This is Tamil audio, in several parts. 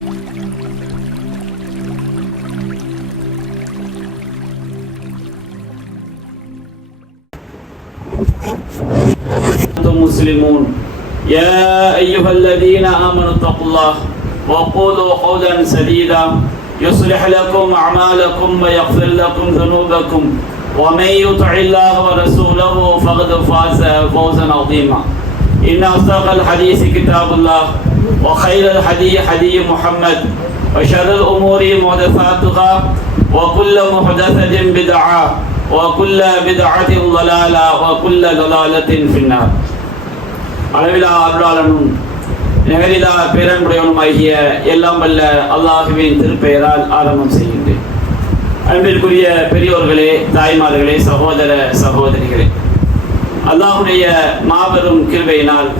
مسلمون يا أيها الذين آمنوا اتقوا الله وقولوا قولا سديدا يصلح لكم أعمالكم ويغفر لكم ذنوبكم ومن يطع الله ورسوله فقد فاز فوزا عظيما إن أصدق الحديث كتاب الله وخير الحديث حديث محمد وشر الأمور محدثاتها وكل محدثة بدعة وكل بدعة ضلالة وكل ضلالة في النار. அளவிலா அருளாளனும் நிகரிலா பேரன்புடையவனுமாகிய எல்லாம் வல்ல அல்லாஹுவின் திருப்பெயரால் ஆரம்பம் செய்கின்றேன். அன்பிற்குரிய பெரியோர்களே, தாய்மார்களே, சகோதர சகோதரிகளே, அல்லாஹுடைய மாபெரும் கிருபையினால்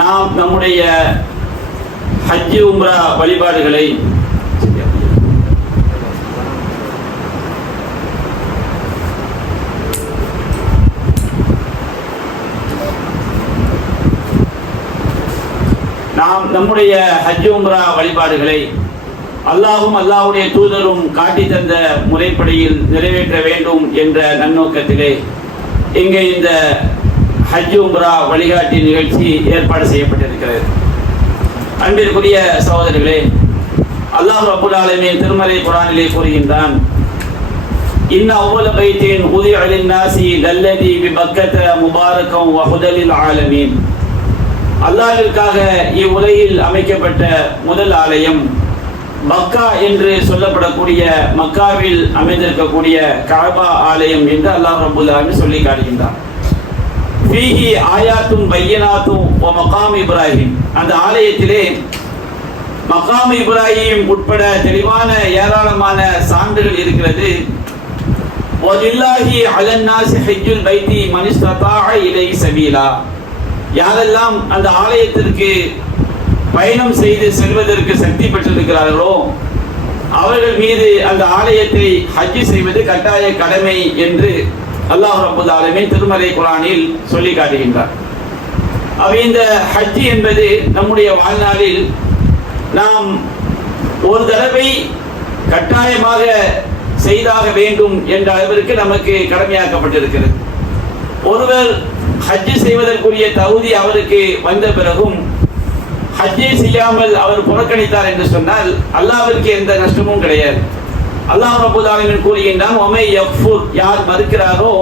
நாம் நம்முடைய ஹஜ் உம்ரா வழிபாடுகளை அல்லாஹும் அல்லாஹுடைய தூதரும் காட்டி தந்த முறைப்படியில் நிறைவேற்ற வேண்டும் என்ற நன்னோக்கத்திலே இங்கே இந்த ஹஜ் உம்ரா வழிகாட்டி நிகழ்ச்சி ஏற்பாடு செய்யப்பட்டிருக்கிறது. அன்பிற்குரிய சகோதரர்களே, அல்லாஹ் ரப்பல் ஆலமீன் திருமறை குர்ஆனிலே கூறுகின்றான், இன்ன அவ்வல பைத்தின் உதிஅ லின்னாஸி லல்லதி பிபக்கத முபாரகம் வ ஹுதலில் ஆலமீன். அல்லாஹ்விற்காக இவ்வுலகில் அமைக்கப்பட்ட முதல் ஆலயம் மக்கா என்று சொல்லப்படக்கூடிய மக்காவில் அமைந்திருக்கக்கூடிய கஅபா ஆலயம் என்று அல்லாஹ் ரப்பல் ஆலமீன் சொல்லி காட்டுகின்றார். ஃபீஹி ஆயாத்தும் பையனாத்தும் வ மகாம் இப்ராஹிம். அந்த ஆலயத்திலே மகாம் இப்ராஹிம் உட்பட தெளிவான ஏராளமான சான்றுகள் இருக்கிறது. வலில்லாஹி அலன்னாஸி ஹஜ்ஜுல் பைத்தி மன் இஸ்ததாஅ இலைஹி சபீலா. யாரெல்லாம் அந்த ஆலயத்திற்கு பயணம் செய்து செல்வதற்கு சக்தி பெற்றிருக்கிறார்களோ அவர்கள் மீது அந்த ஆலயத்தை ஹஜ் செய்வது கட்டாய கடமை என்று அல்லாஹ் ரப்பல் ஆலமீன் திருமறை குர்ஆனில் சொல்லி காட்டுகின்றார். இந்த ஹஜ் என்பது நம்முடைய வாழ்நாளில் நாம் ஒரு தடவை கட்டாயமாக செய்தாக வேண்டும் என்ற அளவிற்கு நமக்கு கடமையாக்கப்பட்டிருக்கிறது. ஒருவர் ஹஜ் செய்வதற்குரிய தகுதி அவருக்கு வந்த பிறகும் ஹஜ்ஜை செய்யாமல் அவர் புறக்கணித்தார் என்று சொன்னால் அல்லாஹ்விற்கு எந்த நஷ்டமும் கிடையாது. அல்லாஹ் ரப்பல் ஆலமீன் கூறுகின்றான், வமை யக்ஃபுர், யார் மறுக்கிறாரோ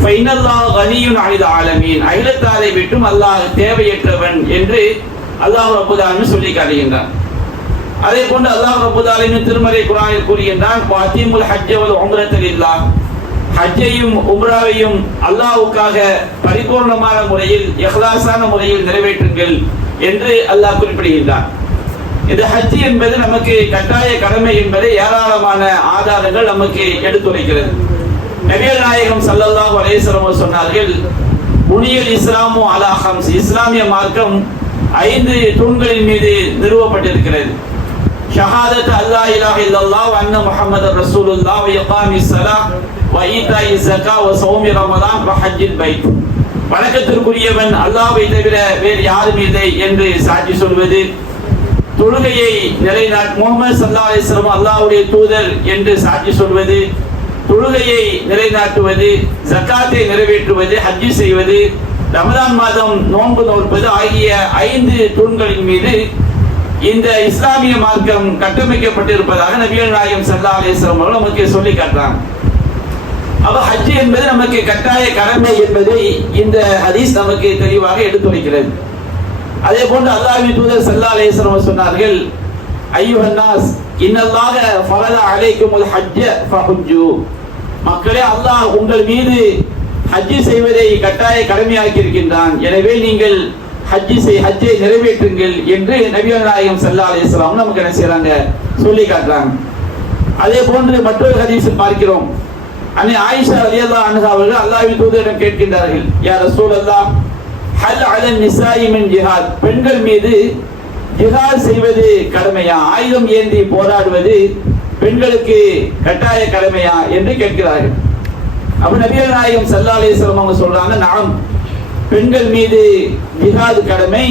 ஃபைனல்லாஹு கனியுன் அனில் ஆலமீன், அகிலத்தாரை விட்டும் அல்லாஹ் தேவையற்றவன் என்று அல்லாஹ் ரப்பல் ஆலமீன் சொல்லி காட்டுகின்றான். அதே போன்று அல்லாஹ் ரப்பல் ஆலமீன் திருமறை குர்ஆனில் கூறுகின்றான், வஅதீமுல் ஹஜ்ஜ வல் உம்ரத லில்லாஹ், ஹஜ்ஜையும் உம்ராவையும் அல்லாஹ்வுக்காக பரிபூர்ணமான முறையில் இஹ்லாஸான முறையில் நிறைவேற்றுங்கள் என்று அல்லாஹ் குறிப்பிடுகின்றான். இந்த ஹஜ் என்பது நமக்கு கட்டாய கடமை என்பதை ஏராளமான ஆதாரங்கள் நமக்கு எடுத்துரைக்கிறது. நபிகள் நாயகம் ஸல்லல்லாஹு அலைஹி வஸல்லம் சொன்னார்கள், புனியல் இஸ்லாமு அலா ஹம்ஸ், இஸ்லாமிய மார்க்கம் 5 தூண்களின் மீது நிறுவப்பட்டிருக்கிறது. ஷஹாதத் அல்லா இலாஹ இல்லல்லாஹ் வ அன்ன முஹம்மதர் ரசூலுல்லாஹ் வ இகாமிஸ் ஸலாஹ் வ ஈதாஇஸ் ஸகாத் வ ஸௌமி ரமதான் வ ஹஜ்ஜில் பைத். வணக்கத்திற்குரியவன் அல்லாஹ்வை தவிர வேறு யாரும் இல்லை என்று சாட்சி சொல்வது, தொழுகையை முஹம்மது ஸல்லல்லாஹு அலைஹி வஸல்லம் அல்லாஹ்வுடைய தூதர் என்று சாட்சி சொல்வது, தொழுகையை நிலைநாட்டுவது, ஜகாத்தை நிறைவேற்றுவது, ஹஜ் செய்வது, ரமதான் மாதம் நோன்பு நோற்பது ஆகிய 5 தூண்களின் மீது இந்த இஸ்லாமிய மார்க்கம் கட்டமைக்கப்பட்டிருப்பதாக நபிகள் நாயகம் ஸல்லல்லாஹு அலைஹி வஸல்லம் அவர்கள் நமக்கு சொல்லி காட்டுறாங்க. அப்ப ஹஜ் என்பது நமக்கு கட்டாய கடமை என்பதை இந்த ஹதீஸ் நமக்கு தெளிவாக எடுத்துரைக்கிறது. அதே போன்று அல்லாஹ்வின் தூதர் ஸல்லல்லாஹு அலைஹி வஸல்லம் சொன்னார்கள், அய்யுஹன் நாஸ் இன்னல்லாஹ ஃபரத அலைக்குமுல் ஹஜ்ஜ ஃபஹுஜ்ஜு. மக்களே, அல்லாஹ் உங்கள் மீது ஹஜ் செய்வதை கட்டாய கடமையாக்கி இருக்கின்றான், எனவே நீங்கள் ஹஜ்ஜை நிறைவேற்றுங்கள் என்று நபிகள் நாயகம் ஸல்லல்லாஹு அலைஹி வஸல்லம் நமக்கு என்ன செய்றாங்க, சொல்லி காட்டுறாங்க. அதே போன்று மற்றொரு ஹதீஸில் பார்க்கிறோம், அன்னை ஆயிஷா ரலியல்லாஹு அன்ஹா அவர்கள் அல்லாஹ்வின் தூதரிடம் கேட்கின்றார்கள், யா ரசூலல்லாஹ் ஹல் அலன் நிசாஇ மின் ஜிஹாத், பெண்கள் மீது ஜிஹாத் செய்வது கடமையா, ஆயுதம் ஏந்தி போராடுவது பெண்களுக்கு கட்டாய கடமையா என்று கேட்கிறார்கள். அப்ப நபிகள் நாயகம் ஸல்லல்லாஹு அலைஹி வஸல்லம் அவங்க சொல்றாங்க, நஅம், பெண்கள் மீது ஜிஹாத் கடமை,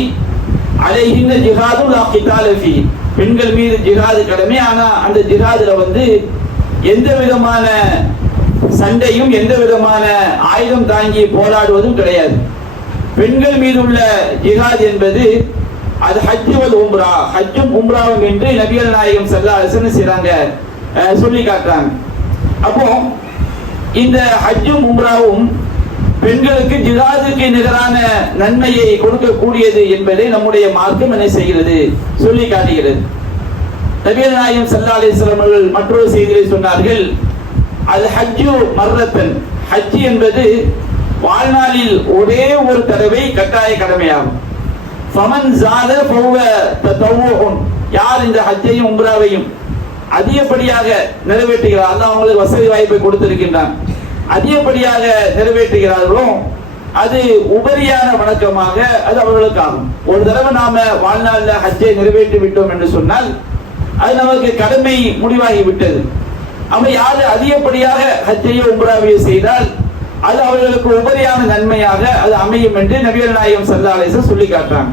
அலைஹின்ன ஜிஹாதுன் லா கிதால ஃபீ, பெண்கள் மீது ஜிஹாது கடமை. ஆனா அந்த ஜிஹாதுல எந்த விதமான சண்டையும் எந்த விதமான ஆயுதம் தாங்கி போராடுவதும் கிடையாது. பெண்கள் மீது உள்ள ஜிஹாத் என்பது அது ஹஜ் வல் உம்ரா, ஹஜ்ஜும் உம்ராவும் என்று நபிகள் நாயகம் ஸல்லல்லாஹு அலைஹி வஸல்லம் செய்றாங்க, சொல்லி காட்டுறாங்க. அப்போ இந்த ஹஜ்ஜும் உம்ராவும் பெண்களுக்கு ஜிஹாதுக்கு நிகரான நன்மையை கொடுக்கக்கூடியது என்பதை நம்முடைய மார்க்கம் என்ன செய்கிறது, சொல்லி காட்டுகிறது. நபிகள் நாயகம் ஸல்லல்லாஹு அலைஹி வஸல்லம் அவர்கள் மற்றொரு செய்தியை சொன்னார்கள், அது ஹஜ்ஜு மர்ரத்தன், ஹஜ் என்பது வாழ்நாளில் ஒரே ஒரு தடவை கட்டாய கடமையாகும். ஃபமன் ஸாத ஃபஹுவ ததவ்வுன், யார் இந்த ஹஜ்ஜையும் உம்ராவையும் அதிகப்படியாக நிறைவேற்றுகிறார், அல்லாஹ் அவங்களுக்கு வசதி வாய்ப்பை கொடுத்திருக்கின்றான், அதிகப்படியாக நிறைவேற்றுகிறார்களோ அது உபரியான வணக்கமாக அது அவர்களுக்கு ஆகும். ஒரு தடவை நாம வாழ்நாளில் ஹஜ்ஜை நிறைவேற்றி விட்டோம் என்று சொன்னால் அது நமக்கு கடமை முடிவாகி விட்டது. அப்ப யாரு அதிகப்படியாக ஹஜ்ஜையோ உம்ராவையோ செய்தால் அது அவர்களுக்கு உபரியான நன்மையாக அது அமையும் என்று நபிகள் நாயகம் ஸல்லல்லாஹு அலைஹி வஸல்லம் சொல்லி காட்டுறாங்க.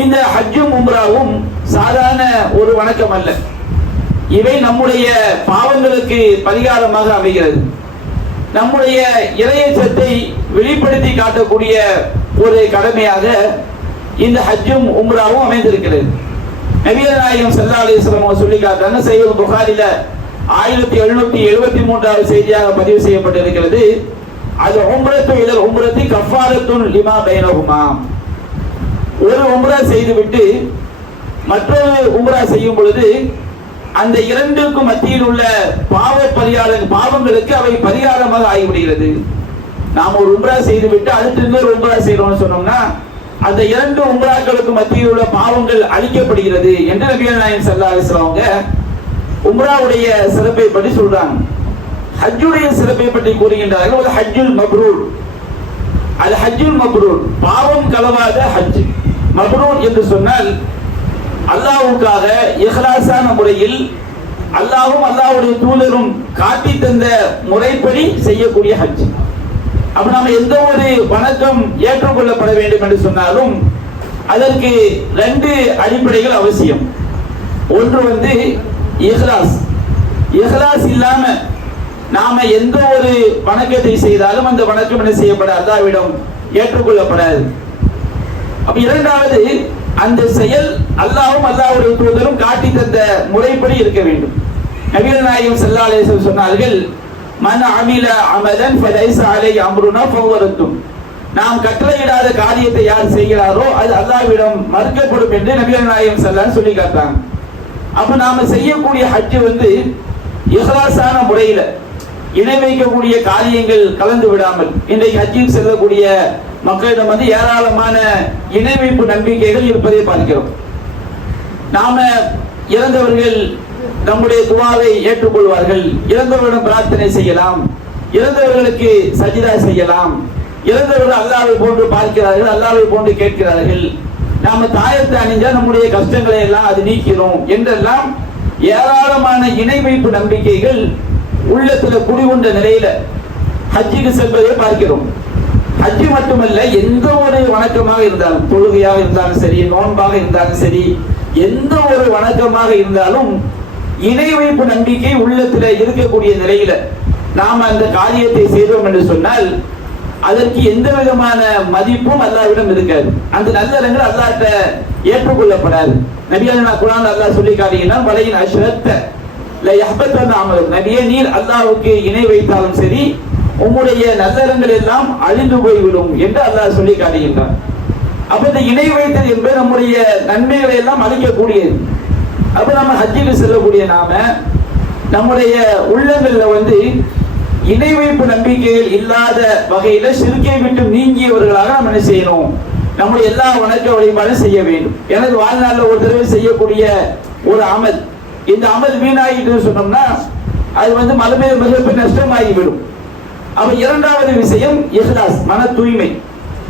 இந்த ஹஜ்ஜும் உம்ராவும் சாதாரண ஒரு வணக்கம் அல்ல, இவை நம்முடைய பாவங்களுக்கு பரிகாரமாக அமைகிறது. நம்முடைய இறையச்சத்தை வெளிப்படுத்தி காட்டக்கூடிய ஒரு கடமையாக இந்த ஹஜ்ஜும் உம்ராவும் அமைந்திருக்கிறது. நபிகள் நாயகம் ஸல்லல்லாஹு அலைஹி வஸல்லம் சொல்லி காட்டுறாங்க, சஹீஹ் புகாரில 1773வது செய்தியாக பதிவு செய்யப்பட்டிருக்கிறது, அது உம்ரத்து இலல் உம்ரத்தி கஃபாரத்துன் லிமா பைனஹுமா, ஒரு உம்ரா செய்துவிட்டு மற்றொரு உம்ரா செய்யும் பொழுது அந்த இரண்டுக்கும் மத்தியில் உள்ள பாவங்களுக்கு அவை பரிகாரமாக ஆகிவிடுகிறது. நாம் ஒரு உம்ரா செய்துவிட்டு அடுத்து இன்னொரு உம்ரா செய்யறோம்னு சொன்னோம்னா அந்த இரண்டு உம்ராக்களுக்கு மத்தியில் உள்ள பாவங்கள் அழிக்கப்படுகிறது என்று நபிகள் நாயகம் ஸல்லல்லாஹு அலைஹி வஸல்லம் உம்ராவுடைய சிறப்பை பற்றி சொல்றாங்க. ஹஜ்ஜுடைய சிறப்பை பற்றி கூறுகின்றார்கள், அது ஹஜ்ஜுல் மப்ரூர். அது ஹஜ்ஜுல் மப்ரூர், பாவம் கலவாத ஹஜ். மப்ரூர் என்று சொன்னால் அல்லாஹ்வுக்காக இஹ்லாஸான முறையில் அல்லாஹ்வும் அல்லாஹ்வுடைய தூதரும் காட்டி தந்த முறைப்படி செய்யக்கூடிய ஹஜ். அப்ப நாம எந்த ஒரு வணக்கம் ஏற்றுக்கொள்ளப்பட வேண்டும் என்று சொன்னாலும் அதற்கு ரெண்டு அடிப்படைகள் அவசியம். ஒன்று இஹ்லாஸ். இஹ்லாஸ் இல்லாம நாம எந்த ஒரு வணக்கத்தை செய்தாலும் அந்த வணக்கம் என்ன செய்யப்படாது, அல்லாஹ்விடம் ஏற்றுக்கொள்ளப்படாது. அப்ப இரண்டாவது, அந்த செயல் அல்லாஹ்வும் அல்லாஹ்வுடைய தூதரும் காட்டி தந்த முறைப்படி இருக்க வேண்டும். நபிகள் நாயகம் ஸல்லல்லாஹு அலைஹி வஸல்லம் சொன்னார்கள், மன் அமில அமலன் ஃபலைஸ அலைஹி அம்ருனா ஃபவரத்தும், நாம் கட்டளையிடாத காரியத்தை யார் செய்கிறாரோ அது அல்லாஹ்விடம் மறுக்கப்படும் என்று நபிகள் நாயகம் ஸல்லல்லாஹு அலைஹி வஸல்லம் சொல்லி காட்டாங்க. அப்ப நாம செய்யக்கூடிய ஹஜ் இஹ்லாஸான முறையில இணை வைக்கக்கூடிய காரியங்கள் கலந்து விடாமல், இன்றைக்கு ஹஜ்ஜுக்கு செல்லக்கூடிய மக்களிடம் ஏராளமான இணை வைப்பு நம்பிக்கைகள் இருப்பதை பார்க்கிறோம். நாம இறந்தவர்கள் நம்முடைய துஆவை ஏற்றுக்கொள்வார்கள், இறந்தவர்களிடம் பிரார்த்தனை செய்யலாம், இறந்தவர்களுக்கு சஜிதா செய்யலாம், இறந்தவர்கள் அல்லாஹ்வை போன்று பார்க்கிறார்கள், அல்லாஹ்வை போன்று கேட்கிறார்கள், நாம தாயத்தை அணிஞ்சா நம்முடைய கஷ்டங்களை எல்லாம் அது நீக்கிறோம் என்றெல்லாம் ஏராளமான இணை வைப்பு நம்பிக்கைகள் உள்ளத்துல குடிகொண்ட நிலையில ஹஜ்ஜுக்கு செல்வதை பார்க்கிறோம். ஹஜ்ஜு மட்டுமல்ல, எந்த ஒரு வணக்கமாக இருந்தாலும், தொழுகையாக இருந்தாலும் சரி, நோன்பாக இருந்தாலும் சரி, எந்த ஒரு வணக்கமாக இருந்தாலும் இணை வைப்பு நம்பிக்கை உள்ளத்துல இருக்கக்கூடிய நிலையில நாம அந்த காரியத்தை செய்தோம் என்று சொன்னால் அதற்கு எந்த விதமான மதிப்பும் அல்லாஹ்விடம் இருக்காது. அந்த நல்லறங்கள் அல்லாஹ்ட்ட ஏற்றுக்கொள்ளப்படாது. நபிகள் குர்ஆன்ல அல்லாஹ் சொல்லி காட்டுகிறான், வலையின் அஷ்ரத்த ல யஹ்பத்தன அமலுக், நபியே நீர் அல்லாஹ்வுக்கு இணை வைத்தாலும் சரி உங்களுடைய நல்லறங்கள் எல்லாம் அழிந்து போய்விடும் என்று அல்லாஹ் சொல்லி காட்டுகின்றான். அப்ப இந்த இணை வைத்தல் என்பது நம்முடைய நன்மைகளை எல்லாம் அழிக்கக்கூடியது. அப்ப நம்ம ஹஜ்ஜுக்கு செல்லக்கூடிய நாம நம்முடைய உள்ளங்கள்ல இணை வைப்பு நம்பிக்கைகள் இல்லாத வகையில ஷிர்க்கை விட்டு நீங்கியவர்களாக நம்ம என்ன செய்யணும், நம்முடைய எல்லா வணக்க வழிபாடும் செய்ய வேண்டும். எனது வாழ்நாளில் ஒரு தடவை செய்யக்கூடிய ஒரு அமல், இந்த அமல் வீணாகிட்டு சொன்னோம்னா அது மிகப்பெரிய நஷ்டமாகிவிடும். அப்ப இரண்டாவது விஷயம் இஹ்லாஸ், மன தூய்மை.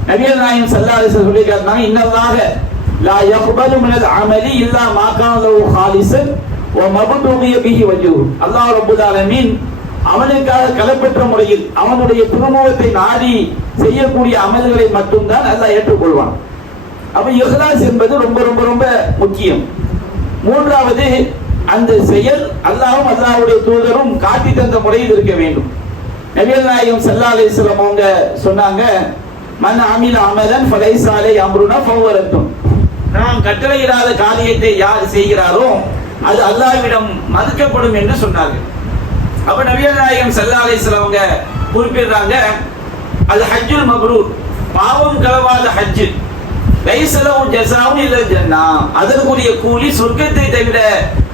நபிகள் நாயகம் ஸல்லல்லாஹு அலைஹி வஸல்லம் சொல்லி காட்டினாங்க, இன்னல்லாஹ லா யக்பலு மினல் அமலி இல்லா மா கான லஹு காலிஸன் வ மப்தூகிய பிஹி வஜ்ஹு. அல்லாஹ் ரப்பல் ஆலமீன் அவனுக்காக கலப்பற்ற முறையில் அவனுடைய திருமுகத்தை நாடி செய்யக்கூடிய அமல்களை மட்டும்தான் அல்லாஹ் ஏற்றுக்கொள்வான். அப்ப இஹ்லாஸ் என்பது ரொம்ப ரொம்ப ரொம்ப முக்கியம். மூன்றாவது, அந்த செயல் அல்லாஹ்வும் அல்லாஹ்வுடைய தூதரும் காட்டி தந்த முறையில் இருக்க வேண்டும். நபிகள் நாயகம் ஸல்லல்லாஹு அலைஹி வஸல்லம் அவங்க சொன்னாங்க, மன் அமில அமலன் ஃபலைஸ அலைஹி அம்ருனா ஃபஹுவ ரத்துன். நாம் கட்டளையிடாத காரியத்தை யார் செய்கிறாரோ அது அல்லாஹ்விடம் மறுக்கப்படும் என்று சொன்னார்கள். அப்ப நபிகள் நாயகம் ஸல்லல்லாஹு அலைஹி வஸல்லம் அவங்க குறிப்பிடுறாங்க, அது ஹஜ்ஜுல் மப்ரூர், பாவம் கலவாத ஹஜ், லைஸ லஹு ஜஸாஉன் இல்லா ஜன்னah, அதற்குரிய கூலி சொர்க்கத்தை தவிர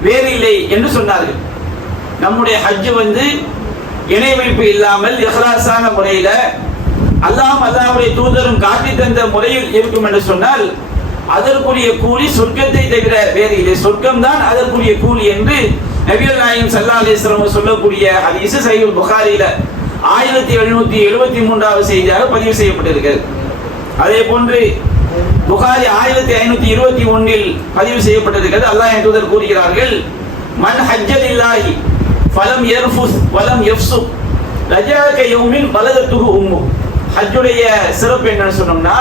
வேறு இல்லை என்று சொன்னார்கள். நம்முடைய ஹஜ் இணை வைப்பு இல்லாமல் இஹ்லாஸான முறையில அல்லாஹ்வும் அல்லாஹ்வுடைய தூதரும் காட்டி தந்த முறையில் இருக்கும் என்று சொன்னால் அதற்குரிய கூலி சொர்க்கத்தை தவிர வேறு இல்லை, சொர்க்கம் தான் அதற்குரிய கூலி என்று நபிகள் நாயகம் ஸல்லல்லாஹு அலைஹி வஸல்லம் சொல்லக்கூடிய ஹதீஸ் சஹீஹுல் புகாரில 1773வது செய்தியாக பதிவு செய்யப்பட்டிருக்கிறது. அதே போன்று புகாரி 1521இல் பதிவு செய்யப்பட்டிருக்கிறது. அல்லாஹ்வின் தூதர் கூறுகிறார்கள், மன் ஹஜ்ஜலில்லாஹி ஃபலம் யர்ஃபுஸ் வலம் யஃப்சுக் ரஜாக யௌமின் வலதத்துஹு உம்மு. ஹஜ்ஜுடைய சிறப்பு என்னன்னு சொன்னோம்னா,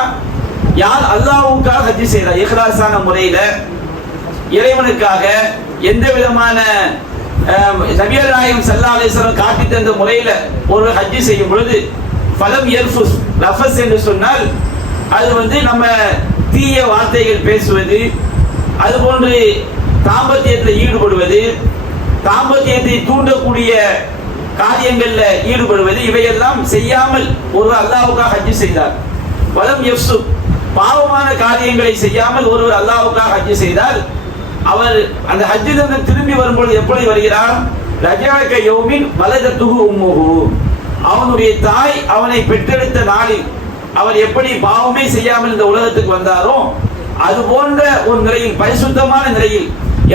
யார் அல்லாஹ்வுக்காக ஹஜ் செய்கிறார், இஹ்லாஸான முறையில இறைவனுக்காக எந்த விதமான நபிகள் நாயகம் ஸல்லல்லாஹு அலைஹி வஸல்லம் காட்டி தந்த முறையில ஒரு ஹஜ் செய்யும் பொழுது ஃபலம் யர்ஃபுஸ், ரஃபஸ் என்று சொன்னால் அது நம்ம தீய வார்த்தைகள் பேசுவது, அதுபோன்று தாம்பத்தியத்தில் ஈடுபடுவது, தாம்பத்தியத்தை தூண்டக்கூடிய காரியங்கள்ல ஈடுபடுவது, இவையெல்லாம் செய்யாமல் ஒருவர் அல்லாஹ்வுக்காக ஹஜ் செய்தார். வலம் யஃப்சு, பாவமான காரியங்களை செய்யாமல் ஒருவர் அல்லாஹ்வுக்காக ஹஜ் செய்தால் அவர் அந்த ஹஜ்ஜிலிருந்து திரும்பி வரும்பொழுது எப்படி வருகிறார், ரஜாக யௌமின் வலதத்துஹு உம்முஹு, அவனுடைய தாய் அவனை பெற்றெடுத்த நாளில் அவர் எப்படி பாவமே செய்யாமல் இந்த உலகத்துக்கு வந்தாரோ அது போன்ற ஒரு நிலையில், பரிசுத்தமான நிலையில்,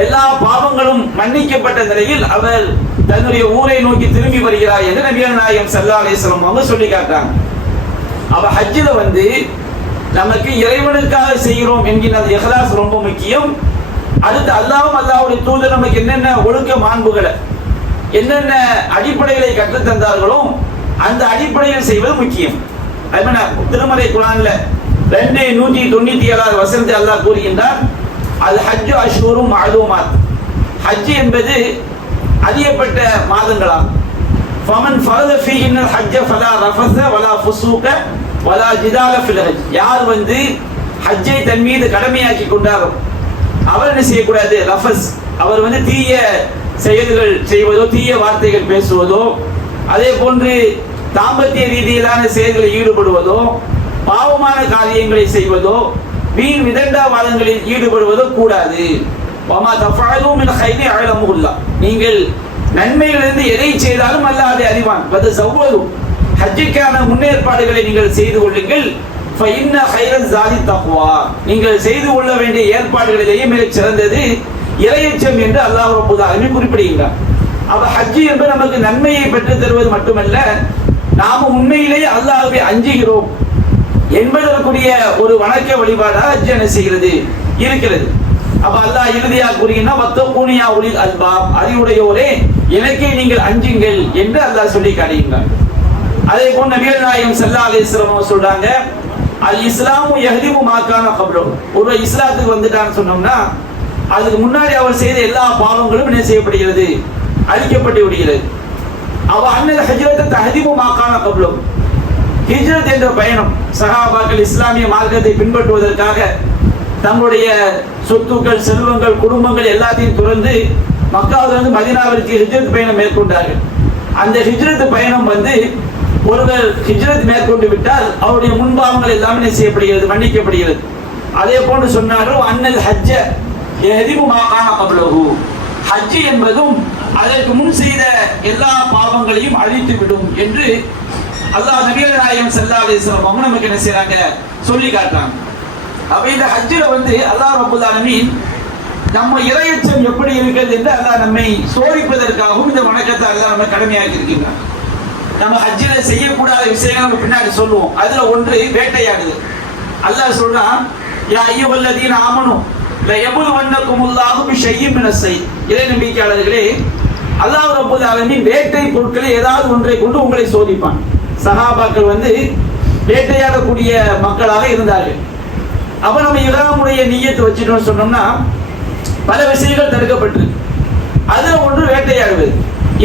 எல்லா பாவங்களும் மன்னிக்கப்பட்ட நிலையில் அவர் தன்னுடைய ஊரை நோக்கி திரும்பி வருகிறார் என்று நபிகள் நாயகம் ஸல்லல்லாஹு அலைஹி வஸல்லம் அவங்க சொல்லி காட்டாங்க. அவ ஹஜ்ஜில நமக்கு இறைவனுக்காக செய்கிறோம் என்கிற இஹ்லாஸ் ரொம்ப முக்கியம். அடுத்து அல்லாஹ்வும் அல்லாஹ்வுடைய தூதர் நமக்கு என்னென்ன ஒழுக்க மாண்புகளை, என்னென்ன அடிப்படைகளை கற்றுத் தந்தார்களோ அந்த அடிப்படையில் செய்வது முக்கியம். திருமறை குர்ஆன்ல 297வது வசனத்தை அல்லாஹ் கூறுகின்றார், அல் ஹஜ்ஜு அஷ்ஹுரும் மஅலூமாத், ஹஜ் என்பது அறியப்பட்ட மாதங்களாகும். ஃபமன் ஃபரத ஃபீஹின்னல் ஹஜ்ஜ ஃபலா ரஃபஸ வலா ஃபுசூக வலா ஜிதால ஃபில் ஹஜ், யார் ஹஜ்ஜை தன் மீது கடமையாக்கி கொண்டாரோ அவர் என்ன செய்யக்கூடாது, ரஃபஸ், அவர் தீய செயல்கள் செய்வதோ தீய வார்த்தைகள் பேசுவதோ, அதே போன்று தாம்பத்திய ரீதியிலான செயல்களில் ஈடுபடுவதோ, பாவமான காரியங்களை செய்வதோ, வீண் விதண்டாவாதங்களில் ஈடுபடுவதோ கூடாது. வமா தஃஅலூ மின் கைரி அலமுல்லாஹ், நீங்கள் நன்மையிலிருந்து எதை செய்தாலும் அல்லாஹ் அதை அறிவான். ஃபதஸவ்வது, ஹஜ்ஜுக்கான முன்னேற்பாடுகளை நீங்கள் செய்து கொள்ளுங்கள். ஃபஇன்ன கைரஸ் ஸாதி தக்வா, நீங்கள் செய்து கொள்ள வேண்டிய ஏற்பாடுகளிலேயே மிகச் சிறந்தது இறையச்சம் என்று அல்லாஹ் ரப்பல் ஆலமீன் குறிப்பிடுகிறார். அப்ப ஹஜ் என்பது நமக்கு நன்மையை பெற்றுத் தருவது மட்டுமல்ல, நாம உண்மையிலேயே அல்லாஹ்வை அஞ்சுகிறோம் என்பதற்குரிய ஒரு வணக்க வழிபாடாக ஹஜ் என்ன செய்கிறது இருக்கிறது. அப்ப அல்லாஹ் இறுதியாக கூறுகிறான், வத்தகூனியா உலில் அல்பாப், அறிவுடையோரே எனக்கே நீங்கள் அஞ்சுங்கள் என்று அல்லாஹ் சொல்லி காட்டுகிறார். அதே போல் நபிகள் நாயகம் ஸல்லல்லாஹு அலைஹி வஸல்லம் சொல்றாங்க, அல் இஸ்லாமு யஹ்திமு மா கான கப்லஹு, ஒரு இஸ்லாத்துக்கு வந்துட்டான்னு சொன்னோம்னா அதுக்கு முன்னாடி அவர் செய்த எல்லா பாவங்களும் என்ன செய்யப்படுகிறது, அழிக்கப்பட்டு விடுகிறது. அவ அன்னல் ஹஜ்ரத் தஹ்திமு மா கான கப்லஹு, ஹிஜ்ரத் என்ற பயணம், சஹாபாக்கள் இஸ்லாமிய மார்க்கத்தை பின்பற்றுவதற்காக தங்களுடைய சொத்துக்கள், செல்வங்கள், குடும்பங்கள் எல்லாத்தையும் துறந்து மக்காவிலிருந்து மதீனாவிற்கு ஹிஜ்ரத் பயணம் மேற்கொண்டார்கள். அந்த ஹிஜ்ரத் பயணம் ஒருவர் ஹிஜ்ரத் மேற்கொண்டு விட்டால் அவருடைய முன்பாவங்கள் எல்லாமே செய்யப்படுகிறது, மன்னிக்கப்படுகிறது. அதே போன்று சொன்னார்கள், அன்னல் ஹஜ்ஜ யஹ்திமு மா கான கப்லஹு, ஹஜ் என்பதும் அதற்கு முன் செய்த எல்லா பாவங்களையும் அழித்து விடும் என்று அல்லாஹ் நபிகள் நாயகம் ஸல்லல்லாஹு அலைஹி வஸல்லம் நமக்கு என்ன செய்றாங்க, சொல்லி காட்டுறாங்க. அப்ப இந்த ஹஜ்ஜில அல்லாஹ் ரப்பல் ஆலமீன் நம்ம இறையச்சம் எப்படி இருக்கிறது என்று அல்லாஹ் நம்மை சோதிப்பதற்காகவும் இந்த வணக்கத்தை அல்லாஹ் நம்ம கடமையாக்கி இருக்கின்றான். நம்ம ஹஜ்ஜில செய்யக்கூடாத விஷயங்கள் நம்ம பின்னாடி சொல்லுவோம். அதுல ஒன்று வேட்டையாடுது. அல்லாஹ் சொல்றான், யா அய்யுஹல்லதீன ஆமனு லயபுலுவன்னகுமுல்லாஹு பிஷைஇம் மினஸ் ஸைத், இறை நம்பிக்கையாளர்களே அல்லாஹ் ரப்பல் ஆலமீன் வேட்டை பொருட்களை ஏதாவது ஒன்றை கொண்டு உங்களை சோதிப்பான். சஹாபாக்கள் வேட்டையாடக்கூடிய மக்களாக இருந்தார்கள். அப்ப நம்ம இஹ்ராமுடைய நிய்யத்தை வச்சுட்டோம்னு சொன்னோம்னா பல விஷயங்கள் தடுக்கப்பட்டிருக்கு. அதுல ஒன்று வேட்டையாடுவது.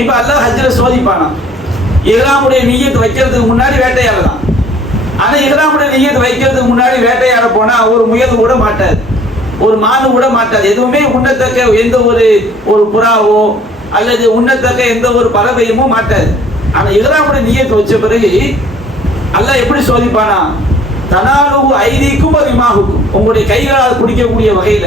இப்ப அல்லாஹ் ஹஜ்ல சோதிப்பானா, இஹ்ராமுடைய நிய்யத்தை வைக்கிறதுக்கு முன்னாடி வேட்டையாடலாம். ஆனா இஹ்ராமுடைய நிய்யத்தை வைக்கிறதுக்கு முன்னாடி வேட்டையாட போனா ஒரு முயல் கூட மாட்டாது, ஒரு மானு கூட மாட்டாது, எதுவுமே உண்ணத்தக்க எந்த ஒரு புறாவோ அல்லது உண்ணத்தக்க எந்த ஒரு பறவையுமோ மாட்டாது. ஆனா இஹ்ராமுடைய நிய்யத்தை வச்ச பிறகு அல்லாஹ் எப்படி சோதிப்பானா, தனாலுகு ஐதீக்கும் அதிகமாகும், உங்களுடைய கைகளால் குடிக்கக்கூடிய வகையில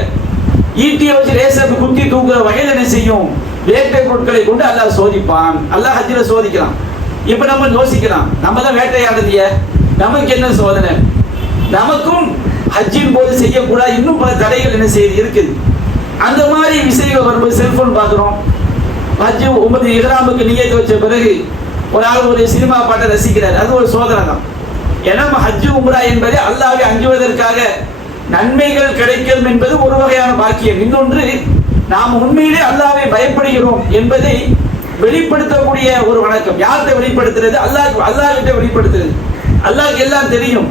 ஈட்டியை வச்சு லேசர் குத்தி தூக்குற வகையில் என்ன செய்யும், வேட்டை பொருட்களை கொண்டு அல்லாஹ் சோதிப்பான். அல்லாஹ் ஹஜ்ஜில சோதிக்கலாம். இப்ப நம்ம யோசிக்கலாம், நம்ம தான் வேட்டையாடுதிய, நமக்கு என்ன சோதனை? நமக்கும் ஹஜ்ஜின் போது செய்யக்கூடாது இன்னும் பல தடைகள் என்ன செய்யுது இருக்குது. அந்த மாதிரி விஷயங்கள் வரும்போது செல்போன் பார்க்குறோம். ஹஜ்ஜு உமது இஹ்ராமுக்கு நிய்யத்தை வச்ச பிறகு ஒரு ஆள் ஒரு சினிமா பாட்டை ரசிக்கிறார், அது ஒரு சோதனை தான். ஏன்னா ஹஜ்ஜு உம்ரா என்பதை அல்லாஹ்வை அஞ்சுவதற்காக நன்மைகள் கிடைக்கும் என்பது ஒரு வகையான பாக்கியம். இன்னொன்று, நாம் உண்மையிலே அல்லாஹ்வை பயப்படுகிறோம் என்பதை வெளிப்படுத்தக்கூடிய ஒரு வணக்கம். யார்கிட்ட வெளிப்படுத்துறது? அல்லாஹ் கிட்ட வெளிப்படுத்துறது. அல்லாஹ்க்கு எல்லாம் தெரியும்.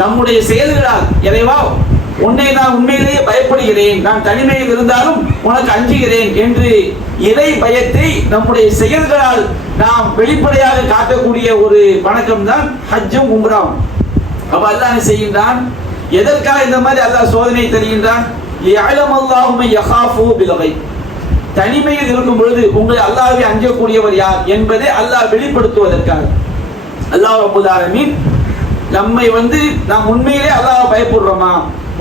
நம்முடைய செயல்களால் இறைவா உன்னை நான் உண்மையிலேயே பயப்படுகிறேன், நான் தனிமையில் இருந்தாலும் உனக்கு அஞ்சுகிறேன் என்று இறை பயத்தை நம்முடைய செயல்களால் நாம் வெளிப்படையாக காட்டக்கூடிய ஒரு வணக்கம் தான் ஹஜ்ஜும் உம்ராவும். அப்ப அல்லாஹ் என்ன செய்கின்றான்? எதற்காக இந்த மாதிரி அல்லாஹ் சோதனை தருகின்றான்? தனிமையில் இருக்கும் பொழுது உங்களை அல்லாஹ்வை அஞ்சக்கூடியவர் யார் என்பதை அல்லாஹ் வெளிப்படுத்துவதற்காக. அல்லாஹ் ரப்பல் ஆலமீன் நம்மை நாம் உண்மையிலே அல்லாஹ் பயப்படுறோமா,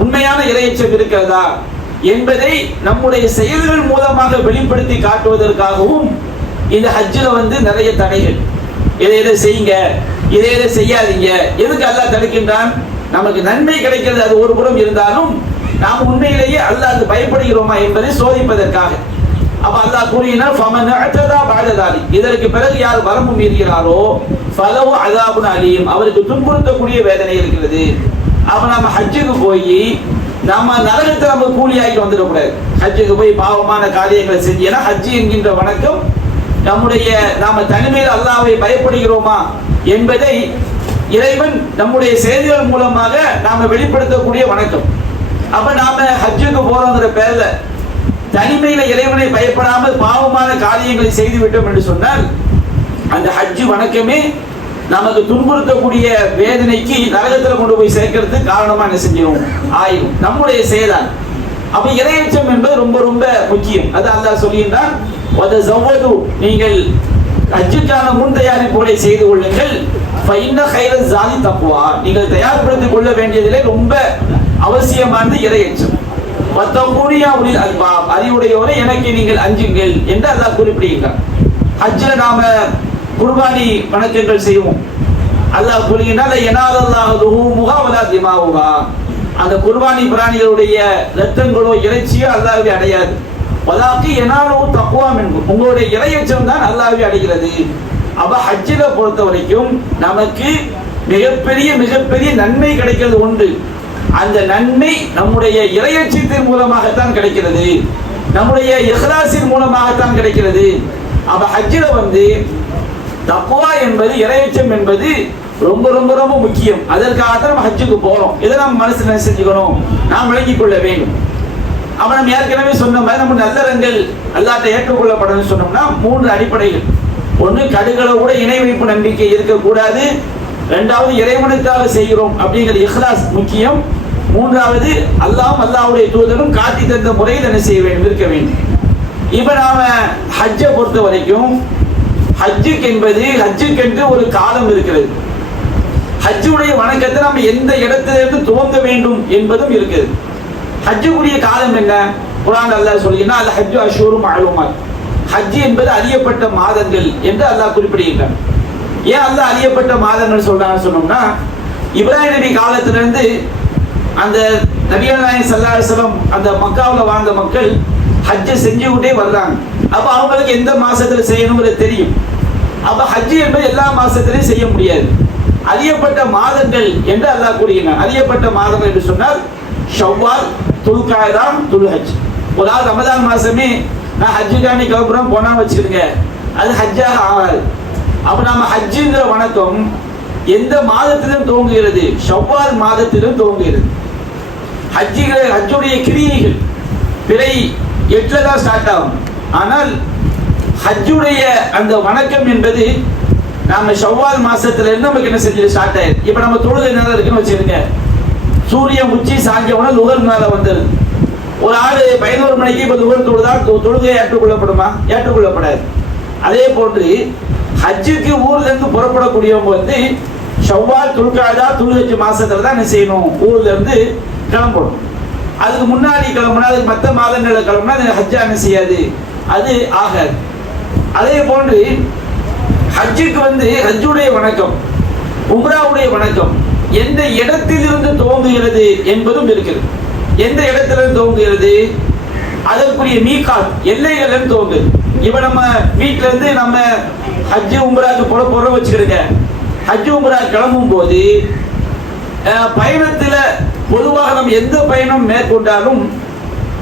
உண்மையான இறையச்சம் இருக்கிறதா என்பதை நம்முடைய செயல்கள் மூலமாக வெளிப்படுத்தி காட்டுவதற்காகவும் இந்த ஹஜ்ஜில் நிறைய தடைகள், இதை செய்யுங்க, இதை செய்யாதீங்க. எதுக்கு அல்லாஹ் தடுக்கின்றான்? நமக்கு நன்மை கிடைக்கிறது அது ஒரு புறம் இருந்தாலும் நாம் உண்மையிலேயே அல்லாஹ்க்கு பயப்படுகிறோமா என்பதை சோதிப்பதற்காக. அப்ப அல்லாஹ் கூறுகிறார், ஃபமன் அஅதா பஅத தாலிக், இதற்கு பிறகு யார் வரம்பு மீறுகிறாரோ ஃபலஹு அஸாபுன் அலீம், அவருக்கு துன்புறுத்தக்கூடிய வேதனை இருக்கிறது. அப்ப நம்ம ஹஜ்ஜுக்கு போய் நாம நரகத்தை நம்ம கூலியாகிட்டு வந்துடக்கூடாது. ஹஜ்ஜுக்கு போய் பாவமான காரியங்களை செஞ்சேன்னா ஹஜ்ஜு என்கின்ற வணக்கம் நாம தனிமையில் அல்லாஹ்வை பயப்படுகிறோமா என்பதை இறைவன் நம்முடைய செயல்கள் மூலமாக நாம வெளிப்படுத்தக்கூடிய வணக்கம். அப்ப நாம ஹஜ்ஜுக்கு போறோங்கிற பேர்ல தனிமையில இறைவனை பயப்படாமல் பாவமான காரியங்களை செய்து விட்டோம் என்று சொன்னால் அந்த ஹஜ்ஜு வணக்கமே நமக்கு துன்புறுத்தக்கூடிய வேதனைக்கு நரகத்தில் கொண்டு போய் சேர்க்கறதுக்கு காரணமா என்ன செஞ்சிடும் ஆயிரும் நம்முடைய செயலால். அப்ப இறையச்சம் என்பது ரொம்ப ரொம்ப முக்கியம். அது அல்லாஹ் சொல்கின்றான், நீங்கள் ஹஜ்ஜுக்கான முன் தயாரிப்புகளை செய்து கொள்ளுங்கள். நீங்கள் தயார்படுத்திக் கொள்ள வேண்டியதிலே ரொம்ப அவசியமானது இறையச்சம். அறிவுடையோரை எனக்கு நீங்கள் அஞ்சுங்கள் என்று அல்லாஹ் குறிப்பிடுகிறார். ஹஜ்ஜில நாம குர்பானி வணக்கங்கள் செய்வோம். அல்லாஹ் கூறுகிறான், அந்த குர்பானி பிராணிகளுடைய ரத்தங்களோ இறைச்சியோ அல்லாஹ்வை அடையாது. உங்களுடைய இறையச்சம் தான் அல்லாஹ்வை அடைகிறது. அப்ப ஹஜ்ஜில பொறுத்த வரைக்கும் நமக்கு மிகப்பெரிய நன்மை கிடைக்கிறது ஒன்று. அந்த நன்மை நம்முடைய இறையச்சத்தின் மூலமாகத்தான் கிடைக்கிறது, நம்முடைய இஹ்லாஸின் மூலமாகத்தான் கிடைக்கிறது. அப்ப ஹஜ்ஜில தக்வா என்பது இறையச்சம் என்பது ரொம்ப ரொம்ப ரொம்ப முக்கியம். அதற்காக நம்ம ஹஜ்ஜுக்கு போறோம். இதை நம்ம மனசுல செஞ்சுக்கணும், நாம் விளங்கிக் கொள்ள வேண்டும். அவன் நம்ம ஏற்கனவே சொன்ன மாதிரி நம்ம நல்லறங்கள் அல்லாஹ்ட்ட ஏற்றுக்கொள்ளப்படணும்னு சொன்னோம்னா 3 அடிப்படைகள். ஒன்று, கடுகளை கூட இணை வைப்பு நம்பிக்கை இருக்கக்கூடாது. 2வது, இறைவனுக்காக செய்கிறோம் அப்படிங்கிற இஹ்லாஸ் முக்கியம். 3வது, அல்லாஹ்வுடைய தூதரும் காட்டி தந்த முறையில் என்ன செய்ய வேண்டும், இருக்க வேண்டும். இப்ப நாம ஹஜ்ஜை பொறுத்த வரைக்கும் ஹஜ்ஜுக்கென்று ஒரு காலம் இருக்கிறது. ஹஜ்ஜுடைய வணக்கத்தை நம்ம எந்த இடத்திலிருந்து துவங்க வேண்டும் என்பதும் இருக்குது. ஹஜ்ஜுக்குரிய காலம் என்ன? குர்ஆன் அல்லாஹ் சொல்கிறான், அல் ஹஜ்ஜு அஷ்ஹுரும் மஅலூமாத். ஹஜ் என்பது அறியப்பட்ட மாதங்கள் என்று அல்லாஹ் குறிப்பிடுகிறான். ஏன் அல்லாஹ் அறியப்பட்ட மாதங்கள் சொல்றான்னு சொன்னோம்னா, இப்ராஹிம் நபி காலத்திலிருந்து அந்த நபிகள் நாயகம் ஸல்லல்லாஹு அலைஹி வஸல்லம் அந்த மக்காவுல வாழ்ந்த மக்கள் ஹஜ்ஜை செஞ்சுக்கிட்டே வர்றாங்க. அப்ப அவங்களுக்கு எந்த மாசத்துல செய்யணுங்கிறது தெரியும். அப்ப ஹஜ் என்பது எல்லா மாசத்திலையும் செய்ய முடியாது. அறியப்பட்ட மாதங்கள் என்று அல்லாஹ் கூறுகிறான். அறியப்பட்ட மாதங்கள் என்று சொன்னால் ஷவ்வால், துல்காய்தா, துல்ஹஜ். ஒரு ஆள் ரமதான் மாசமே நான் ஹஜ்ஜுக்காண்டி கிளம்புறோம் போனா வச்சுக்கிடுங்க, அது ஹஜ்ஜாக ஆகாது. அப்ப நம்ம ஹஜ்ஜுங்கிற வணக்கம் எந்த மாதத்திலும் துவங்குகிறது? ஷவ்வால் மாதத்திலும் துவங்குகிறது. ஹஜ்ஜுடைய கிரியைகள் பிறை 8ல தான் ஸ்டார்ட் ஆகும். ஆனால் ஹஜ்ஜுடைய அந்த வணக்கம் என்பது நாம ஷவ்வால் மாசத்துல இருந்து நமக்கு என்ன செஞ்சு ஸ்டார்ட் ஆயிடுது. இப்ப நம்ம தொழுகை நேரம் இருக்குன்னு வச்சிருங்க, சூரியன் உச்சி சாஞ்சவன லுகர் மேல வந்துருது. ஒரு ஆளு 11 மணிக்கு இப்ப லுகர் தொழுதா தொழுகை ஏற்றுக்கொள்ளப்படுமா? ஏற்றுக்கொள்ளப்படாது. அதே போன்று ஹஜ்ஜுக்கு ஊர்ல இருந்து புறப்படக்கூடியவங்க வந்து ஷவ்வால் துல்காதா துல்ஹஜ் மாசத்துல தான் என்ன செய்யணும், ஊர்ல இருந்து கிளம்பணும். அதுக்கு முன்னாடி கிளம்புனா, அதுக்கு மற்ற மாதங்களில் கிளம்புனா அது ஹஜ்ஜா என்ன செய்யாது, அது ஆகாது. அதே போன்று ஹஜ்ஜுக்கு வந்து ஹஜ்ஜுடைய வணக்கம், உம்ராவுடைய வணக்கம் எந்த இடத்திலிருந்து துவங்குகிறது என்பதும் இருக்கிறது. எந்த இடத்திலிருந்து துவங்குகிறது, அதற்குரிய மீகாத் எல்லைகள் இருந்து துவங்குது. இப்ப நம்ம வீட்டுல இருந்து நம்ம ஹஜ்ஜு உம்ராக்கு போறோம் வச்சுக்கிறீங்க. ஹஜ்ஜு உம்ரா கிளம்பும் போது பயணத்துல பொதுவாக நம்ம எந்த பயணம் மேற்கொண்டாலும்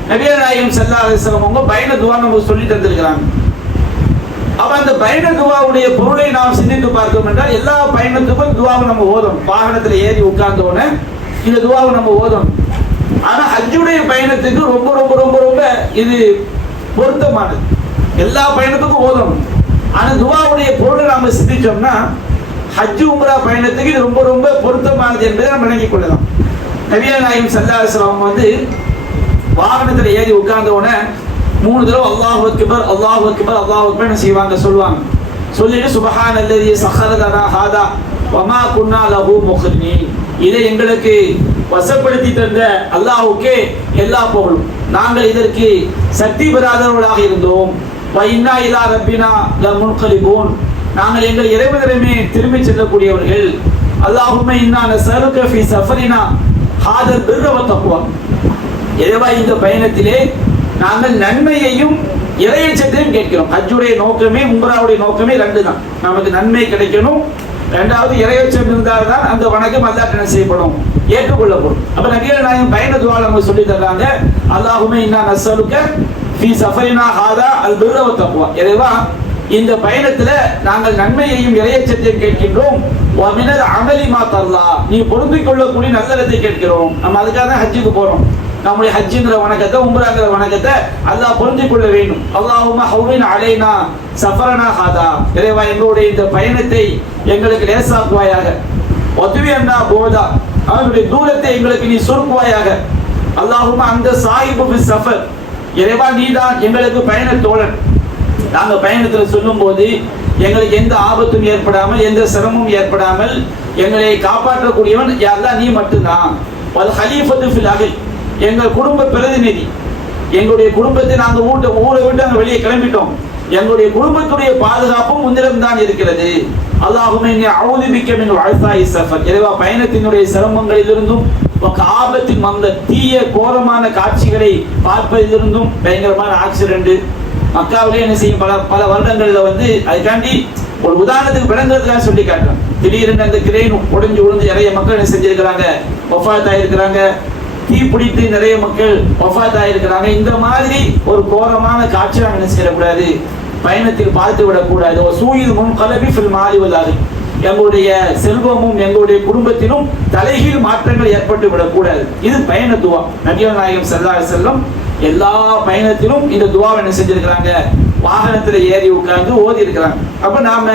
நபிகள் நாயகம் ஸல்லல்லாஹு அலைஹி வஸல்லம் அவங்க பயண துவா நமக்கு சொல்லி தந்திருக்கிறாங்க. அப்ப அந்த பயண துவாவுடைய பொருளை நாம் சிந்தித்து பார்த்தோம் என்றால் எல்லா பயணத்துக்கும் துவாவை நம்ம ஓதணும். வாகனத்துல ஏறி உட்கார்ந்த உடனே இந்த துவாவை நம்ம ஓதணும். ஆனா ஹஜ்ஜுடைய பயணத்துக்கு ரொம்ப ரொம்ப ரொம்ப ரொம்ப இது பொருத்தமானது. எல்லா பயணத்துக்கும் ஓதணும். ஆனா துவாவுடைய பொருளை நாம சிந்திச்சோம்னா ஹஜ்ஜு உம்ரா பயணத்துக்கு இது ரொம்ப ரொம்ப பொருத்தமானது என்பதை நம்ம விளங்கிக் கொள்ளலாம். நபிகள் நாயகம் ஸல்லல்லாஹு அலைஹி வஸல்லம் வந்து வாகனத்துல ஏறி உட்கார்ந்த உடனே 3 தடவை அல்லாஹு அக்பர் அல்லாஹு அக்பர் அல்லாஹு அக்பர் செய்வாங்க, சொல்லுவாங்க. சொல்லிட்டு சுப்ஹானல்லதி ஸஹர லனா ஹாதா வமா குன்னா லஹு முக்ரினீன், இதை எங்களுக்கு வசப்படுத்தி தந்த அல்லாஹ்வுக்கே எல்லா புகழும், நாங்கள் இதற்கு சக்தி பெறாதவர்களாக இருந்தோம். வ இன்னா இலா ரப்பினா லமுன்கலிபூன், நாங்கள் எங்கள் இறைவனிடமே திரும்பி செல்லக்கூடியவர்கள். அல்லாஹும்ம இன்னா நஸ்அலுக ஃபீ சஃபரினா ஹாதல் பிர்ர வ தக்வா, இறைவா இந்த பயணத்திலே நாங்கள் நன்மையையும் இறையச்சத்தையும் கேட்கிறோம். ஹஜ்ஜுடைய நோக்கமே உம்ராவுடைய நோக்கமே 2 தான். நமக்கு நன்மை கிடைக்கணும், 2வது இறையச்சம் இருந்தால் தான் அந்த வணக்கம் அல்லாஹ் என்ன செய்யப்படும், ஏற்றுக்கொள்ளப்படும். அப்ப நபிகள் நாயகம் பயண துஆ நமக்கு சொல்லி தர்றாங்க. அல்லாஹும்ம இன்னா நஸ்அலுக ஃபீ சஃபரினா ஹாதா அல் பிர்ர வ தக்வா, இறைவா இந்த பயணத்துல நாங்கள் நன்மையையும் இறையச்சத்தையும் கேட்கின்றோம். வ மினல் அமலி மா தல்லா, நீ பொருந்திக் கொள்ளக்கூடிய நல்லதை கேட்கிறோம். நம்ம அதுக்காக தான் ஹஜ்ஜுக்கு போறோம். நம்முடைய ஹஜ்ஜுங்கிற வணக்கத்தை உம்ராங்கிற வணக்கத்தை அல்லாஹ் புரிஞ்சிக் கொள்ள வேண்டும். அல்லாஹும்ம ஹவ்வின் அலைனா சஃபரனா ஹாதா, இறைவா எங்களுடைய இந்த பயணத்தை எங்களுக்கு லேசாக்குவாயாக. வதுவி அன்னா போதா, அவனுடைய தூரத்தை எங்களுக்கு நீ சுருக்குவாயாக. அல்லாஹும்ம அந்த சாஹிபு ஃபி சஃபர், இறைவா நீதான் எங்களுக்கு பயண தோழன். நாங்க பயணத்துல சொல்லும் போது எங்களுக்கு எந்த ஆபத்தும் ஏற்படாமல் எந்த சிரமமும் ஏற்படாமல் எங்களை காப்பாற்றக்கூடியவன் யாரெல்லாம் நீ மட்டும்தான். வல் ஹலீஃபத்து ஃபில் அஹ்ல், எங்கள் குடும்ப பிரதிநிதி, எங்களுடைய குடும்பத்தை நாங்கள் ஊரை விட்டு அங்கே வெளியே கிளம்பிட்டோம், எங்களுடைய குடும்பத்துடைய பாதுகாப்பும் உன்னிடம் தான் இருக்கிறது. அல்லாஹும்ம இன்னி அஊது பிக்க மின் வஅஸாஇ ஸஃபர், இறைவா பயணத்தினுடைய சிரமங்களிலிருந்தும் ஆபத்தின் அந்த தீய கோரமான காட்சிகளை பார்ப்பதிலிருந்தும், பயங்கரமான ஆக்சிடென்ட் மக்காவிலே என்ன செய்யும் பல வருடங்கள்ல வந்து அதுக்காண்டி ஒரு உதாரணத்துக்கு விளங்குறதுக்காக சொல்லி காட்டுறேன். திடீரென்று அந்த கிரேன் உடைஞ்சு விழுந்து நிறைய மக்கள் என்ன செஞ்சிருக்கிறாங்க, வஃபாத் ஆயிருக்கிறாங்க. தீ பிடித்து நிறைய மக்கள் வஃபாத் ஆயிருக்கிறாங்க. இந்த மாதிரி ஒரு கோரமான காட்சி நாங்கள் என்ன செய்யக்கூடாது, பயணத்தில் பார்த்து விடக்கூடாது. ஒரு சூயில் முன் கலபி ஃபில் மாலி வல் அஹ்ல், எங்களுடைய செல்வமும் எங்களுடைய குடும்பத்திலும் தலைகீழ் மாற்றங்கள் ஏற்பட்டு விடக்கூடாது. இது பயண துவா. நபிகள் நாயகம் ஸல்லல்லாஹு அலைஹி வஸல்லம் எல்லா பயணத்திலும் இந்த துவாவை என்ன செஞ்சிருக்கிறாங்க, வாகனத்துல ஏறி உட்கார்ந்து ஓதி இருக்கிறாங்க. அப்ப நாம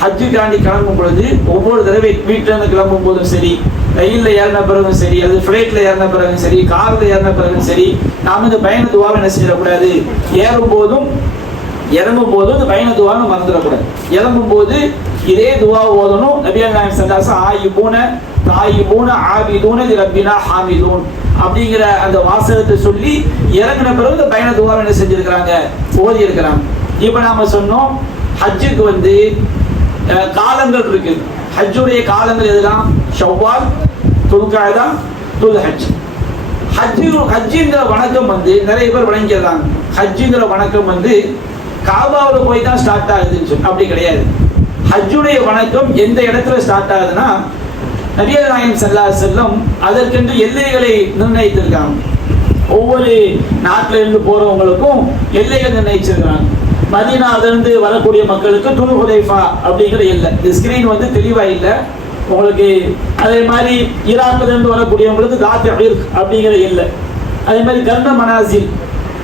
ஹஜ்ஜுக்காண்டி கிளம்பும் பொழுது ஒவ்வொரு தடவை வீட்டுல இருந்து கிளம்பும் போதும் சரி, ரயில்ல ஏறின பிறகும் சரி, அது ஃபிளைட்ல ஏறின பிறகும் சரி, கார்ல ஏறின பிறகும் சரி, நாம இந்த பயண துவாவை என்ன செய்யக்கூடாது, ஏறும் போதும் இறங்கும் போதும் இந்த பயண துவாவை மறந்துடக்கூடாது. இறங்கும் போது இதே துவா ஓதணும். நபிகள் நாயகம் ஸல்லல்லாஹு அலைஹி வஸல்லம் தாயிபூன ஆபிதூன லிரப்பினா ஹாமிதூன் அப்படிங்கிற அந்த வாசகத்தை சொல்லி இறங்கின பிறகு இந்த பயண துவாவை என்ன செஞ்சிருக்கிறாங்க, ஓதி இருக்கிறாங்க. இப்ப நாம சொன்னோம் ஹஜ்ஜுக்கு வந்து காலங்கள் இருக்குது. ஹஜ்ஜுடைய காலங்கள் எதெல்லாம், ஷவ்வால், துல்காதா, துல்ஹஜ். ஹஜ்ஜுங்கிற வணக்கம் வந்து நிறைய பேர் வணங்கிடுறாங்க. ஹஜ்ஜுங்கிற வணக்கம் வந்து காபாவில் போய் தான் ஸ்டார்ட் ஆகுதுன்னு சொல்லி அப்படி கிடையாது. ஹஜ்ஜுடைய வணக்கம் எந்த இடத்துல ஸ்டார்ட் ஆகுதுன்னா, நபிகள் நாயகம் ஸல்லல்லாஹு அலைஹி வஸல்லம் அதற்கென்று எல்லைகளை நிர்ணயித்திருக்காங்க. ஒவ்வொரு நாட்டில இருந்து போறவங்களுக்கும் எல்லைகள் நிர்ணயிச்சிருக்காங்க. மதீனாவிலிருந்து வரக்கூடிய மக்களுக்கு துல் ஹுதைஃபா அப்படிங்கிற எல்லை. இந்த ஸ்கிரீன் வந்து தெளிவா இல்லை, உங்களுக்கு அதே மாதிரி ஈராக்கிலிருந்து வரக்கூடியவங்களுக்கு தாத் அப்படிங்கிற எல்லை, அதே மாதிரி கர்ண மனாசில்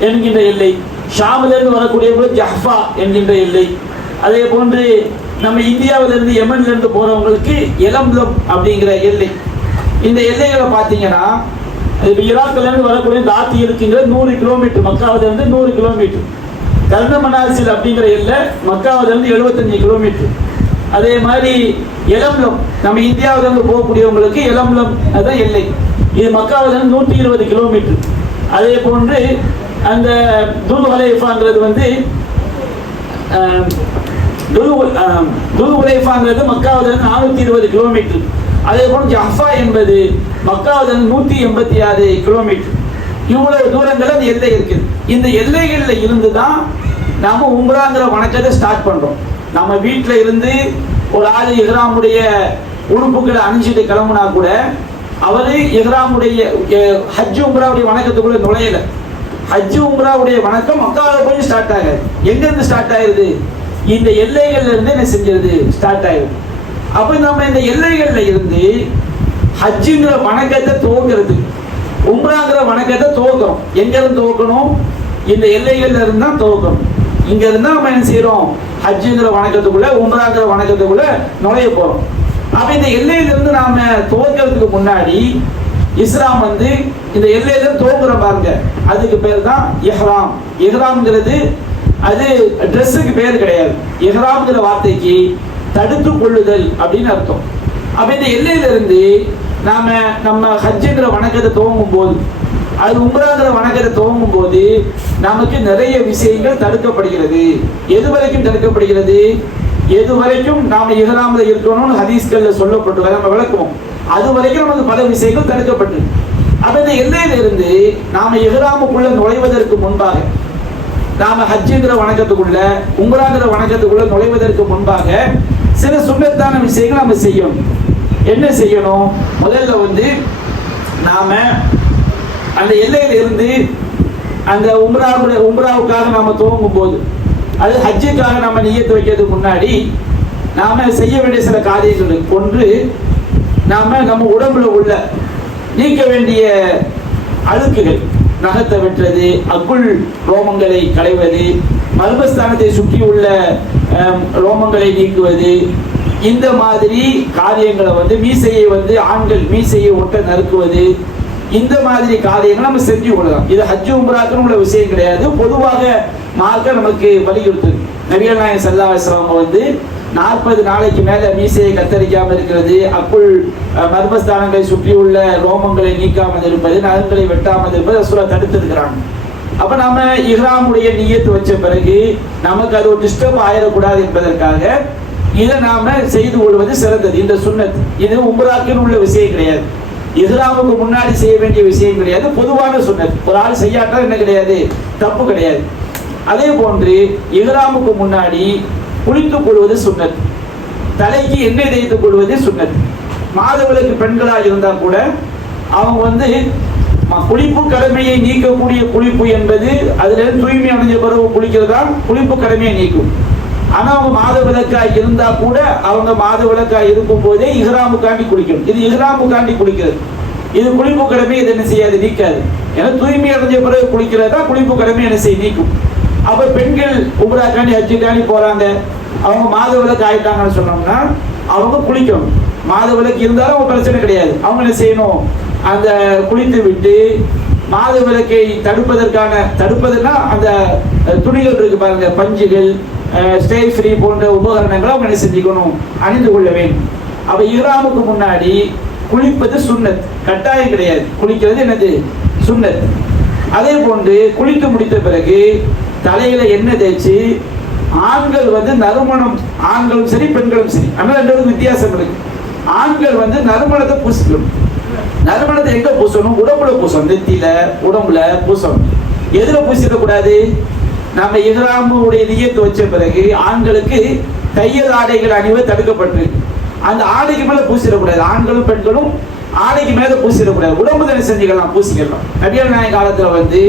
என்கின்ற எல்லை, ஷாமிலிருந்து வரக்கூடியவங்களுக்கு ஜஹ்ஃபா என்கின்ற எல்லை, அதே போன்று நம்ம இந்தியாவிலிருந்து யமன்லேருந்து போகிறவங்களுக்கு எலம்லம் அப்படிங்கிற எல்லை. இந்த எல்லைகளை பார்த்தீங்கன்னா இப்போ ஈராக்கிலேருந்து வரக்கூடிய தாத்தி இருக்குங்கிற 100 கிலோமீட்டர், மக்காவிலிருந்து 100 கிலோமீட்டர். கர்ண மனாசில் அப்படிங்கிற எல்லை மக்காவிலிருந்து 75 கிலோமீட்டர். அதே மாதிரி எலம்லம் நம்ம இந்தியாவிலிருந்து போகக்கூடியவங்களுக்கு எலம்லம் அதுதான் எல்லை, இது மக்காவிலிருந்து 120 கிலோமீட்டர். அதே போன்று அந்த துல் ஹுலைஃபாங்கிறது துல் ஹுலைஃபாங்கிறது மக்காவிலிருந்து 420 கிலோமீட்டர். அதே போல் ஜஹ்ஃபா என்பது மக்காவிலிருந்து 186 கிலோமீட்டர். இவ்வளவு தூரங்கள் அந்த எல்லை இருக்குது. இந்த எல்லைகளில் இருந்து தான் நாம உம்ராங்கிற வணக்கத்தை ஸ்டார்ட் பண்றோம். நம்ம வீட்டில் இருந்து ஒரு ஆள் இஹ்ராமுடைய உறுப்புகளை அணிஞ்சிட்டு கிளம்புனா கூட அவரு இஹ்ராமுடைய ஹஜ் உம்ராவுடைய வணக்கத்துக்குள்ள நுழையல. ஹஜ் உம்ராவுடைய வணக்கம் மக்காவில் போய் ஸ்டார்ட் ஆகாது. எங்கிருந்து ஸ்டார்ட் ஆயிருது? இந்த எல்லைகள்ல இருந்து என்ன செஞ்சிருது? ஸ்டார்ட் ஆயிடும். அப்ப நம்ம இந்த எல்லைகள்ல இருந்து ஹஜ்ஜுங்கிற வணக்கத்தை துவங்கிறது, உம்ராங்கிற வணக்கத்தை துவக்கிறோம். எங்க இருந்து துவக்கணும்? இந்த எல்லைகள்ல இருந்து தான் துவக்கணும். இங்க இருந்தா நம்ம என்ன செய்யறோம்? ஹஜ்ஜுங்கிற வணக்கத்துக்குள்ள உம்ராங்கிற வணக்கத்துக்குள்ள நுழைய போறோம். அப்ப இந்த எல்லையிலிருந்து நாம துவக்கிறதுக்கு முன்னாடி இஸ்லாம் இந்த எல்லையில துவங்குற பாருங்க, அதுக்கு பேர் தான் இஹ்ராம். இஹ்ராம்ங்கிறது அது ட்ரெஸ்ஸுக்கு பேர் கிடையாது. இஹ்ராம்ங்கிற வார்த்தைக்கு தடுத்து கொள்ளுதல் அப்படின்னு அர்த்தம். அப்ப இந்த எல்லையிலிருந்து நாம நம்ம ஹஜ்ஜுங்கிற வணக்கத்தை துவங்கும் போது, அது உம்ராங்கிற வணக்கத்தை துவங்கும் போது நமக்கு நிறைய விஷயங்கள் தடுக்கப்படுகிறது. எது வரைக்கும் தடுக்கப்படுகிறது? எது வரைக்கும் நாம இஹ்ராம்ல இருக்கணும்னு ஹதீஸ்கள்ல சொல்லப்பட்டு நம்ம விளக்குவோம், அது வரைக்கும் நமக்கு பல விஷயங்கள் தடுக்கப்பட்டு. அப்ப இந்த எல்லையிலிருந்து நாம இஹ்ராமுக்குள்ள நுழைவதற்கு முன்பாக, நாம ஹஜ்ஜுங்கிற வணக்கத்துக்குள்ள உம்ராங்கிற வணக்கத்துக்குள்ள நுழைவதற்கு முன்பாக சில சுன்னத்தான விஷயங்கள் நம்ம செய்யணும். என்ன செய்யணும்? முதல்ல நாம அந்த எல்லையில இருந்து அந்த உம்ராவுக்காக நாம துவங்கும் போது, அது ஹஜ்ஜுக்காக நம்ம நியத்து வைக்கிறதுக்கு முன்னாடி நாம செய்ய வேண்டிய சில காரியங்கள். ஒன்று, நாம நம்ம உடம்புல உள்ள நீக்க வேண்டிய அழுக்குகள், நகத்தை வெட்டுறது, அக்குள் ரோமங்களை களைவது, மர்மஸ்தானத்தை சுற்றி உள்ள ரோமங்களை நீக்குவது, இந்த மாதிரி காரியங்களை மீசையை ஆண்கள் மீசையை ஒட்ட நறுக்குவது, இந்த மாதிரி காரியங்களை நம்ம செஞ்சு கொள்ளலாம். இது ஹஜ் உம்ராக்குன்னு உள்ள விஷயம் கிடையாது. பொதுவாக மார்க்க நமக்கு வலியுறுத்துது. நபிகள் நாயகம் ஸல்லல்லாஹு அலைஹி வஸல்லம் 40 நாளைக்கு மேல மீசையை கத்தரிக்காமல் இருக்கிறது, அக்குள் மர்மஸ்தானங்களை சுற்றி உள்ள ரோமங்களை நீக்காமல் இருப்பது, நகங்களை வெட்டாமல் இருப்பது ரசூலுல்லாஹ் தடுத்திருக்கிறாங்க. அப்ப நம்ம இஹ்ராமுடைய நியத்து வச்ச பிறகு நமக்கு அது ஒரு டிஸ்டர்ப் ஆயிடக்கூடாது என்பதற்காக இதை நாம செய்து கொள்வது சிறந்தது. இந்த சுன்னத் இது உம்ராக்குன்னு உள்ள விஷயம் கிடையாது, இஹ்ராமுக்கு முன்னாடி செய்ய வேண்டிய விஷயம் கிடையாது, பொதுவான சுன்னத். ஒரு ஆள் செய்யாட்டா என்ன கிடையாது, தப்பு கிடையாது. அதே போன்று இஹ்ராமுக்கு முன்னாடி குளித்துக் கொள்வது சுன்னத், தலைக்கு எண்ணெய் தேய்த்துக் கொள்வது சுன்னத். மாதவிலக்கு பெண்களாக இருந்தா கூட அவங்க குளிப்பு கடமையை நீக்கக்கூடிய குளிப்பு என்பது அதுல தூய்மை அடைஞ்ச பிறகு குளிக்கிறதா குளிப்பு கடமையை நீக்கும். ஆனா அவங்க மாதவிலக்காய் இருந்தா கூட அவங்க மாதவிலக்காய் இருக்கும் போதே இஹ்ராமுக்காண்டி குளிக்கணும். இது இஹ்ராமுக்காண்டி குளிக்கிறது, இது குளிப்பு கடமை இது என்ன செய்யாது, நீக்காது. ஏன்னா தூய்மை அடைஞ்ச பிறகு குளிக்கிறதா குளிப்பு கடமை என்ன செய்ய நீக்கும். அப்ப பெண்கள் உம்ராக்காண்டி ஹஜ்ஜுக்காண்டி போறாங்க, அவங்க மாதவிலக்கு ஆயிட்டாங்கன்னு சொன்னோம்னா அவங்க குளிக்கணும். மாதவிலக்கு இருந்தாலும் அவங்க பிரச்சனை கிடையாது. அவங்க என்ன செய்யணும், அந்த குளித்து விட்டு மாதவிலக்கை தடுப்பதுன்னா அந்த துணிகள் இருக்கு பாருங்க, பஞ்சுகள், ஸ்டே ஃப்ரீ போன்ற உபகரணங்களை அவங்க என்ன செஞ்சுக்கணும், அணிந்து கொள்ள வேண்டும். அப்ப இஹ்ராமுக்கு முன்னாடி குளிப்பது சுன்னத், கட்டாயம் கிடையாது. குளிக்கிறது என்னது, சுன்னத். அதே போன்று குளித்து முடித்த பிறகு தலையில எண்ணெய் தேய்ச்சி ஆண்கள் நறுமணம், ஆண்களும் சரி பெண்களும் சரி, ஆனால் ரெண்டு வித்தியாசம் இருக்கு. ஆண்கள் நறுமணத்தை பூசிக்கணும். நறுமணத்தை எங்க பூசணும், உடம்புல பூசணும், நெத்தியில உடம்புல பூசணும். எதுல பூசிடக்கூடாது, நம்ம இஹ்ராமுடைய நியத்து வச்ச பிறகு ஆண்களுக்கு தையல் ஆடைகள் அணிவது தடுக்கப்பட்டு அந்த ஆடைக்கு மேல பூசிடக்கூடாது. ஆண்களும் பெண்களும் ஆடைக்கு மேல பூசிடக்கூடாது, உடம்பு தானே செஞ்சுக்கலாம், பூசிக்கலாம். நபிகள் நாயக காலத்துல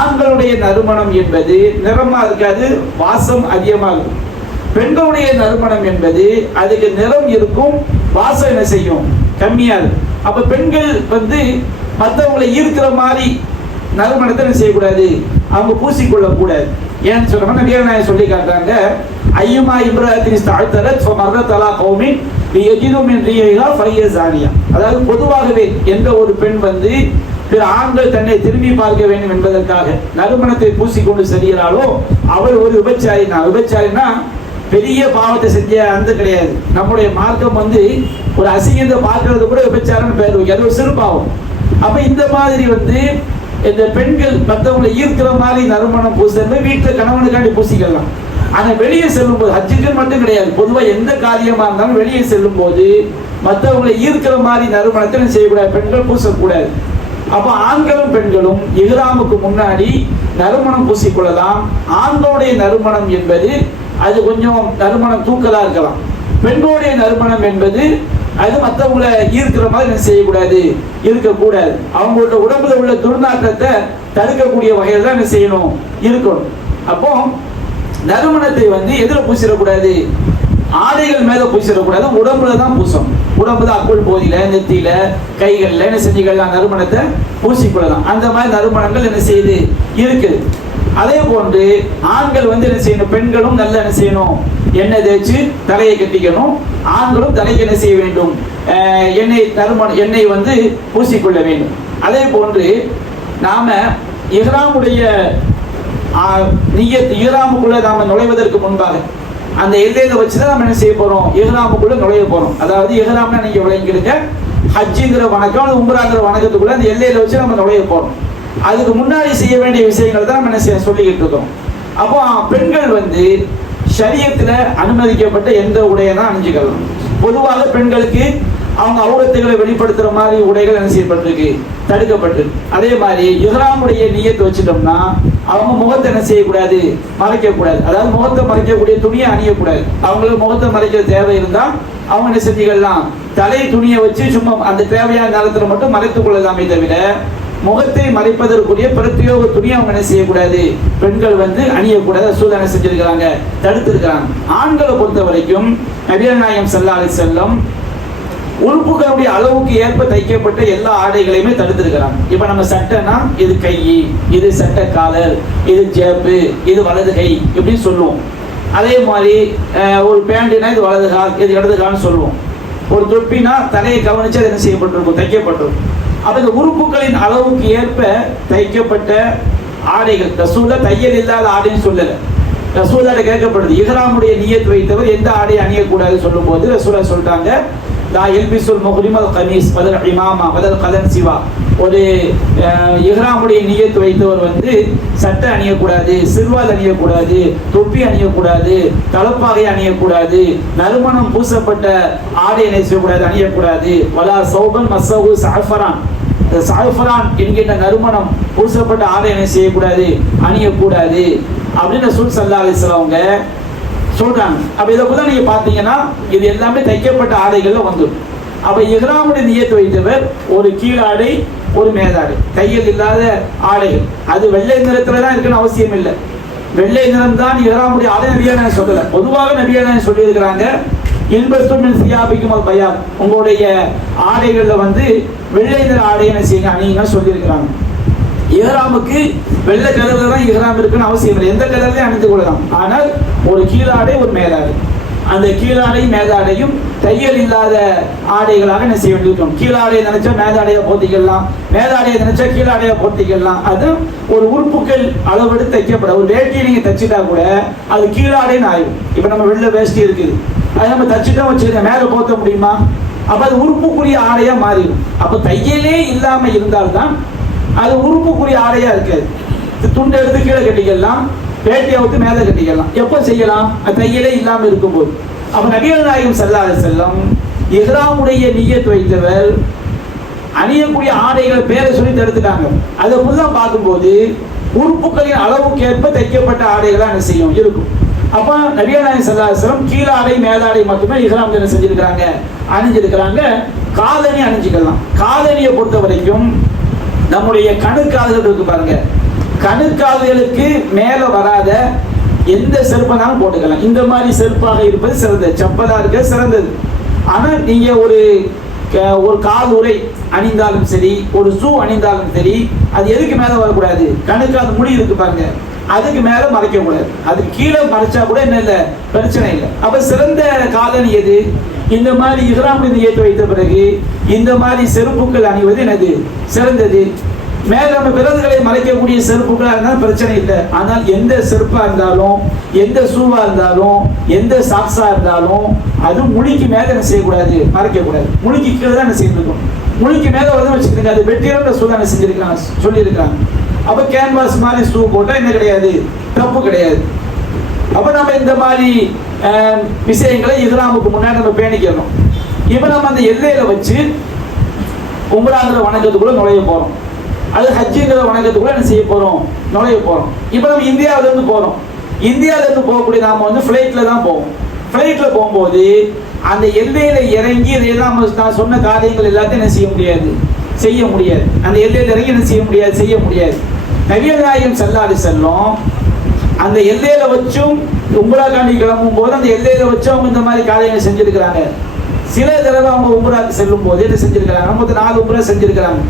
ஆண்களுடைய நறுமணம் என்பது நிறமா இருக்காது, வாசம் அதிகமாக இருக்கும். பெண்களுடைய நறுமணம் என்பது அதுக்கு நிறம் இருக்கும், வாசம் என்ன செய்யும், கம்மியாது. அப்ப பெண்கள் வந்து மற்றவங்களை ஈர்க்கிற மாதிரி நறுமணத்தை என்ன செய்யக்கூடாது, அவங்க பூசிக்கொள்ள கூடாது. ஏன்னு சொன்னா நபிகள் நாயகம் சொல்லி காட்டுறாங்க, ஐயுமா இப்ராஹிம் இஸ்தஅதரத் ஃபமர்ரத் அலா கௌமின் லியஜிது மின் ரிஹா ஃபஹிய ஜானியா. அதாவது பொதுவாகவே எந்த ஒரு பெண் வந்து பிற ஆண்கள் தன்னை திரும்பி பார்க்க வேண்டும் என்பதற்காக நறுமணத்தை பூசிக்கொண்டு செல்கிறாளோ அவள் ஒரு விபச்சாரினா. விபச்சாரினா பெரிய பாவத்தை செஞ்ச அந்த கிடையாது. நம்முடைய மார்க்கம் வந்து ஒரு அசிங்கத்தை பார்க்கறது கூட விபச்சாரம்னு பேர் வைக்க, அது ஒரு சிறு பாவம். அப்ப இந்த மாதிரி வந்து இந்த பெண்கள் மற்றவங்களை ஈர்க்கிற மாதிரி நறுமணம் பூசுறது வீட்டில் கணவனுக்காண்டி பூசிக்கலாம். ஆனால் வெளியே செல்லும் போது, ஹஜ்ஜுக்கு மட்டும் கிடையாது, பொதுவாக எந்த காரியமா இருந்தாலும் வெளியே செல்லும் போது மற்றவங்களை ஈர்க்கிற மாதிரி நறுமணத்தை செய்யக்கூடாது, பெண்கள் பூசக்கூடாது. அப்போ ஆண்களும் பெண்களும் இஹ்ராமுக்கு முன்னாடி நறுமணம் பூசிக்கொள்ளலாம். ஆண்களுடைய நறுமணம் என்பது அது கொஞ்சம் நறுமணம் தூக்கலா இருக்கலாம். பெண்களுடைய நறுமணம் என்பது அது மற்றவங்களை ஈர்க்கிற மாதிரி என்ன செய்யக்கூடாது, இருக்கக்கூடாது. அவங்களோட உடம்புல உள்ள துர்நாற்றத்தை தடுக்கக்கூடிய வகையில் தான் என்ன செய்யணும், இருக்கணும். அப்போ நறுமணத்தை வந்து எதில் பூசிடக்கூடாது, ஆடைகள் மேல பூசிடக்கூடாது, உடம்புல தான் பூசணும். உடம்புல அக்குள் போதியில, நெத்தியில, கைகள்ல என்ன செஞ்சுக்கலாம், நறுமணத்தை பூசிக்கொள்ளலாம். அந்த மாதிரி நறுமணங்கள் என்ன செய்யுது, இருக்குது. அதே போன்று ஆண்கள் வந்து என்ன செய்யணும், பெண்களும் நல்லா என்ன செய்யணும், எண்ணெய் தேய்ச்சி தலையை கட்டிக்கணும். ஆண்களும் தலைக்கு என்ன செய்ய வேண்டும், எண்ணெய் வந்து பூசிக்கொள்ள வேண்டும். அதே போன்று நாம இஹ்ராமுடைய நிய்யத், இஹ்ராமுக்குள்ள நாம நுழைவதற்கு முன்பாக அந்த எல்லையில வச்சுதான் நம்ம என்ன செய்ய போறோம், இஹ்ராமுக்குள்ள நுழைய போறோம். அதாவது இஹ்ராம்னா நீங்க விளங்கிடுங்க, ஹஜ்ஜுங்கிற வணக்கம், உம்ராங்கிற வணக்கத்துக்குள்ள அந்த எல்லையில வச்சு நம்ம நுழைய போறோம். அதுக்கு முன்னாடி செய்ய வேண்டிய விஷயங்கள் தான் நம்ம என்ன சொல்லிக்கிட்டு இருக்கோம். அப்போ பெண்கள் வந்து ஷரியத்துல அனுமதிக்கப்பட்ட எந்த உடையை தான் அணிஞ்சுக்கலாம். பொதுவாக பெண்களுக்கு அவங்க அவுரத்துகளை வெளிப்படுத்துற மாதிரி உடைகள் என்ன செய்யப்பட்டிருக்கு, தடுக்கப்பட்டிருக்கு. அதே மாதிரி இஹ்ராமுடைய நிய்யத்தை வச்சுட்டோம்னா அவங்க முகத்தை என்ன செய்யக்கூடாது, மறைக்கக்கூடாது. அதாவது முகத்தை மறைக்கக்கூடிய துணியை அணியக்கூடாது. அவங்களுக்கு முகத்தை மறைக்கிற தேவை இருந்தால் அவங்க என்ன செஞ்சுக்கலாம், தலை துணியை வச்சு சும்மா அந்த தேவையான நேரத்தில் மட்டும் மறைத்துக் கொள்ளலாமே தவிர முகத்தை மறைப்பதற்குரிய பிரத்யோக துணியை அவங்க என்ன செய்யக்கூடாது, பெண்கள் வந்து அணியக்கூடாது. ரசூல் என்ன செஞ்சிருக்கிறாங்க, தடுத்திருக்கிறாங்க. ஆண்களை பொறுத்த வரைக்கும் நபிகள் நாயகம் ஸல்லல்லாஹு அலைஹி வஸல்லம் உறுப்புகளுடைய அளவுக்கு ஏற்ப தைக்கப்பட்ட எல்லா ஆடைகளையுமே தடுத்திருக்கிறாங்க. இப்ப நம்ம சட்டைனா இது கை, இது சட்டை காலர், இது ஜேப்பு, இது வலது கை இப்படி சொல்லுவோம். அதே மாதிரி ஒரு பேண்ட்னா இது வலது கால், இது இடது கால்னு சொல்லுவோம். ஒரு தொப்பினா தலையை கவனிச்சு அது என்ன செய்யப்பட்டிருக்கும், தைக்கப்பட்டிருக்கும். அப்ப இந்த உறுப்புகளின் அளவுக்கு ஏற்ப தைக்கப்பட்ட ஆடைகள். ரசூலா தையல் இல்லாத ஆடைன்னு சொல்லல. ரசூலாட்ட கேட்கப்படுது, இஹ்ராமுடைய நிய்யத் வைத்தவர் எந்த ஆடையை அணியக்கூடாது சொல்லும் போது ரசூலா சொல்லிட்டாங்க, லா யல்பிசுல் முஹ்ரிமல் கமீஸ் வதல் இமாமா வதல் கதன் சிவா. ஒரு இஹ்ராமுடைய நிய்யத் வைத்தவர் வந்து சட்டை அணியக்கூடாது, சிர்வால் அணியக்கூடாது, தொப்பி அணியக்கூடாது, தலப்பாகை அணியக்கூடாது, நறுமணம் பூசப்பட்ட ஆடை செய்யக்கூடாது, அணியக்கூடாது. வலா சௌபன் மஸ்ஸஹு ஸஅஃபரான், ஸஅஃபரான் என்கின்ற நறுமணம் பூசப்பட்ட ஆடை என்ன செய்யக்கூடாது, அணியக்கூடாது அப்படின்னு ரசூல் ஸல்லல்லாஹு அலைஹி வஸல்லம் அவங்க சொல்றாங்க. அப்ப இதை கூட நீங்க பாத்தீங்கன்னா இது எல்லாமே தைக்கப்பட்ட ஆடைகள்ல வந்துடும். அப்ப இஹ்ராமுடைய நிய்யத் வைத்தவர் ஒரு கீழாடை ஒரு மேலாடை, தையல் இல்லாத ஆடைகள், அது வெள்ளை நிறத்துல தான் இருக்குன்னு அவசியம் இல்லை. வெள்ளை நிறம் தான் இஹ்ராமுடைய ஆடை நபியான சொல்லல. பொதுவாக நபியான சொல்லி இருக்கிறாங்க, இன்பத்துமின் சியாபிக்கும் அது பயான், உங்களுடைய ஆடைகள்ல வந்து வெள்ளை நிற ஆடை என்ன செய்யுங்க அணிங்க சொல்லி இருக்கிறாங்க. இஹ்ராமுக்கு வெள்ளை கலர்ல தான் இஹ்ராம் இருக்குன்னு அவசியம் இல்லை, எந்த கலர்லயும் அணிந்து கொள்ளலாம். ஆனால் ஒரு கீழாடை ஒரு மேலாடை, அந்த கீழாடை மேலாடையும் தையல் இல்லாத ஆடைகளாக என்ன செய்ய வேண்டியிருக்கும். கீழாடையை நினைச்சா மேலாடையை போர்த்திக்கலாம், மேலாடையை நினைச்சா கீழாடையை போர்த்திக்கலாம். அது ஒரு உறுப்புகள் அளவெடுத்து தைக்கப்பட. ஒரு வேட்டியை நீங்க தச்சுட்டா கூட அது கீழாடைன்னு ஆயிடும். இப்ப நம்ம வெள்ளை வேஷ்டி இருக்குது, அதை நம்ம தச்சுட்டா வச்சுருக்க மேல போர்த்த முடியுமா? அப்ப அது உறுப்புக்குரிய ஆடையா மாறிடும். அப்ப தையலே இல்லாம இருந்தால்தான் அது உறுப்புக்குரிய ஆடையா இருக்காது. துண்டை எடுத்து கீழே கட்டிக்கலாம், வேட்டியை விட்டு மேலே கட்டிக்கலாம். எப்போ செய்யலாம், அது தையலே இல்லாமல் இருக்கும்போது. அப்ப நபிகள் நாயகம் ஸல்லல்லாஹு அலைஹி வஸல்லம் இஹ்ராமுடைய நிய்யத் வைத்தவர் அணியக்கூடிய ஆடைகளை பேரை சொல்லி தடுத்துட்டாங்க. அதை ஃபுல்லா பார்க்கும்போது உறுப்புகளின் அளவுக்கு ஏற்ப தைக்கப்பட்ட ஆடைகளா என்ன செய்யும் இருக்கும். அப்ப நபிகள் நாயகம் ஸல்லல்லாஹு அலைஹி வஸல்லம் கீழாடை மேலாடை மட்டுமே இஹ்ராம் என்ன செஞ்சிருக்கிறாங்க, அணிஞ்சிருக்கிறாங்க. காலணி அணிஞ்சிக்கலாம். காலணியை பொறுத்த வரைக்கும் நம்முடைய கணுக்கால்கள் இருக்கு பாருங்க, கணுக்கால்களுக்கு மேல வராத எந்த செருப்பனாலும் போட்டுக்கலாம். இந்த மாதிரி செருப்பாக இருப்பது சிறந்தது, செப்பலா இருக்க சிறந்தது. ஆனால் நீங்க ஒரு கால் உரை அணிந்தாலும் சரி, ஒரு ஷூ அணிந்தாலும் சரி, அது எதுக்கு மேல வரக்கூடாது? கணுக்கால் முடி இருக்கு பாருங்க, அதுக்கு மேல மறைக்க கூடாது. அதுக்கு கீழே மறைச்சா கூட என்ன இல்லை, பிரச்சனை இல்லை. அப்ப சிறந்த காலணி எது? இந்த மாதிரி இஹ்ராம் நியத்து வைத்த பிறகு இந்த மாதிரி செருப்புகள் அணிவது என்னது சிறந்தது. மேல நம்ம விரல்களை மறைக்கக்கூடிய செருப்புகளா இருந்தாலும் பிரச்சனை இல்லை. ஆனால் எந்த செருப்பா இருந்தாலும், எந்த ஷூவா இருந்தாலும், எந்த சாக்ஸா இருந்தாலும் அது முழிக்கு மேல என்ன செய்யக்கூடாது, மறைக்க கூடாது. முழிக்கு கீழே தான் என்ன செய்யணும். முழிக்கு மேல வந்து வச்சுக்கிறீங்க, அது வெற்றியான ஷூ தான் செஞ்சிருக்காங்க, சொல்லியிருக்காங்க. அப்ப கேன்வாஸ் மாதிரி ஷூ போட்டா என்ன கிடையாது, தப்பு கிடையாது. அப்ப நம்ம இந்த மாதிரி விஷயங்களை இஹ்ராமுக்கு முன்னாடி நம்ம பேணிக்கணும். இப்ப நம்ம அந்த எல்லையில வச்சு உம்ராங்கிற வணக்கத்துக்குள்ள நுழைய போறோம், அது ஹஜ்ஜுங்கிற வணக்கத்துக்குள்ள என்ன செய்ய போறோம், நுழைய போறோம். இப்ப நம்ம இந்தியாவில இருந்து போறோம். இந்தியாவில இருந்து போகக்கூடிய நாம வந்து ஃபிளைட்ல தான் போவோம். ஃபிளைட்ல போகும்போது அந்த எல்லையில இறங்கி இதெல்லாம் நான் சொன்ன காரியங்கள் எல்லாத்தையும் என்ன செய்ய முடியாது, செய்ய முடியாது. அந்த எல்லையில இறங்கி என்ன செய்ய முடியாது, செய்ய முடியாது. நபிகள் நாயகம் ஸல்லல்லாஹு அலைஹி வஸல்லம் அந்த எல்லையில வச்சும் உம்ராக்காண்டி கிளம்பும் போது அந்த எல்லையில வச்சு அவங்க இந்த மாதிரி காரியங்கள் செஞ்சிருக்கிறாங்க. சில தடவை அவங்க உம்ராக்கு செல்லும் போது என்ன செஞ்சிருக்கிறாங்க, நமக்கு 4 உம்ரா செஞ்சிருக்கிறாங்க.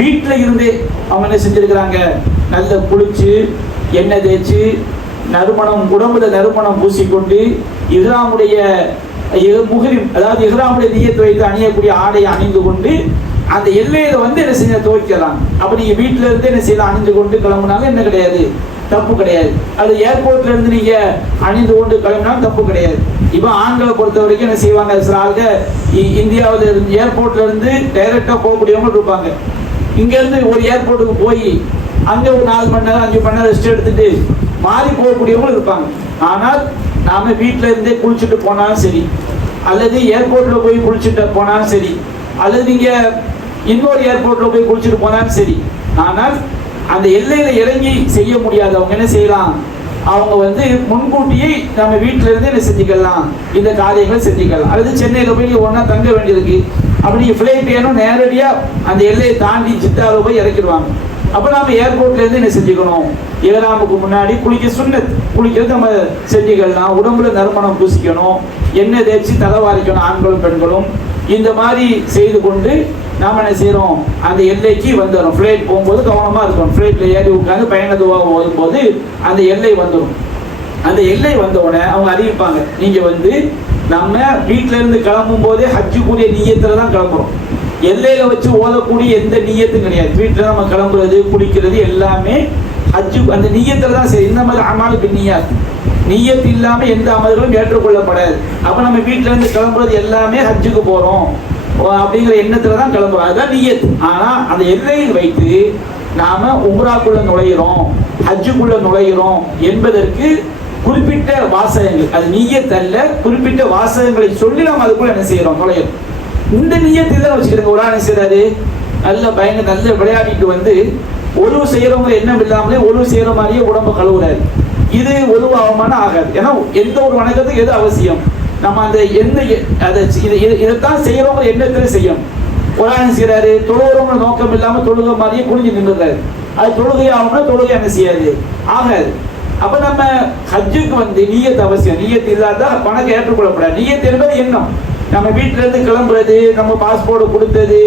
வீட்டுல இருந்தே அவங்க என்ன செஞ்சிருக்கிறாங்க, நல்ல குளிச்சு எண்ணெய் தேய்ச்சி நறுமணம், உடம்புல நறுமணம் பூசிக்கொண்டு இஹ்ராமுடைய முஹ்ரிம், அதாவது இஹ்ராமுடைய நியத் வைத்து அணியக்கூடிய ஆடையை அணிந்து கொண்டு அந்த எல்லையில வந்து என்ன செய்ய துவைக்கலாம். அப்ப நீங்க வீட்டுல இருந்து என்ன செய்யலாம், அணிந்து கொண்டு கிளம்புனாலும் என்ன கிடையாது, தப்பு கிடையாது. அது ஏர்போர்ட்ல இருந்து நீங்க அணிந்து கொண்டு கிளம்பினாலும் தப்பு கிடையாது. இப்ப ஆண்களை பொறுத்த வரைக்கும் என்ன செய்வாங்க, சில ஆளுங்க இந்தியாவில இருந்து ஏர்போர்ட்ல இருந்து டைரக்டா போகக்கூடியவங்க இருப்பாங்க. இங்க இருந்து ஒரு ஏர்போர்ட்டுக்கு போய் அங்க ஒரு 4 மணி நேரம் 5 மணி நேரம் ரெஸ்ட் எடுத்துட்டு மாறி போகக்கூடியவங்களும் இருப்பாங்க. ஆனால் நாம வீட்டுல இருந்தே குளிச்சுட்டு போனாலும் சரி, அல்லது ஏர்போர்ட்ல போய் குளிச்சுட்டு போனாலும் சரி, அல்லது நீங்க இன்னொரு ஏர்போர்ட்ல போய் குளிச்சுட்டு போனாலும் சரி, ஆனால் அந்த எல்லையில இறங்கி செய்ய முடியாதவங்க என்ன செய்யலாம், அவங்க வந்து முன்கூட்டியே நம்ம வீட்டுல இருந்து என்ன செஞ்சுக்கலாம், இந்த காரியங்களை செஞ்சுக்கலாம். அல்லது சென்னையில போய் ஒன்னா தங்க வேண்டியிருக்கு, அப்படி நீங்க ஃபிளைட் ஏனும் நேரடியா அந்த எல்லையை தாண்டி ஜித்தால போய் இறக்கிடுவாங்க. அப்ப நாம ஏர்போர்ட்ல இருந்து என்ன செஞ்சுக்கணும், இஹ்ராமுக்கு முன்னாடி குளிக்க சுன்னத், குளிக்கிறது நம்ம செஞ்சுக்கலாம். உடம்புல நறுமணம் பூசிக்கணும், எண்ணெய் தேய்ச்சி தலைவாரிக்கணும், ஆண்களும் பெண்களும். இந்த மாதிரி செய்து கொண்டு நாம என்ன செய்யறோம், அந்த எல்லைக்கு வந்துடும். ஃபிளைட் போகும்போது கவனமா இருக்கணும். ஃபிளைட்ல ஏறி உட்காந்து பயணத்துவா போகும்போது அந்த எல்லை வந்துடும். அந்த எல்லை வந்த உடனே அவங்க அறிவிப்பாங்க, நீங்க வந்து நம்ம வீட்டுல இருந்து கிளம்பும் போதே ஹஜ்ஜுக்குரிய நியத்துல தான் கிளம்புறோம். எல்லையில வச்சு ஓதக்கூடிய எந்த நியத்தும் கிடையாது. வீட்டுல நம்ம கிளம்புறது குளிக்கிறது எல்லாமே ஹஜ்ஜு அந்த நியத்துல தான் சரி. இந்த மாதிரி அமால் பின்னியாத், நியத் இல்லாம எந்த அமல்களும் ஏற்றுக்கொள்ளப்படாது. அப்ப நம்ம வீட்டுல இருந்து கிளம்புறது எல்லாமே ஹஜ்ஜுக்கு போறோம் அப்படிங்கிற எண்ணத்துல தான் கிளம்புறோம், அதுதான் நியத். ஆனா அந்த எல்லையில் வைத்து நாம உம்ராக்குள்ள நுழைகிறோம், ஹஜ்ஜுக்குள்ள நுழைகிறோம் என்பதற்கு குறிப்பிட்ட வாசகங்கள், அது நியத் அல்ல, குறிப்பிட்ட வாசகங்களை சொல்லி நாம் அதுக்குள்ள என்ன செய்யறோம், நுழையிறோம். இந்த நியத்தை தான் வச்சுக்கிறேங்க. ஒரு ஆள் செய்யறாரு, நல்ல பயங்கர நல்ல விளையாடிட்டு வந்து ஒழுவு செய்யறவங்க எண்ணம் இல்லாமலே ஒழுவு செய்யற மாதிரியே உடம்பு கழுவுறாரு. இது ஒழுவு அவமானம் ஆகாது. ஏன்னா எந்த ஒரு வணக்கத்துக்கு எது அவசியம், நம்ம அந்த எந்த இதைத்தான் செய்யறவங்க எண்ணத்துல செய்யணும். ஒரு ஆள் செய்யறாரு, தொழுகிறவங்க நோக்கம் இல்லாம தொழுக மாதிரியே குனிஞ்சு நின்றுறாரு, அது தொழுகை ஆகும்னா தொழுகை என்ன செய்யாது, ஆகாது. அப்ப நம்ம ஹஜ்ஜுக்கு வந்து நியத் அவசியம். நியத் இல்லாத பணத்தை ஏற்றுக்கொள்ளப்படாது. நியத் என்பது எண்ணம். நம்ம வீட்டுல இருந்து கிளம்புறது, நம்ம பாஸ்போர்ட் கொடுத்தது,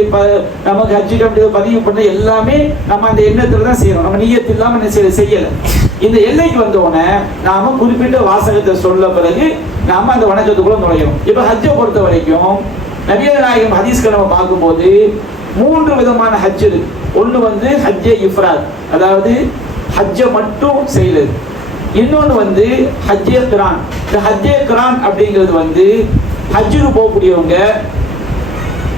நமக்கு ஹஜ்ஜு கமிட்டி பதிவு பண்ண எல்லாமே நம்ம அந்த எண்ணத்துல தான் செய்யறோம். நம்ம நியத் இல்லாம என்ன செய்யல. இந்த எல்லைக்கு வந்தோடனே நாம குறிப்பிட்ட வாசகத்தை சொல்ல பிறகு நாம அந்த வணக்கத்துக்குள்ள நுழையும். இப்ப ஹஜ்ஜை பொறுத்த வரைக்கும் நபிகள் நாயகம் ஹதீஸ்களை நம்ம பார்க்கும்போது 3 விதமான ஹஜ் இருக்கு. ஒண்ணு வந்து ஹஜ்ஜே இஃப்ராத், அதாவது ஹஜ்ஜை மட்டும் செய்யறது. இன்னொன்று வந்து ஹஜ்ஜே கிரான். இந்த ஹஜ்ஜே கிரான் அப்படிங்கிறது வந்து ஹஜ்ஜுக்கு போகக்கூடியவங்க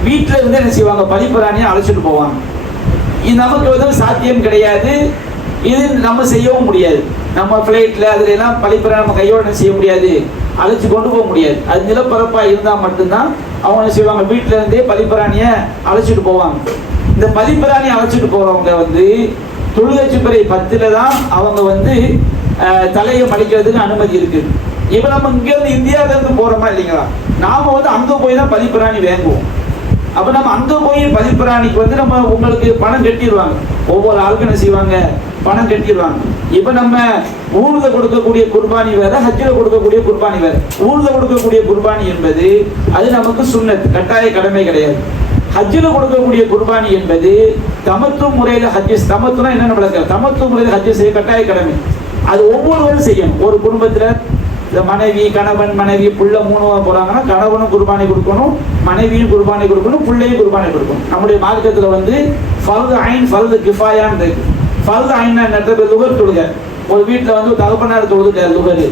வீட்டில இருந்து என்ன செய்வாங்க, பலிப்பிராணியை அழைச்சிட்டு போவாங்க. இது நமக்கு வந்து சாத்தியம் கிடையாது, இது நம்ம செய்யவும் முடியாது. நம்ம ஃபிளைட்ல அதுல எல்லாம் பலிப்பிராணி நம்ம கையோட என்ன செய்ய முடியாது, அழைச்சி கொண்டு போக முடியாது. அது நிலப்பரப்பா இருந்தா மட்டும்தான் அவங்க என்ன செய்வாங்க, வீட்டுல இருந்தே பலிப்பிராணிய அழைச்சிட்டு போவாங்க. இந்த பலிப்பிராணியை அழைச்சிட்டு போறவங்க வந்து தொழுகச்சிப்பறை 10ல தான் அவங்க வந்து தலையை மடிக்கிறதுக்கு அனுமதி இருக்கு. இப்ப நம்ம இங்க இருந்து இந்தியாவில இருந்து போறோமா இல்லைங்களா, நாம வந்து அங்க போய் தான் பலிப்பிராணி வாங்குவோம். அப்ப நம்ம அங்க போய் பலிப்பிராணிக்கு வந்து நம்ம உங்களுக்கு பணம் கட்டிடுவாங்க, ஒவ்வொரு ஆளுக்கும் என்ன செய்வாங்க, பணம் கட்டிடுவாங்க. இப்ப நம்ம ஊர்ல கொடுக்கக்கூடிய குர்பானி வேற, ஹஜ்ஜில் கொடுக்கக்கூடிய குர்பானி வேற. ஊர்ல கொடுக்கக்கூடிய குர்பானி என்பது அது நமக்கு சுன்னத், கட்டாய கடமை கிடையாது. ஹஜ்ஜில் கொடுக்கக்கூடிய குர்பானி என்பது தமத்து முறையில் ஹஜ்ஜி, தமத்துனா என்னென்ன விளக்க, தமத்து முறையில் ஹஜ்ஜி செய்ய கட்டாய கடமை. அது ஒவ்வொருவரும் செய்யணும். ஒரு குடும்பத்துல இந்த மனைவி, கணவன், மனைவி, புள்ள 3 போறாங்கன்னா கணவனும் குர்பானி கொடுக்கணும், மனைவியும் குர்பானி கொடுக்கணும், பிள்ளையும் குர்பானி கொடுக்கணும். நம்முடைய மார்க்கத்துல வந்து ஃபர்து ஐன், ஃபர்து கிஃபாயான்னு இருக்கு. ஃபர்து ஐன்னா என்ன, லுகர் தொழுக. ஒரு வீட்டுல வந்து தகப்பனார் தொழுதுட்டார் லுகர்,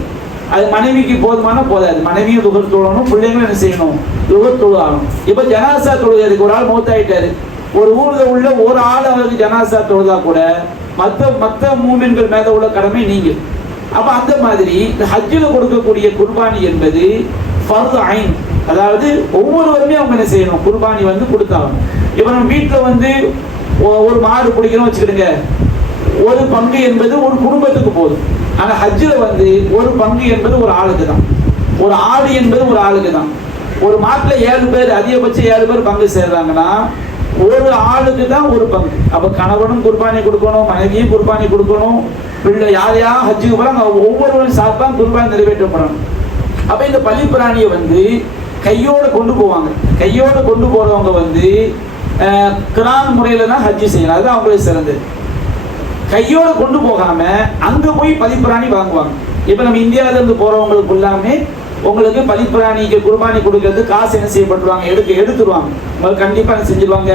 அது மனைவிக்கு போதுமான போதாது, மனைவியும் லுகர் தொழணும், பிள்ளைங்களும் என்ன செய்யணும், லுகர் தொழுகணும். இப்ப ஜனாசா தொழுகிறதுக்கு ஒரு ஆள் மௌத்தாயிட்டாரு, ஒரு ஊர்ல உள்ள ஒரு ஆள் அவருக்கு ஜனாசா தொழுதா கூட மற்ற மூமின்கள் மேல உள்ள கடமை நீங்க. அப்ப அந்த மாதிரி இந்த ஹஜ்ஜில் கொடுக்கக்கூடிய குர்பானி என்பது ஃபர்து ஐன், அதாவது ஒவ்வொருவருமே அவங்க என்ன செய்யணும், குர்பானி வந்து கொடுத்தாங்க. இப்ப நம்ம வீட்டுல வந்து ஒரு மாடு பிடிக்கணும் வச்சுக்கிடுங்க, ஒரு பங்கு என்பது ஒரு குடும்பத்துக்கு போதும். ஆனா ஹஜ்ஜில் வந்து ஒரு பங்கு என்பது ஒரு ஆளுக்கு தான், ஒரு ஆடு என்பது ஒரு ஆளுக்கு தான். ஒரு மாட்டுல 7 பேர், அதிகபட்சம் 7 பேர் பங்கு சேர்றாங்கன்னா ஒரு ஆளுக்கு தான் ஒரு பங்கு. அப்ப கணவனும் குர்பானி கொடுக்கணும், மனைவியும் குர்பானி கொடுக்கணும், பிள்ளை யார் யார் ஹஜ்ஜுக்கு போறாங்க ஒவ்வொருவரும் சார்பாக குர்பானி நிறைவேற்றப்படணும். அப்ப இந்த பலிப்பிராணியை வந்து கையோட கொண்டு போவாங்க. கையோட கொண்டு போறவங்க வந்து கிரான் முறையில தான் ஹஜ்ஜி செய்யணும், அதுதான் அவங்களுக்கு சிறந்தது. கையோட கொண்டு போகாம அங்க போய் பலிப்பிராணி வாங்குவாங்க. இப்ப நம்ம இந்தியாவில இருந்து போறவங்களுக்கு எல்லாமே உங்களுக்கு பலிப்பிராணிக்கு குர்பானி கொடுக்கறது காசு என்ன செய்யப்பட்டுருவாங்க, எடுத்துருவாங்க. உங்களுக்கு கண்டிப்பா என்ன செஞ்சிருவாங்க,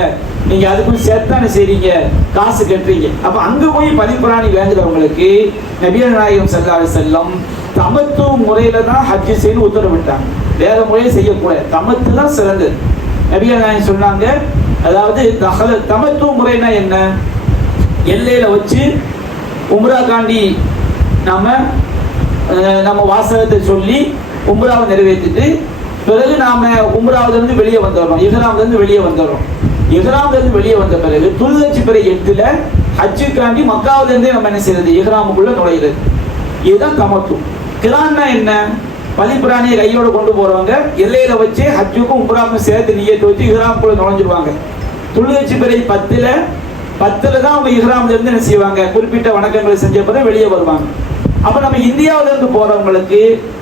நீங்க அதுக்கும் சேர்த்தானே செய்றீங்க, காசு கட்டுறீங்க. அப்ப அங்க போய் பலிப்பிராணி வாங்குறவங்களுக்கு நபிகள் நாயகம் ஸல்லல்லாஹு அலைஹி வஸல்லம் தமத்து முறையில தான் ஹஜ்ஜி செய்யணும் உத்தரவிட்டாங்க. வேற முறையை செய்யக்கூடாது, தமத்து தான் சிறந்தது. நபிகள் நாயகம் சொன்னாங்க, அதாவது தமத்து முறைனா என்ன, எல்லையில வச்சு உம்ரா காண்டி நம்ம வாசகத்தை சொல்லி உம்ராவை நிறைவேற்றிட்டு பிறகு நாம உம்ராவில இருந்து வெளியே வந்துடுறோம், இஹ்ராம்ல இருந்து வெளியே வந்துடுறோம். இஹ்ராம்ல இருந்து வெளியே வந்த பிறகு துல்ஹஜ் பிறை 8ல ஹஜ்ஜுக்காண்டி மக்காவில இருந்தே நம்ம என்ன செய்யறது, இஹ்ராமுக்குள்ள நுழைகிறது. இதுதான் தமத்து. கிரான்னா என்ன, பலிப்பிராணியை கையோட கொண்டு போறவங்க எல்லையில வச்சு ஹஜ்ஜுக்கும் உம்ராவுக்கும் சேர்த்து நியத்து வச்சு இஹ்ராமுக்குள்ள நுழைஞ்சிருவாங்க. துல்ஹஜ் பிறை 10ல தான் அவங்க இஹ்ராம்ல இருந்து என்ன செய்வாங்க, குறிப்பிட்ட வணக்கங்களை செஞ்ச பிறகு வெளியே வருவாங்க. அப்ப நம்ம இந்தியாவில இருந்து போறவங்களுக்கு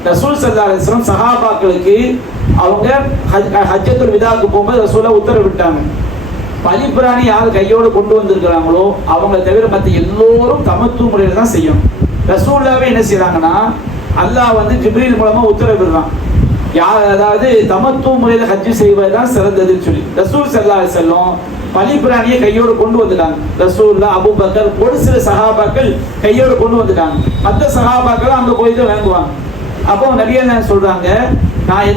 ரசூல் ஸல்லல்லாஹு அலைஹி வஸல்லம் சஹாபாக்களுக்கு அவங்க ஹஜ்ஜத்துல் விதாக்கு போகும்போது ரசூலா உத்தரவிட்டாங்க, பலிப்பிராணி யார் கையோடு கொண்டு வந்திருக்கிறாங்களோ அவங்க தவிர மற்ற எல்லோரும் தமத்து முறையில தான் செய்யணும். ரசூல்லாவே என்ன செய்யறாங்கன்னா, அல்லாஹ் வந்து ஜிப்ரீல் மூலமா உத்தரவிடுறான், யார் அதாவது தமத்து முறையில ஹஜ்ஜு செய்வதுதான் சிறந்ததுன்னு சொல்லி. ரசூல் ஸல்லல்லாஹு அலைஹி வஸல்லம் பலிப்பிராணியை கையோடு கொண்டு வந்துட்டாங்க. ரசூல்லா, அபூபக்கர், ஒரு சில சஹாபாக்கள் கையோடு கொண்டு வந்துட்டாங்க. மற்ற சஹாபாக்கள் அங்க போய் தான் வாங்குவாங்க. அப்போ நபிகள் நாயகம் சொல்றாங்க, நான்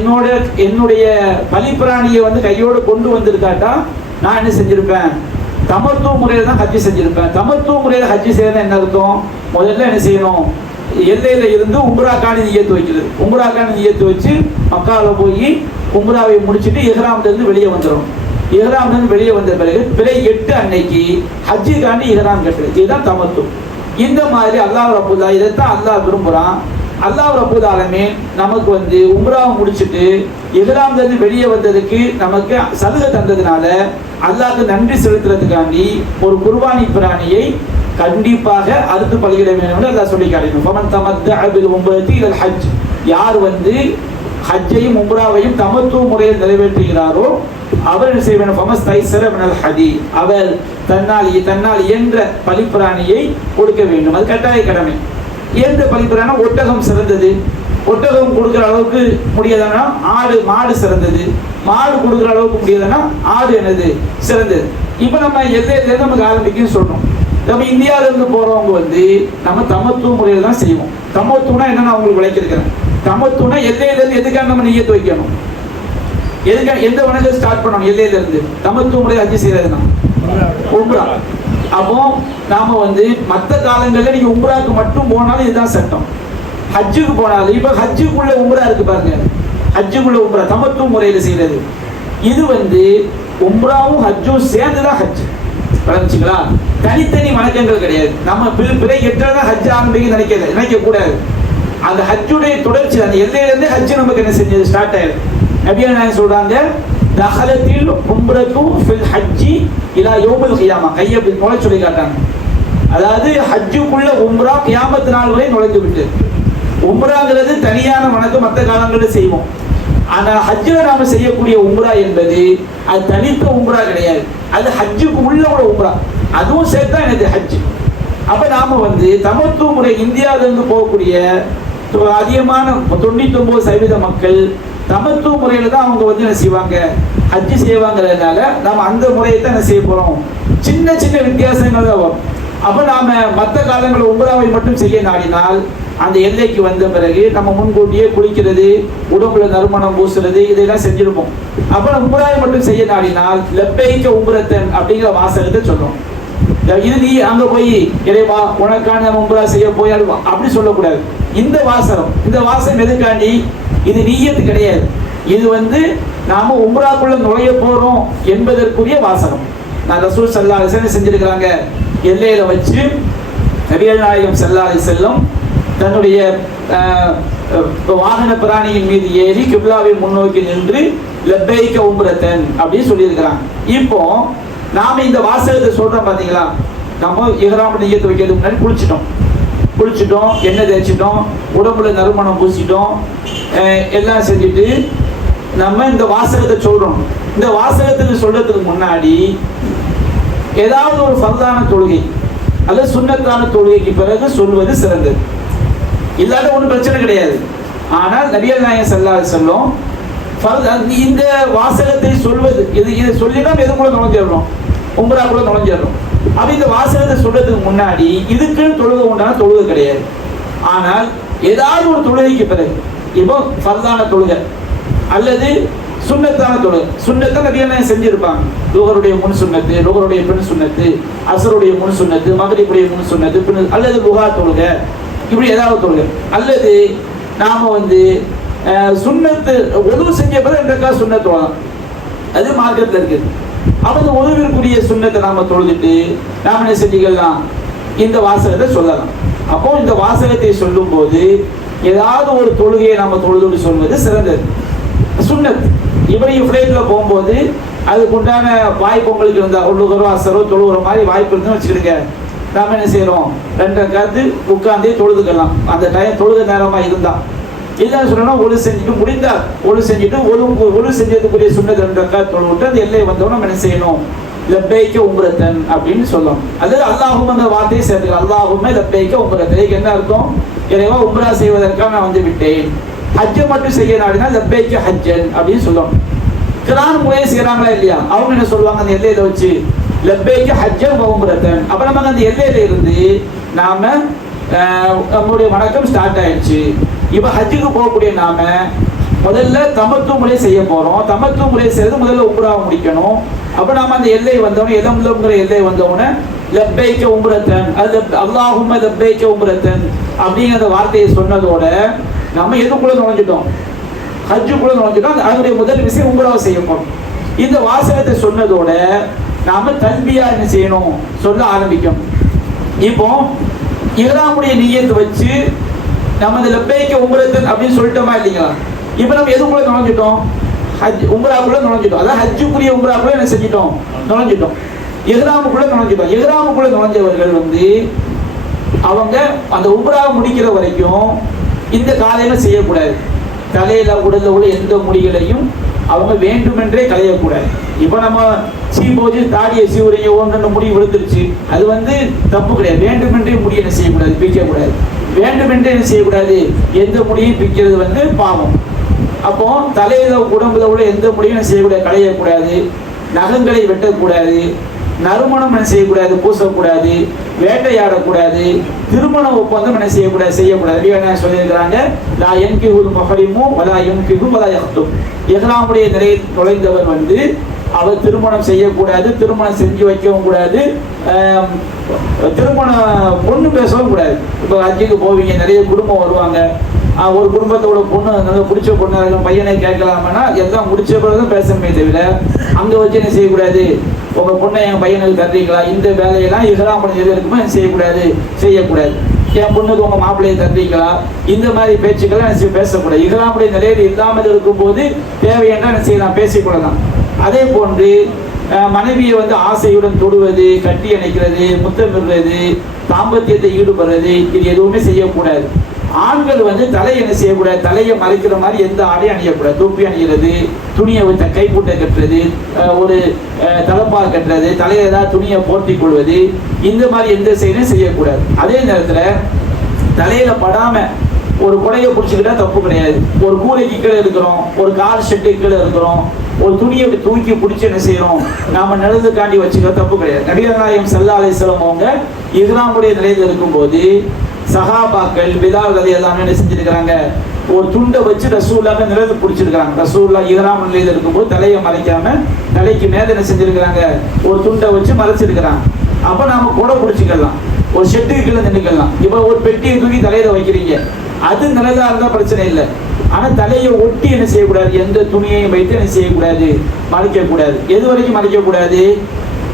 என்னுடைய பலிப்பிராணியை வந்து கையோடு கொண்டு வந்திருக்காட்டா நான் என்ன செஞ்சிருப்பேன், தமத்து முறையில தான் ஹஜ்ஜி செஞ்சிருப்பேன். தமத்து முறையில ஹஜ்ஜி செய்யறது என்ன அர்த்தம், முதல்ல என்ன செய்யணும், எல்லையில இருந்து உம்ராக்கான நியத்து வைக்கிறது. உம்ராக்கான நியத்து வச்சு மக்காவில் போய் உம்ராவை முடிச்சுட்டு இஹ்ராம்ல இருந்து வெளியே வந்துடும். இஹ்ராம்ல இருந்து வெளியே வந்த பிறகு பிறை 8 அன்னைக்கு ஹஜ்ஜுக்காண்டி இஹ்ராம் கட்டுறது. இதுதான் தமத்து. இந்த மாதிரி அல்லாஹ் ரப்பல் ஆலமீன் இதைத்தான் அல்லாஹ் விரும்புறான். அல்லாஹ் ரப்பல் ஆலமீன் நமக்கு வந்து உம்ராவை முடிச்சுட்டு இஹ்ராம்ல இருந்து வெளியே வந்ததுக்கு நமக்கு சலுகை தந்ததுனால அல்லாஹ்க்கு நன்றி செலுத்துறதுக்காண்டி ஒரு குர்பானி பிராணியை கண்டிப்பாக அறுத்து பலியிட வேண்டும் என்று அல்லாஹ் சொல்லி காட்டணும். ஃபமன் தமத்தஅ பில் உம்ரத்தி இலல் ஹஜ், யார் வந்து ஹஜ்ஜையும் உம்ராவையும் தமத்து முறையில் நிறைவேற்றுகிறாரோ அவர் என்ன செய்ய வேண்டும், ஃபமஸ்தைஸர மினல் ஹதி, அவர் தன்னால் இயன்ற பலிப்பிராணியை கொடுக்க வேண்டும். அது கட்டாய கடமை. இயன்ற பலிப்பிராணி ஒட்டகம் சிறந்தது, ஒட்டகம் கொடுக்குற அளவுக்கு முடியாதுன்னா மாடு சிறந்தது, மாடு கொடுக்குற அளவுக்கு முடியாதுன்னா ஆடு என்னது சிறந்தது. இப்போ நம்ம எல்லையிலேருந்து நமக்கு ஆரம்பிக்குன்னு சொல்றோம். நம்ம இந்தியாவில இருந்து போறவங்க வந்து நம்ம தமத்து முறையில் தான் செய்வோம். தமத்துனா என்ன, நான் உங்களுக்கு விளக்கியிருக்கிறேன். தமத்துனா எல்லையில இருந்து எதுக்காக நம்ம நியத்து வைக்கணும், எதுக்காக எந்த வணக்கம் ஸ்டார்ட் பண்ணணும், எல்லையில இருந்து தமத்து முறையில் ஹஜ்ஜி செய்யறதுனா உம்ரா. அப்போ நாம வந்து மற்ற காலங்களில் நீங்க உம்ராக்கு மட்டும் போனாலும் இதுதான் சட்டம். ஹஜ்ஜுக்கு போனாலும் இப்ப ஹஜ்ஜுக்குள்ள உம்ரா இருக்கு பாருங்க, ஹஜ்ஜுக்குள்ள உம்ரா தமத்து முறையில் செய்யறது. இது வந்து உம்ராவும் ஹஜ்ஜும் சேர்ந்துதான் ஹஜ். வளர்ச்சிங்களா, தனித்தனி வணக்கங்கள் கிடையாது. நம்ம பிறை 8ல தான் ஹஜ் ஆரம்பிக்க நினைக்க கூடாது. அந்த ஹஜ்ஜுடைய தொடர்ச்சி, அந்த எல்லையிலிருந்து ஹஜ் நமக்கு என்ன செஞ்சது ஸ்டார்ட் ஆயிடுது. நபிகள் நாயகம் சொல்றாங்க, தஹலத்தில் உம்ரத்து ஃபில் ஹஜ்ஜி இலா யௌமில் கியாமா. கையை நுழைச்சு சொல்லி காட்டாங்க. அதாவது ஹஜ்ஜுக்குள்ள உம்ரா கியாமத் நாள் வரை நுழைந்து விட்டு. உம்ராங்கிறது தனியான வணக்கம் மற்ற காலங்களில் செய்வோம். ஆனால் ஹஜ்ஜில் நாம செய்யக்கூடிய உம்ரா என்பது அது தனித்த உம்ரா கிடையாது. அது ஹஜ்ஜுக்கு உள்ள உம்ரா, அதுவும் சேர்த்தா எனக்கு ஹஜ்ஜு. அப்ப நாம தமத்து முறை இந்தியாவிலிருந்து போகக்கூடிய அதிகமான 99% மக்கள் தமத்து முறையில தான் அவங்க என்ன செய்வாங்க, ஹஜ்ஜு செய்வாங்கிறதுனால நாம அந்த முறையை தான் என்ன செய்ய போறோம். சின்ன சின்ன வித்தியாசங்கள் தான் வரும். அப்ப நாம மற்ற காலங்களில் உம்ராவை மட்டும் செய்ய நாடினால் அந்த எல்லைக்கு வந்த பிறகு நம்ம முன்கூட்டியே குளிக்கிறது, உடம்புல நறுமணம் பூசுறது, இதெல்லாம் செஞ்சிருப்போம். அப்ப உம்ராவை மட்டும் செய்ய நாடினால் லப்பைக்க உம்ரத்தன் அப்படிங்கிற வாசகத்தை சொல்றோம். இது நீ அங்க போய் இறைவா உனக்கான உம்ரா செய்ய போய் அப்படி சொல்லக்கூடாது. இந்த வாசகம் எதுக்காண்டி? இது நீயத்து கிடையாது. இது நாம உம்ராக்குள்ள நுழைய போறோம் என்பதற்குரிய வாசகம். நான் ரசூல் ஸல்லல்லாஹு அலைஹி வஸல்லம் செஞ்சிருக்கிறாங்க. எல்லையில வச்சு நபிகள் நாயகம் ஸல்லல்லாஹு அலைஹி வஸல்லம் தன்னுடைய வாகன பிராணியின் மீது ஏறி கிப்லாவை முன்னோக்கி நின்று லப்பைக்க உம்ரத்தன் அப்படின்னு சொல்லியிருக்கிறாங்க. இப்போ நாம இந்த வாசகத்தை சொல்றோம் பாத்தீங்களா. நம்ம இஹ்ராம் நிய்யத் வைக்கிறதுக்கு முன்னாடி குளிச்சிட்டோம், எண்ணெய் தேய்ச்சிட்டோம், உடம்புல நறுமணம் பூசிட்டோம், எல்லாம் செஞ்சுட்டு நம்ம இந்த வாசகத்தை சொல்றோம். இந்த வாசகத்துக்கு சொல்றதுக்கு முன்னாடி ஏதாவது ஒரு ஃபர்தான தொழுகை அல்லது சுன்னத்தான தொழுகைக்கு பிறகு சொல்வது சிறந்தது. இல்லாத ஒன்றும் பிரச்சனை கிடையாது. ஆனால் நபிகள் நாயகம் ஸல்லல்லாஹு அலைஹி வஸல்லம் இந்த வாசகத்தை சொல்வது இதை சொல்லினா எதுக்குள்ள நுழைஞ்சிடணும், உம்ராக்குள்ள நுழைஞ்சிடணும். அப்ப இந்த வாசகத்தை சொல்றதுக்கு முன்னாடி இதுக்குன்னு தொழுகை உண்டான தொழுகை கிடையாது. ஆனால் ஏதாவது ஒரு தொழுகைக்கு பிறகு இப்போ ஃபர்தான தொழுகை அல்லது சுன்னத்தான தொழுகை, சுன்னத்தை நபிகள் நாயகம் செஞ்சிருப்பாங்க. லுஹருடைய முன் சுன்னத்து, லுஹருடைய பின் சுன்னத்து, அஸ்ருடைய முன் சுன்னத்து, மக்ரிபுடைய முன் சுன்னத்து, அல்லது லுஹா தொழுகை, இப்படி ஏதாவது தொழுகை. அல்லது நாம சுன்னத்து உதவு செஞ்ச பிறகு 2 ரக்காத் சுன்னத் தொழலாம், அது மார்க்கத்தில் இருக்குது. அப்ப இந்த உதவிற்குரிய சுன்னத்தை நாம தொழுதுட்டு நாம என்ன செஞ்சுக்கலாம், இந்த வாசகத்தை சொல்லலாம். அப்போ இந்த வாசகத்தை சொல்லும் போது ஏதாவது ஒரு தொழுகையை நாம தொழுது சொல்வது சிறந்தது. சுன்னத் இவரையும் ஃபிளைட்ல போகும்போது அதுக்குண்டான வாய்ப்பு உங்களுக்கு இருந்தா உள்ளுகரோ அசரோ தொழுகிற மாதிரி வாய்ப்பு இருக்குன்னு வச்சுக்கிடுங்க. நாம என்ன செய்யறோம், 2 ரக்காத்து உட்கார்ந்தே தொழுதுக்கலாம். அந்த டைம் தொழுக நேரமா இருந்தா இதான் சொல்லணும். ஒழு செஞ்சுட்டு முடிந்தால் ஒழு செஞ்சுட்டு ஒழு செஞ்சதுக்குரிய சுன்னத் 2 ரக்காத் தொழுவிட்டு அந்த எல்லை வந்தோம் என்ன செய்யணும், லப்பைக்க உம்ரத்தன் அப்படின்னு சொல்லணும். அது அல்லாஹும் அந்த வார்த்தையை சேர்த்துக்கலாம். அல்லாஹுமே லப்பைக்க உம்ரத்தன் என்ன அர்த்தம், இறைவா உம்ரா செய்வதற்காக நான் விட்டேன். ஹஜ்ஜை மட்டும் செய்ய நாடினா லப்பைக்க ஹஜ்ஜன் அப்படின்னு சொல்லணும். கிரான் முறையை செய்யறாங்களா இல்லையா, அவங்க என்ன சொல்லுவாங்க, அந்த எல்லையில வச்சு லப்பைக்க ஹஜ்ஜன் உம்ரத்தன். அப்ப நமக்கு அந்த எல்லையில இருந்து நாம நம்முடைய வணக்கம் ஸ்டார்ட் ஆயிடுச்சு. இப்ப ஹஜ்ஜுக்கு போகக்கூடிய நாம முதல்ல தமத்து முறை செய்ய போறோம். தமத்து முறை செய்யறது முதல்ல உம்ராவை முடிக்கணும். அப்ப நாம அந்த எல்லை வந்தவொடனே எலம்லம்ங்கிற எல்லை வந்தவொடனே லப்பைக்க உம்ரத்தன், அது அல்லாஹும்ம லப்பைக்க உம்ரத்தன் அப்படிங்கிற வார்த்தையை சொன்னதோட நம்ம எதுக்குள்ள நுழைஞ்சிட்டோம், ஹஜ்ஜுக்குள்ள நுழைஞ்சிட்டோம். அதனுடைய முதல் விஷயம் உம்ராவை செய்ய போறோம். இந்த வாசகத்தை சொன்னதோட நாம தல்பியா என்ன செய்யணும், சொல்ல ஆரம்பிக்கும். இப்போ இஹ்ராமுடைய நிய்யத்தை வச்சு நம்ம இந்த லப்பைக்க உம்ரத்தன் அப்படின்னு சொல்லிட்டோமா இல்லைங்களா. இப்ப நம்ம எதுக்குள்ள நுழைஞ்சிட்டோம், ஹஜ் உம்ராக்குள்ள நுழைஞ்சிட்டோம். அதாவது ஹஜ்ஜுக்குரிய உம்ராக்குள்ள என்ன செஞ்சிட்டோம், நுழைஞ்சிட்டோம். இஹ்ராமுக்குள்ள நுழைஞ்சிட்டோம். இஹ்ராமுக்குள்ள நுழைஞ்சவர்கள் அவங்க அந்த உம்ராவை முடிக்கிற வரைக்கும் இந்த காலையில செய்யக்கூடாது. தலையில உடல்ல உள்ள எந்த முடிகளையும் அவங்க வேண்டுமென்றே களையக்கூடாது. இப்போ நம்ம போச்சு தாடியை சீவுரைய 1-2 முடி விழுந்துருச்சு, அது தப்பு கிடையாது. வேண்டுமென்றே முடியை என்ன செய்யக்கூடாது, பிக்கக்கூடாது. வேண்டுமென்றே என்ன செய்யக்கூடாது, எந்த முடியும் பிக்கிறது பாவம். அப்போ தலையில உடம்புல உள்ள எந்த முடியும் என்ன செய்யக்கூடாது, களையக்கூடாது. நகங்களை வெட்டக்கூடாது, நறுமணம் என்ன செய்யக்கூடாது, பூசக்கூடாது, வேட்டையாடக்கூடாது, திருமண ஒப்பந்தம் என்ன செய்யக்கூடாது. என்ன சொல்லியிருக்கிறாங்க, லா யன்கிஹுல் முஹரிமு வலா யுன்கிஹு வலா யக்தும். இஹ்ராமுடைய நிலையில் நுழைந்தவர் அவர் திருமணம் செய்யக்கூடாது, திருமணம் செஞ்சு வைக்கவும் கூடாது, திருமண பொண்ணு பேசவும் கூடாது. இப்போ ஹஜ்ஜுக்கு போவீங்க, நிறைய குடும்பம் வருவாங்க. ஒரு குடும்பத்தோட பொண்ணு நல்லா பிடிச்ச பொண்ணு பையனை கேட்கலாமன்னா எல்லாம் முடிச்ச பிறகுதான் பேசணுமே தவிர அங்கே வச்சு என்ன செய்யக்கூடாது, உங்க பொண்ணை என் பையனுக்கு தர்றீங்களா, இந்த வேலையெல்லாம் இஹ்ராம் பண்ணது இருக்குமோ செய்யக்கூடாது. என் பொண்ணுக்கு உங்க மாப்பிள்ளையை தர்றீங்களா, இந்த மாதிரி பேச்சுக்கெல்லாம் பேசக்கூடாது. இஹ்ராமுடைய நிலையில் இல்லாமல் இருக்கும்போது தேவையென்றா என்ன செய்யலாம், பேசிக்கூடலாம். அதே போன்று மனைவியை வந்து ஆசையுடன் தொடுவது, கட்டி அணைக்கிறது, முத்தமிடுறது, தாம்பத்தியத்தை ஈடுபடுறது, இது எதுவுமே செய்யக்கூடாது. ஆண்கள் வந்து தலையை என்ன செய்யக்கூடாது, தலையை மறைக்கிற மாதிரி எந்த ஆடையும் அணியக்கூடாது. தொப்பி அணிகிறது, துணியை வச்ச கைக்கூட்டை கட்டுறது, ஒரு தலைப்பாக கட்டுறது, தலையில ஏதாவது துணியை போர்த்தி கொள்வது, இந்த மாதிரி எந்த செயலும் செய்யக்கூடாது. அதே நேரத்தில் தலையில படாம ஒரு குடையை பிடிச்சிக்கிட்டா தப்பு கிடையாது. ஒரு கூரைக்கு கீழே இருக்கிறோம், ஒரு கார் ஷெட்டு கீழே இருக்கிறோம், ஒரு துணியை தூக்கி பிடிச்சி என்ன செய்யறோம், நாம நிலத்துக்காண்டி வச்சுக்கிற தப்பு கிடையாது. நபிகள் நாயகம் ஸல்லல்லாஹு அலைஹி வஸல்லம் அவங்க இஹ்ராமுடைய நிலையில் இருக்கும்போது சஹாபாக்கள் பிலால் ரலியல்லாஹு என்ன செஞ்சிருக்கிறாங்க, ஒரு துண்டை வச்சு ரசூலுல்லாஹ் நிலத்தை பிடிச்சிருக்கிறாங்க. ரசூலுல்லாஹ் இஹ்ராம் நிலையில் இருக்கும்போது தலையை மறைக்காம தலைக்கு மேல என்ன செஞ்சிருக்கிறாங்க, ஒரு துண்டை வச்சு மறைச்சிருக்கிறாங்க. அப்ப நாம கூட பிடிச்சிக்கலாம், ஒரு ஷெட்டுக்கு கீழே நின்றுக்கலாம். இப்போ ஒரு பெட்டியை தூக்கி தலையில வைக்கிறீங்க, அது நிலதா இருந்தா பிரச்சனை இல்லை. ஆனா தலையை ஒட்டி என்ன செய்யக்கூடாது, எந்த துணியையும் வைத்து என்ன செய்யக்கூடாது, மறைக்க கூடாது. எது வரைக்கும் மறைக்க கூடாது,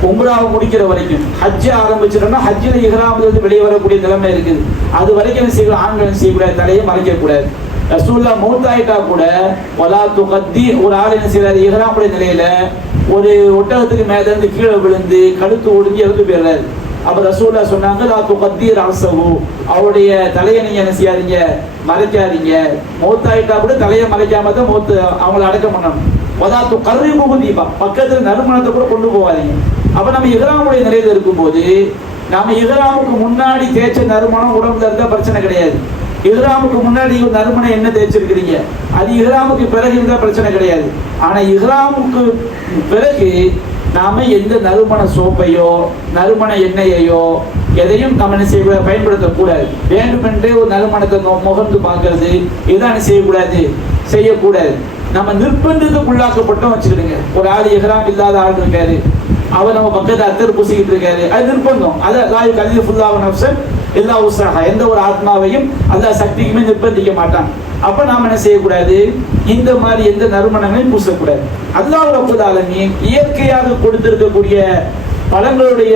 உம்ராவை முடிக்கிற வரைக்கும். ஹஜ்ஜை ஆரம்பிச்சிட்டோம்னா ஹஜ்ஜில் இஹ்ராமிலிருந்து வெளியே வரக்கூடிய நிலைமை இருக்குது, அது வரைக்கும் என்ன செய்யக்கூடாது, ஆண்கள் என்ன செய்யக்கூடாது, தலையை மறைக்க கூடாது. ரசூலுல்லாஹ் மௌத்தாயிட்டா கூட வலா துகத்தி, ஒரு ஆள் என்ன செய்யறாரு, இஹ்ராமுடைய நிலையில ஒரு ஒட்டகத்துக்கு மேல இருந்து கீழே விழுந்து கழுத்து ஒடுங்கி இறந்து போயிடுறாரு. அப்ப ரசூலுல்லாஹ் சொன்னாங்க, லா துகத்தி ரஸஹு, அவருடைய தலையை நீங்க என்ன செய்யாதீங்க, மறைக்காதீங்க. மௌத்தாயிட்டா கூட தலையை மறைக்காம தான் மௌத்து அவங்களை அடக்கம் பண்ணணும். வதாத்து கர்ரிபு தீபா, பக்கத்துல நறுமணத்தை கூட கொண்டு போவாதீங்க. அப்ப நம்ம இஹ்ராமுடைய நிலையில இருக்கும்போது நாம இஹ்ராமுக்கு முன்னாடி தேய்ச்ச நறுமணம் உடம்புல இருந்தா பிரச்சனை கிடையாது. இஹ்ராமுக்கு முன்னாடி நறுமணம் என்ன தேய்ச்சிருக்கிறீங்க, அது இஹ்ராமுக்கு பிறகு இருந்தா பிரச்சனை கிடையாது. ஆனா இஹ்ராமுக்கு பிறகு நாம எந்த நறுமண சோப்பையோ நறுமண எண்ணெயையோ எதையும் நம்ம என்ன செய்ய பயன்படுத்தக்கூடாது. வேண்டுமென்றே ஒரு நறுமணத்தை முகர்ந்து பார்க்கறது இதான் செய்யக்கூடாது, செய்யக்கூடாது. நம்ம நிர்பந்தத்துக்கு உள்ளாக்கப்பட்டோம் வச்சுக்கிடுங்க. ஒரு ஆள் இஹ்ராம் இல்லாத ஆள் இருக்காரு, அவர் நம்ம பக்கத்து அத்தர் பூசிக்கிட்டு இருக்காரு, அது நிர்பந்தம். அது கல்வி ஃபுல்லாக நஃப்ஸன் எல்லா உஸ்ஸஹா, எந்த ஒரு ஆத்மாவையும் அல்லாஹ் சக்திக்குமே நிர்பந்திக்க மாட்டான். அப்ப நாம என்ன செய்யக்கூடாது, இந்த மாதிரி எந்த நறுமணங்களையும் பூசக்கூடாது. அல்லாஹ் ரப்பல் ஆலமீன் இயற்கையாக கொடுத்திருக்கக்கூடிய பழங்களுடைய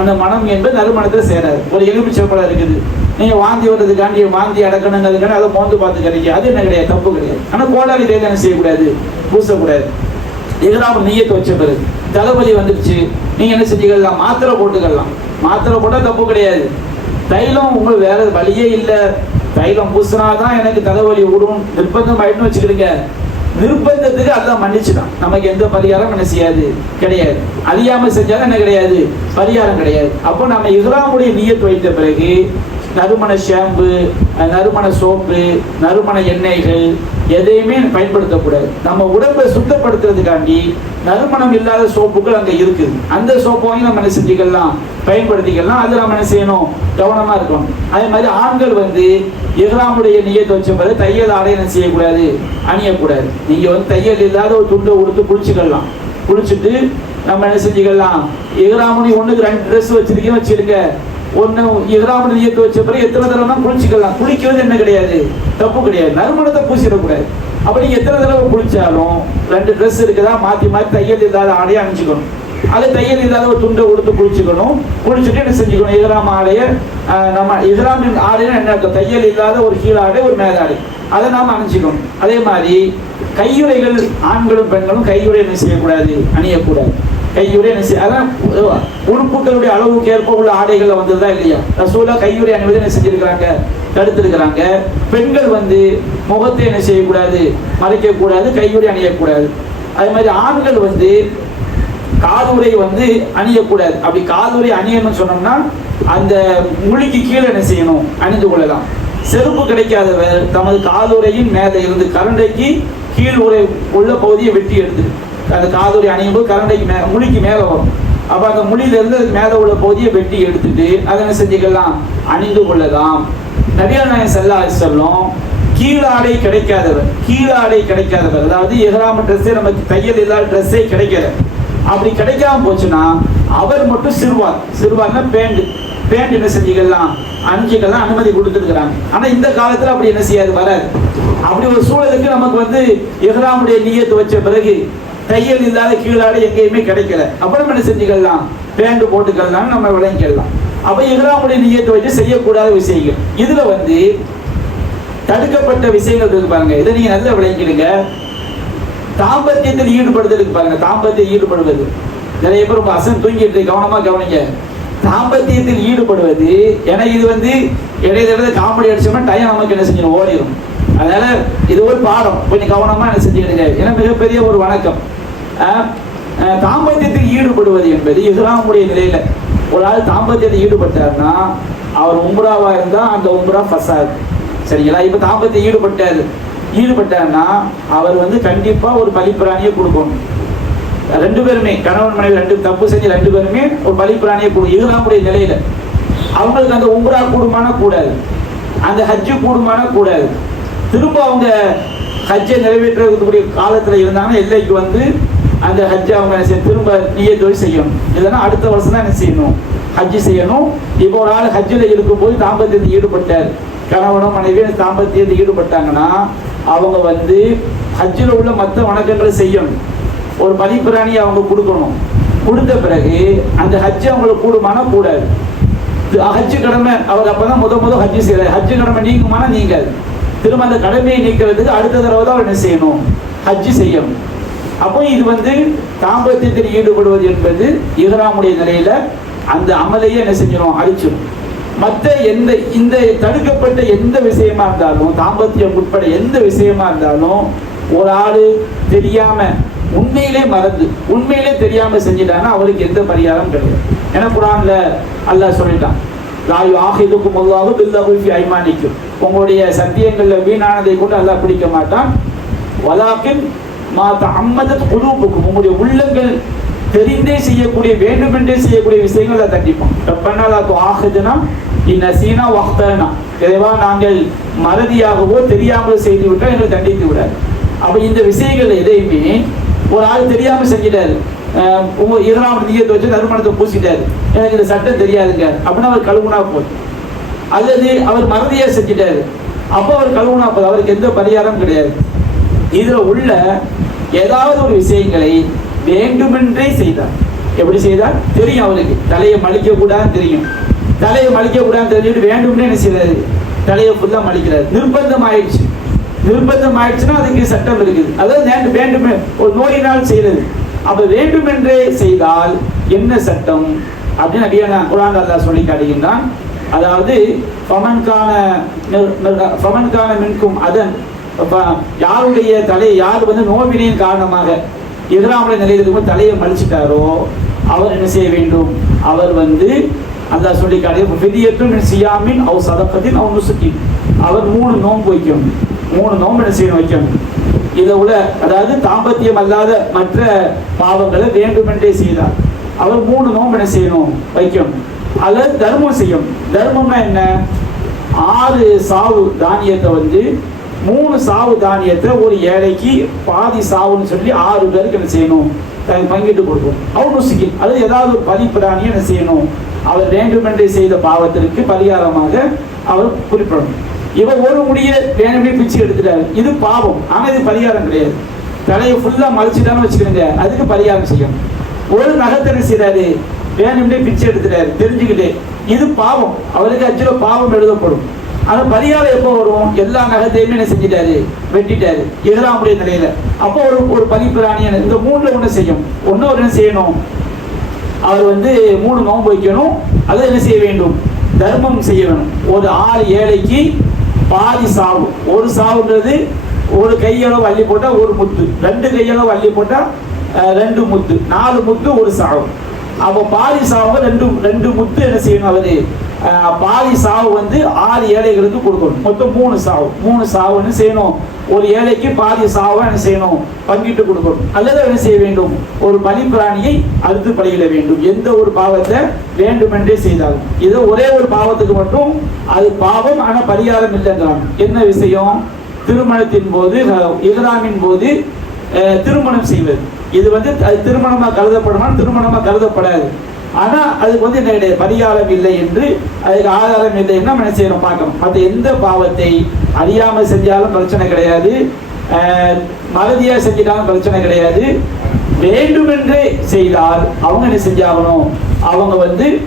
அந்த மனம் என்பது நறுமணத்தை சேராது. ஒரு எலுமிச்சை பழம் இருக்குது, நீங்க வாந்தி வர்றதுக்காண்டி வாந்தி அடக்கணுங்கிறதுக்காண்டி அதை மோந்து பார்த்துக்கிறீங்க, அது என்ன கிடையாது, தப்பு கிடையாது. ஆனா கோடாலி தைலம் என்ன செய்யக்கூடாது, பூசக்கூடாது. இஹ்ராம் நிய்யத் வச்ச பிறகு தலைவலி வந்துருச்சு, நீங்க என்ன செஞ்சுக்கலாம், மாத்திரை போட்டுக்கலாம். மாத்திரை போட்டா தப்பு கிடையாது. தைலம் உங்களுக்கு வேற வழியே இல்லை, தைலம் பூசினாதான் எனக்கு தலைவலி விடும் நிர்பந்தம் ஆயிட்டுன்னு வச்சுக்கிடுங்க. நிர்பந்தத்துக்கு அதான் மன்னிச்சுதான், நமக்கு எந்த பரிகாரம் என்ன செய்யாது, கிடையாது. அறியாம செஞ்சாலும் என்ன கிடையாது, பரிகாரம் கிடையாது. அப்போ நம்ம இஹ்ராமுடைய நிய்யத் வைத்த பிறகு நறுமண ஷாம்பு, நறுமண சோப்பு, நறுமண எண்ணெய்கள் எதையுமே பயன்படுத்தக்கூடாது. நம்ம உடம்பை சுத்தப்படுத்துறதுக்காண்டி நறுமணம் இல்லாத சோப்புகள் அங்கே இருக்குது, அந்த சோப்பையும் நம்ம என்ன செஞ்சுக்கலாம், பயன்படுத்திக்கலாம். அது நம்ம என்ன செய்யணும், கவனமா இருக்கணும். அதே மாதிரி ஆண்கள் வந்து இஹ்ராமுடைய நிய்யத் வச்ச பிறகு தையல் ஆடை என்ன செய்யக்கூடாது, அணியக்கூடாது. நீங்க வந்து தையல் இல்லாத ஒரு துண்டை உடுத்து குளிச்சுக்கலாம். குளிச்சுட்டு நம்ம என்ன செஞ்சுக்கலாம், இஹ்ராமுடைய ஒண்ணுக்கு 2 ட்ரெஸ் வச்சிருக்கீங்க வச்சிருங்க, ஒன்று இஹ்ராமுடைய நிய்யத் வச்ச பிறகு எத்தனை தடவை குளிச்சுக்கலாம். குளிக்கிறது என்ன கிடையாது, தப்பு கிடையாது. நறுமணத்தை பூசிடக்கூடாது. அப்ப நீங்க எத்தனை தடவை குளிச்சாலும் 2 ட்ரெஸ் இருக்குதா மாத்தி மாத்தி தையல் இல்லாத ஆடையை அணிஞ்சுக்கணும். அது தையல் இல்லாத ஒரு துண்டை உடுத்து குளிச்சுக்கணும். குளிச்சுட்டு என்ன செஞ்சுக்கணும், இஹ்ராம் ஆடையை நம்ம இஹ்ராமின் ஆடையை என்ன இருக்கும், தையல் இல்லாத ஒரு கீழாடை ஒரு மேலாடை அதை நாம அணிஞ்சுக்கணும். அதே மாதிரி கையுறைகள் ஆண்களும் பெண்களும் கையுறை என்ன செய்யக்கூடாது, அணியக்கூடாது. கையுறை என்ன செய்ய, அதான் உறுப்புகளுடைய அளவுக்கு ஏற்ப உள்ள ஆடைகள் வந்ததா இல்லையா. ரசூலுல்லாஹ் கையுறை அணிவதை என்ன செஞ்சிருக்கிறாங்க, தடுத்திருக்கிறாங்க. பெண்கள் வந்து முகத்தை என்ன செய்யக்கூடாது, மறைக்கக்கூடாது, கையுறை அணியக்கூடாது. அதே மாதிரி ஆண்கள் வந்து காதுரை வந்து அணியக்கூடாது. அப்படி காதுரை அணியணும்னு சொன்னோம்னா அந்த முழிக்கு கீழே என்ன செய்யணும், அணிந்து கொள்ளலாம். செருப்பு கிடைக்காதவர் தமது காதுரையின் மேலே இருந்து கரண்டைக்கு கீழ் உரை உள்ள பகுதியை வெட்டி எடுத்து, அந்த காதுரை அணியும் போது கரண்டைக்கு முழிக்கு மேலே வரும். அப்ப அந்த முடியிலிருந்து அதுக்கு மேலே உள்ள பகுதியை வெட்டி எடுத்துட்டு அதை என்ன செஞ்சுக்கலாம், அணிந்து கொள்ளலாம். நபிகள் நாயகம் ஸல்லல்லாஹு அலைஹி வஸல்லம் கீழாடை கிடைக்காதவர், அதாவது இஹ்ராம் ட்ரெஸ்ஸே நமக்கு தையல் இல்லாத ட்ரெஸ்ஸே கிடைக்கல, அப்படி கிடைக்காம போச்சுன்னா அவர் மட்டும் சிறுவார்னா பேண்ட் என்ன செஞ்சுக்கலாம், அணிஞ்சிக்கலாம், அனுமதி கொடுத்துருக்கிறாங்க. ஆனா இந்த காலத்துல அப்படி என்ன செய்யாது, வராது. அப்படி ஒரு சூழலுக்கு நமக்கு வந்து இஹ்ராமுடைய நிய்யத் வச்ச பிறகு தையல் இல்லாத கீழாடை எங்கேயுமே கிடைக்கல, அப்புறம் என்ன செஞ்சுக்கலாம், பேண்ட் போட்டுக்கலாம், நம்ம விளங்கிக்கலாம். அப்ப இஹ்ராமுடைய நிய்யத்தை வச்சு செய்யக்கூடாத விஷயங்கள், இதுல வந்து தடுக்கப்பட்ட விஷயங்கள் இருக்கு பாருங்க. இதை நீங்க நல்லா விளங்கிடுங்க. தாம்பத்தியத்தில் ஈடுபடுதலுக்கு பாருங்க, தாம்பத்தியம் ஈடுபடுவது நிறைய பேர் ரொம்ப அசன் தூங்கிட்டு கவனமா கவனிங்க. தாம்பத்தியத்தில் ஈடுபடுவது, ஏன்னா இது இடையில காமெடி அடிச்சோம்னா டைம் நமக்கு என்ன செஞ்சிடும், ஓடிடும். அதனால இது ஒரு பாடம், கொஞ்சம் கவனமா என்ன செஞ்சுக்கிடுங்க. ஏன்னா மிகப்பெரிய ஒரு வணக்கம். தாம்பத்தியத்தில் ஈடுபடுவது என்பது இஹ்ராமுடைய நிலையில ஒரு ஆள் தாம்பத்தியத்தில் ஈடுபட்டார்னா அவர் உம்ராவா இருந்தா அந்த உம்ரா ஃபஸாத். சரிங்களா? இப்ப தாம்பத்தியம் ஈடுபட்டார்னா அவர் கண்டிப்பா ஒரு பலிப்பிராணியை கொடுக்கணும். ரெண்டு பேருமே, கணவன் மனைவி ரெண்டு தப்பு செஞ்சு ரெண்டு பேருமே ஒரு பலிப்பிராணியை இஹ்ராமுடைய நிலையில அவங்களுக்கு அந்த உம்ரா கூடுமானா கூடாது, அந்த ஹஜ்ஜு கூடுமானா கூடாது. திரும்ப அவங்க ஹஜ்ஜை நிறைவேற்றக்கூடிய காலத்துல இருந்தாங்கன்னா எல்லைக்கு அந்த ஹஜ்ஜை அவங்க திரும்ப நியத்தோடு செய்யணும். இல்லைன்னா அடுத்த வருஷம் தான் என்ன செய்யணும், ஹஜ்ஜு செய்யணும். இப்போ ஒரு ஆள் ஹஜ்ஜில் இருக்கும்போது தாம்பத்தியத்தில் ஈடுபட்டார், கணவனும் மனைவியும் தாம்பத்தியத்தில் ஈடுபட்டாங்கன்னா அவங்க ஹஜ்ஜில் உள்ள மற்ற வணக்கங்களை செய்யணும். ஒரு பலிப்பிராணியை அவங்க கொடுக்கணும். கொடுத்த பிறகு அந்த ஹஜ்ஜு அவங்களுக்கு கூடுமானா கூடாது. ஹஜ்ஜு கடமை அவர் அப்பதான் முத ஹஜ்ஜு செய்யறாரு. ஹஜ்ஜு கடமை நீங்குமானா நீங்காது. திரும்ப அந்த கடமையை நீக்கிறதுக்கு அடுத்த தடவை தான் என்ன செய்யணும், ஹஜ்ஜு செய்யணும். அப்போ இது தாம்பத்தியத்தில் ஈடுபடுவது என்பது இஹ்ராமுடைய நிலையில அந்த அமலையே என்ன செஞ்சிடும், அழிச்சிடும். மற்ற இந்த தடுக்கப்பட்ட எந்த விஷயமா இருந்தாலும், தாம்பத்தியம் உட்பட எந்த விஷயமா இருந்தாலும் ஒரு ஆளு தெரியாம உண்மையிலே மறந்து உண்மையிலே தெரியாம செஞ்சிட்டாங்கன்னா அவருக்கு எந்த பரிகாரம் கிடையாது. ஏன்னா குர்ஆன்ல அல்லாஹ் சொல்லிட்டான், லாயு ஆஹிதுக்கும் அல்லாஹு பில்லஹு ஃபி ஐமானிக்கும், உங்களுடைய சத்தியங்கள்ல வீணானதை கொண்டு அல்லாஹ் பிடிக்க மாட்டான். வலாக்கின் மா தஅம்மதத் குலூபுக்கும், உங்களுடைய உள்ளங்கள் தெரிந்தே செய்யக்கூடிய வேண்டுமென்றே செய்யக்கூடிய விஷயங்களை தண்டிப்போம். ரப்பனா லா துஆஹிதுனா இன் நஸீனா வஅக்தனா, இறைவா நாங்கள் மறதியாகவோ தெரியாமலோ செய்து விட்டால் எங்களை தண்டித்து விடாது. அப்ப இந்த விஷயங்கள் எதையுமே ஒரு ஆள் தெரியாம செஞ்சிட்டாரு, உங்க இஹ்ராம் நியத்தை வச்சு நறுமணத்தை பூசிட்டாரு, எனக்கு இந்த சட்டம் தெரியாதுங்க அப்படின்னா அவர் கழுவுனா போதும். அல்லது அவர் மறதியா செஞ்சிட்டாரு, அப்போ அவர் கழுவுனா போதும், அவருக்கு எந்த பரிகாரம் கிடையாது. இதுல உள்ள ஏதாவது ஒரு விஷயங்களை வேண்டுமென்றே செய்தார். எப்படி செய்தார் தெரியும், அவருக்கு தலையை மலிக்க கூடாதுன்னு தெரியும். தலையை மலிக்க கூடாதுன்னு தெரிஞ்சுட்டு வேண்டும்னே என்ன செய்யறாரு, தலையை ஃபுல்லா மலிக்கிறாரு. நிர்பந்தம் ஆயிடுச்சுன்னா அதுக்கு சட்டம் இருக்குது. அதாவது வேண்டுமே ஒரு நோயினால் செய்யறது. அப்ப வேண்டுமென்றே செய்தால் என்ன சட்டம் அப்படின்னு நபியான குர்ஆன் அல்லாஹ் சொல்லி காட்டுகின்றான். அதாவது ஃபமன்கான மின்கும் அதன், யாருடைய தலை யார் நோவினின் காரணமாக எதிராமலை நிலையில் இருக்கும் தலையை மலிச்சிட்டாரோ அவர் என்ன செய்ய வேண்டும், அவர் அல்லாஹ் சொல்லி காட்டிய சியாமின் அவ் சதகத்தின் அவ் நுசுக்கின், அவர் 3 நோன்பு வைக்கணும். 3 நோன்பு என்ன செய்யணும், வைக்கணும். இதை விட அதாவது தாம்பத்தியம் அல்லாத மற்ற பாவங்களை வேண்டுமென்றே செய்தார் அவர் 3 நோன்பு என்ன செய்யணும், வைக்கணும். அல்லது தர்மம் செய்யணும். தர்மம்னா என்ன, 6 சாவு தானியத்தை 3 சாவு தானியத்தை ஒரு ஏழைக்கு பாதி சாவுன்னு சொல்லி 6 பேருக்கு என்ன செய்யணும், பங்கிட்டு கொடுக்கும். அவர் நுசுக்கி, அது ஏதாவது ஒரு பலிப்பிராணியை என்ன செய்யணும், அவர் வேண்டுமென்றே செய்த பாவத்திற்கு பரிகாரமாக அவர் குறிப்பிடணும். இவர் ஒரு முடிய வேணுமே பிச்சு எடுத்துட்டாரு, இது பாவம், ஆனா இது பரிகாரம் கிடையாது. தலையை ஃபுல்லா மலிச்சுட்டான்னு வச்சுக்கிறீங்க, அதுக்கு பரிகாரம் செய்யணும். ஒரு நகத்தை செய்யறாரு, வேணும்னே பிச்சு எடுத்துட்டாரு தெரிஞ்சுக்கிட்டு, இது பாவம், அவருக்கு அச்சுல பாவம் எழுதப்படும். ஆனா பரிகாரம் எப்போ வரும், எல்லா நகத்தையுமே என்ன செஞ்சிட்டாரு, வெட்டிட்டாரு இஹ்ராமுடைய நிலையில. அப்போ ஒரு பலிப்பிராணி இந்த 3ல ஒண்ணு செய்யும். ஒன்னு என்ன செய்யணும், அவர் 3 நோன்பு வைக்கணும். அதை என்ன செய்ய வேண்டும், தர்மம் செய்ய வேணும். ஒரு 6 ஏழைக்கு பாதி சாவு, ஒரு சாவுன்றது ஒரு கையளவு அள்ளி போட்டா ஒரு முத்து, 2 கையளவு அள்ளி போட்டா 2 முத்து, 4 முத்து ஒரு சாவு. அப்போ பாதி சாவு 2 முத்து என்ன செய்யணும், அவரு பாதி சாவு 6 ஏழைகளுக்கு கொடுக்கணும். மொத்தம் 3 சாவுன்னு செய்யணும். ஒரு ஏழைக்கு பாதி சாவை என்ன செய்யணும், பங்கிட்டு கொடுக்கணும். அல்லது என்ன செய்ய வேண்டும், ஒரு பலிப்பிராணியை அறுத்து பலியிட வேண்டும். எந்த ஒரு பாவத்தை வேண்டுமென்றே செய்தாலும். இது ஒரே ஒரு பாவத்துக்கு மட்டும் அது பாவம், ஆனா பரிகாரம் இல்லைங்கிறாங்க. என்ன விஷயம், திருமணத்தின் போது இஹ்ராமின் போது திருமணம் செய்வது. இது அது திருமணமா கருதப்படுமா, திருமணமா கருதப்படாது. ஆனா அதுக்கு என்ன கிடையாது, பரிகாரம் இல்லை என்று, அதுக்கு ஆதாரம் இல்லை என்று நம்ம என்ன செய்யணும் பார்க்கணும். மற்ற எந்த பாவத்தை அறியாம செஞ்சாலும் பிரச்சனை கிடையாது, மறதியா செஞ்சிட்டாலும் பிரச்சனை கிடையாது. வேண்டுமென்றே செய்தால் அவங்க என்ன செஞ்சாகணும், அவங்க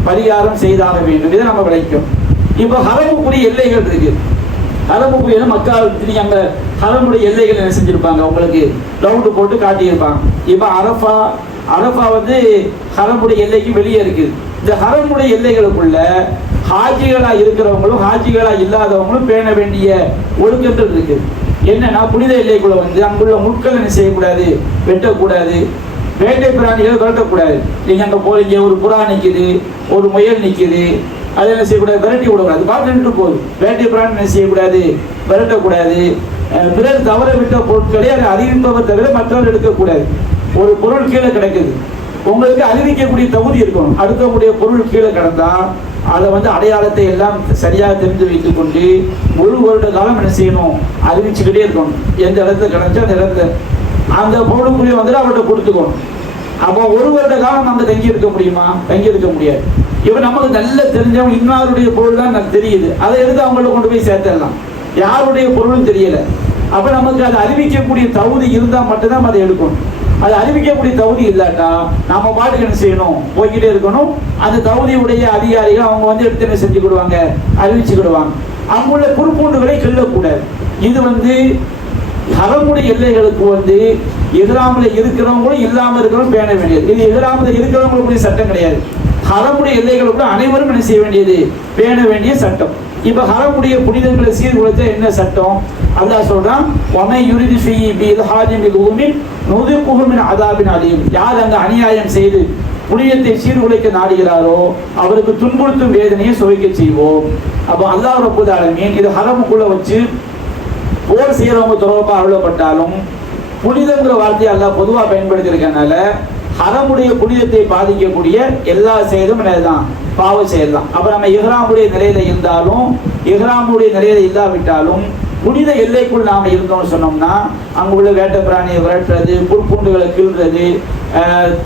பரிகாரம் செய்தாக வேண்டும். இதை நம்ம விளைக்கும். இப்போ ஹரமுக்குரிய எல்லைகள் இருக்கு. ஹரமுக்குரிய மக்கா நீங்க அங்க ஹரமுடைய எல்லைகள் என்ன செஞ்சிருப்பாங்க, உங்களுக்கு ரவுண்டு போட்டு காட்டியிருப்பாங்க. இப்போ அரஃபா வந்து ஹரமுடைய எல்லைக்கு வெளியே இருக்குது. இந்த ஹரமுடைய எல்லைகளுக்குள்ள ஹாஜிகளா இருக்கிறவங்களும் ஹாஜிகளா இல்லாதவங்களும் பேண வேண்டிய ஒழுக்கங்கள் இருக்குது. என்னன்னா, புனித எல்லைக்குள்ள வந்து அங்குள்ள முட்கள் என்ன செய்யக்கூடாது, வெட்டக்கூடாது, வேட்டை பிராணிகளை விரட்டக்கூடாது. நீங்க அங்க போறீங்க, ஒரு புறா நிக்குது, ஒரு முயல் நிக்குது, அதை என்ன செய்யக்கூடாது, விரட்டி விடக்கூடாது, பாட்டு நின்று போகுது. வேட்டை பிராணி என்ன செய்யக்கூடாது, விரட்டக்கூடாது. பிறர் தவற விட்ட பொருட்களை அதை அறிவிப்பவர் தவிர மற்றவர் எடுக்கக்கூடாது. ஒரு பொருள் கீழே கிடக்குது, உங்களுக்கு அறிவிக்கக்கூடிய தகுதி இருக்கணும். அடுத்தவங்களுடைய பொருள் கீழே கிடந்தா அதை வந்து அடையாளத்தை எல்லாம் சரியாக தெரிந்து வைத்துக் கொண்டு ஒரு வருட காலம் என்ன செய்யணும், அறிவிச்சுக்கிட்டே இருக்கணும். எந்த இடத்துல கிடச்சா அந்த இடத்துல அந்த பொருளுக்குரிய வந்து அவர்கிட்ட கொடுத்துக்கணும். அப்போ ஒரு வருட காலம் அங்கே தங்கி இருக்க முடியுமா, தங்கி இருக்க முடியாது. இப்போ நமக்கு நல்ல தெரிஞ்சவங்க இன்னாருடைய பொருள் தான் எனக்கு தெரியுது, அதை எடுத்து அவங்கள்ட்ட கொண்டு போய் சேர்த்துடலாம். யாருடைய பொருளும் தெரியல. அப்போ நமக்கு அதை அறிவிக்கக்கூடிய தகுதி இருந்தால் மட்டும்தான் அதை எடுக்கணும். அது அறிவிக்கக்கூடிய தகுதி இல்லாட்டா நாம பாட்டுக்கு என்ன செய்யணும், போய்கிட்டே இருக்கணும். அந்த தகுதியுடைய அதிகாரிகள் அவங்க வந்து எடுத்து என்ன செஞ்சுக்கிடுவாங்க, அறிவிச்சுக்கிடுவாங்க. அங்குள்ள குறுப்பூண்டுகளை கிள்ளக்கூடாது. இது வந்து ஹரமுடைய எல்லைகளுக்கு வந்து எதிராமல இருக்கிறவங்களும் இல்லாமல் இருக்கிறவங்க பேண வேண்டியது. இது எதிராமல இருக்கிறவங்களுடைய சட்டம் கிடையாது. ஹரமுடைய எல்லைகளுக்கு அனைவரும் என்ன செய்ய வேண்டியது, பேண வேண்டிய சட்டம். இப்ப ஹரமுடைய புனிதங்களை சீர்குலைத்த என்ன சட்டம், அல்லாஹ் சொல்றான், வமை யுரிது ஃபீஹி பில்ஹாஜின் பில்ஹுமின் நுதிகுஹு மின் அதாபின் அலீம். யார் அங்க அநியாயம் செய்து புனிதத்தை சீர்குலைக்க நாடுகிறாரோ அவருக்கு துன்புறுத்தும் வேதனையை சுவைக்க செய்வோம். அப்போ அல்லாஹ் ரப்பல் ஆலமீன் இது ஹரமுக்குள்ள வச்சு போர் செய்யறவங்க தொடர்பாக அருளப்பட்டாலும் புனிதங்கிற வார்த்தையை அல்லாஹ் பொதுவாக பயன்படுத்தி இருக்கனால ஹரமுடைய புனிதத்தை பாதிக்கக்கூடிய எல்லா செயலும் என்னதான், பாவ செயல் தான். அப்ப நம்ம இஹ்ராமுடைய நிலையில இருந்தாலும் இஹ்ராமுடைய நிலையில இல்லாவிட்டாலும் புனித எல்லைக்குள் நாம இருந்தோம்னு சொன்னோம்னா அங்க உள்ள வேட்டை பிராணியை விரட்டுறது, புற்பூண்டுகளை கீழ்றது,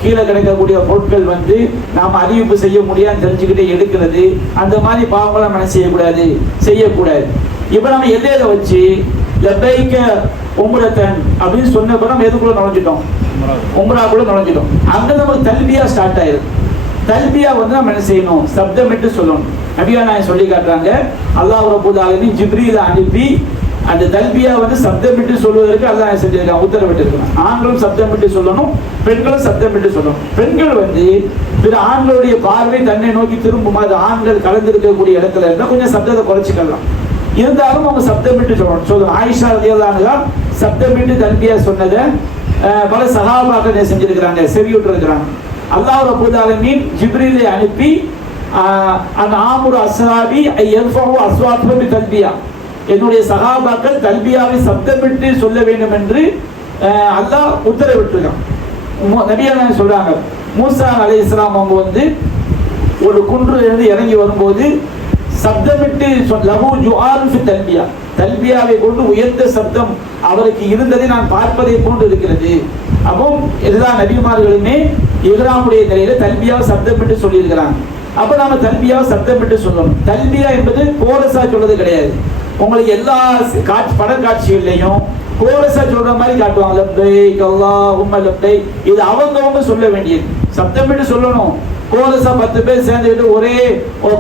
கீழே கிடைக்கக்கூடிய பொருட்கள் வந்து நாம் அறிவிப்பு செய்ய முடியாது தெரிஞ்சுக்கிட்டே எடுக்கிறது, அந்த மாதிரி பாவங்களை நம்ம செய்யக்கூடாது, செய்யக்கூடாது. இப்போ நம்ம எல்லையில வச்சு லப்பைக்க உம்ரத்தன் அப்படின்னு சொன்ன பிறகு நம்ம எதுக்குள்ள நுழைஞ்சிட்டோம், உம்ராக்குள்ள நுழைஞ்சிட்டோம். அங்க நமக்கு தல்பியா ஸ்டார்ட் ஆயிடும். தல்பியா வந்து நம்ம என்ன செய்யணும், சப்தமிட்டு சொல்லணும். நபியா நான் சொல்லி காட்டுறாங்க, அல்லாஹ் ரப்பல் ஆலமீன் ஜிப்ரீலை அனுப்பி அந்த தல்பியா வந்து சப்தமிட்டு சொல்வதற்கு அல்லாஹ் செஞ்சிருக்கான், உத்தரவிட்டிருக்கான். ஆண்களும் சப்தமிட்டு சொல்லணும், பெண்களும் சப்தமிட்டு சொல்லணும். பெண்கள் வந்து பிற ஆண்களுடைய பார்வை தன்னை நோக்கி திரும்பும், அது ஆண்கள் கலந்திருக்கக்கூடிய இடத்துல இருந்தால் கொஞ்சம் சப்தத்தை குறைச்சிக்கலாம். இருந்தாலும் அவங்க சப்தமிட்டு சொல்லணும். ஆயிஷா ரலியல்லாஹு அன்ஹா சப்தமிட்டு தல்பியா சொன்னதை பல சஹாபாக்கள் செஞ்சிருக்கிறாங்க, செவியுற்று இருக்கிறாங்க. அல்லாஹ் ரப்பல் ஆலமீன் ஜிப்ரீலை அனுப்பி அந்த ஆமுரு அஸ்ஹாபி யர்ஃபஉ அஸ்வாத்தஹும் பிதல்பியா, என்னுடைய சஹாபாக்கள் தல்பியாவை சப்தமிட்டு சொல்ல வேண்டும் என்று அல்லாஹ் உத்தரவிட்டிருக்கான். நபியா சொல்றாங்க, மூசா அலைஹிஸ்ஸலாம் அவங்க வந்து ஒரு குன்றிலிருந்து இறங்கி வரும்போது சப்தமிட்டு லஹு ஜுஆர் ஃபி தல்பியா, தல்பியாவை கொண்டு உயர்ந்த சப்தம் அவருக்கு இருந்ததை நான் பார்ப்பதை போன்று இருக்கிறது. அப்போ எல்லா நபிமார்களுமே இஹ்ராமுடைய நிலையில தல்பியாவை சப்தமிட்டு சொல்லியிருக்கிறாங்க. அப்ப நாம தல்பியாவை சப்தமிட்டு சொல்லணும். தல்பியா என்பது கோரஸா சொல்றது கிடையாது. உங்களுக்கு எல்லா படக்காட்சிகள்லையும் கோரஸா சொல்ற மாதிரி காட்டுவாங்க, லப்பைக் அல்லாஹும்ம லப்பைக். இது அவங்க சொல்ல வேண்டியது, சப்தமிட்டு சொல்லணும். கோரஸா 10 பேர் சேர்ந்துக்கிட்டு ஒரே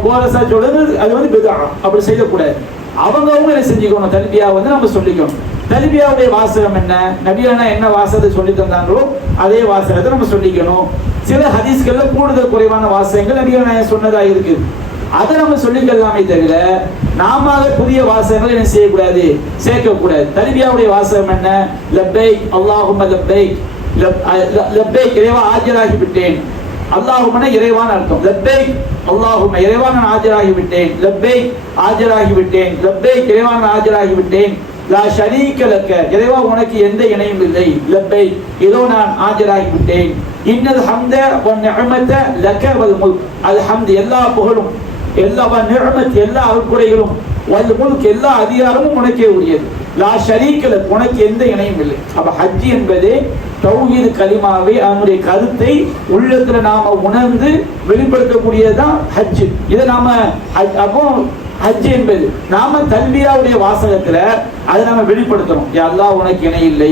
கோரஸா சொல்றது அது வந்து பிதா, அப்படி செய்யக்கூடாது. அவங்க என்ன செஞ்சுக்கணும், தல்பியா வந்து நம்ம சொல்லிக்கணும். தல்பியாவுடைய வாசகம் என்ன, நபியானா என்ன வாசகத்தை சொல்லி தந்தாங்களோ அதே வாசகத்தை நம்ம சொல்லிக்கணும். சில ஹதீஸ்கள்ல கூடுதல் குறைவான வாசகங்கள் நபியானா சொன்னதா இருக்கு, அதை நம்ம சொல்லிக்கலாமே தவிர நாம புதிய வாசகங்கள் என்ன செய்யக்கூடாது, சேர்க்கக்கூடாது. தல்பியாவுடைய வாசகம் என்ன, லப்பைக் அல்லாஹும்ம லப்பைக், லப்பைக் இறைவா ஆஜராகி விட்டேன், அல்லாஹும்மன இறைவான் அர்த்தம், லப்பைக் அல்லாஹும்ம இறைவா நான் ஆஜராகி விட்டேன், லப்பைக் ஆஜராகி விட்டேன், லப்பைக் இறைவா நான் ஆஜராகி விட்டேன், லா ஷரீக லக்க இறைவா உனக்கு எந்த இணையும் இல்லை, லப்பைக் இதோ நான் ஆஜராகி விட்டேன், இன்னல் ஹம்த வ நிஅமத லக்க வல் முல்க், அல் ஹம்து எல்லா புகழும், எல்லா நிஅமத் எல்லா அருட்கொடைகளும், வல் முல்க் எல்லா அதிகாரமும் உனக்கே உரியது, லா ஷரீக லக் உனக்கு எந்த இணையும் இல்லை. அப்ப ஹஜ் என்பது தௌஹீத் கலிமாவை அதனுடைய கருத்தை உள்ளத்துல நாம உணர்ந்து வெளிப்படுத்தக்கூடியதுதான் ஹஜ். இதை நாம அப்போ ஹஜ் என்பது நாம தல்பியாவுடைய வாசகத்துல அதை நாம வெளிப்படுத்துறோம். யா அல்லாஹ் உனக்கு இணை இல்லை,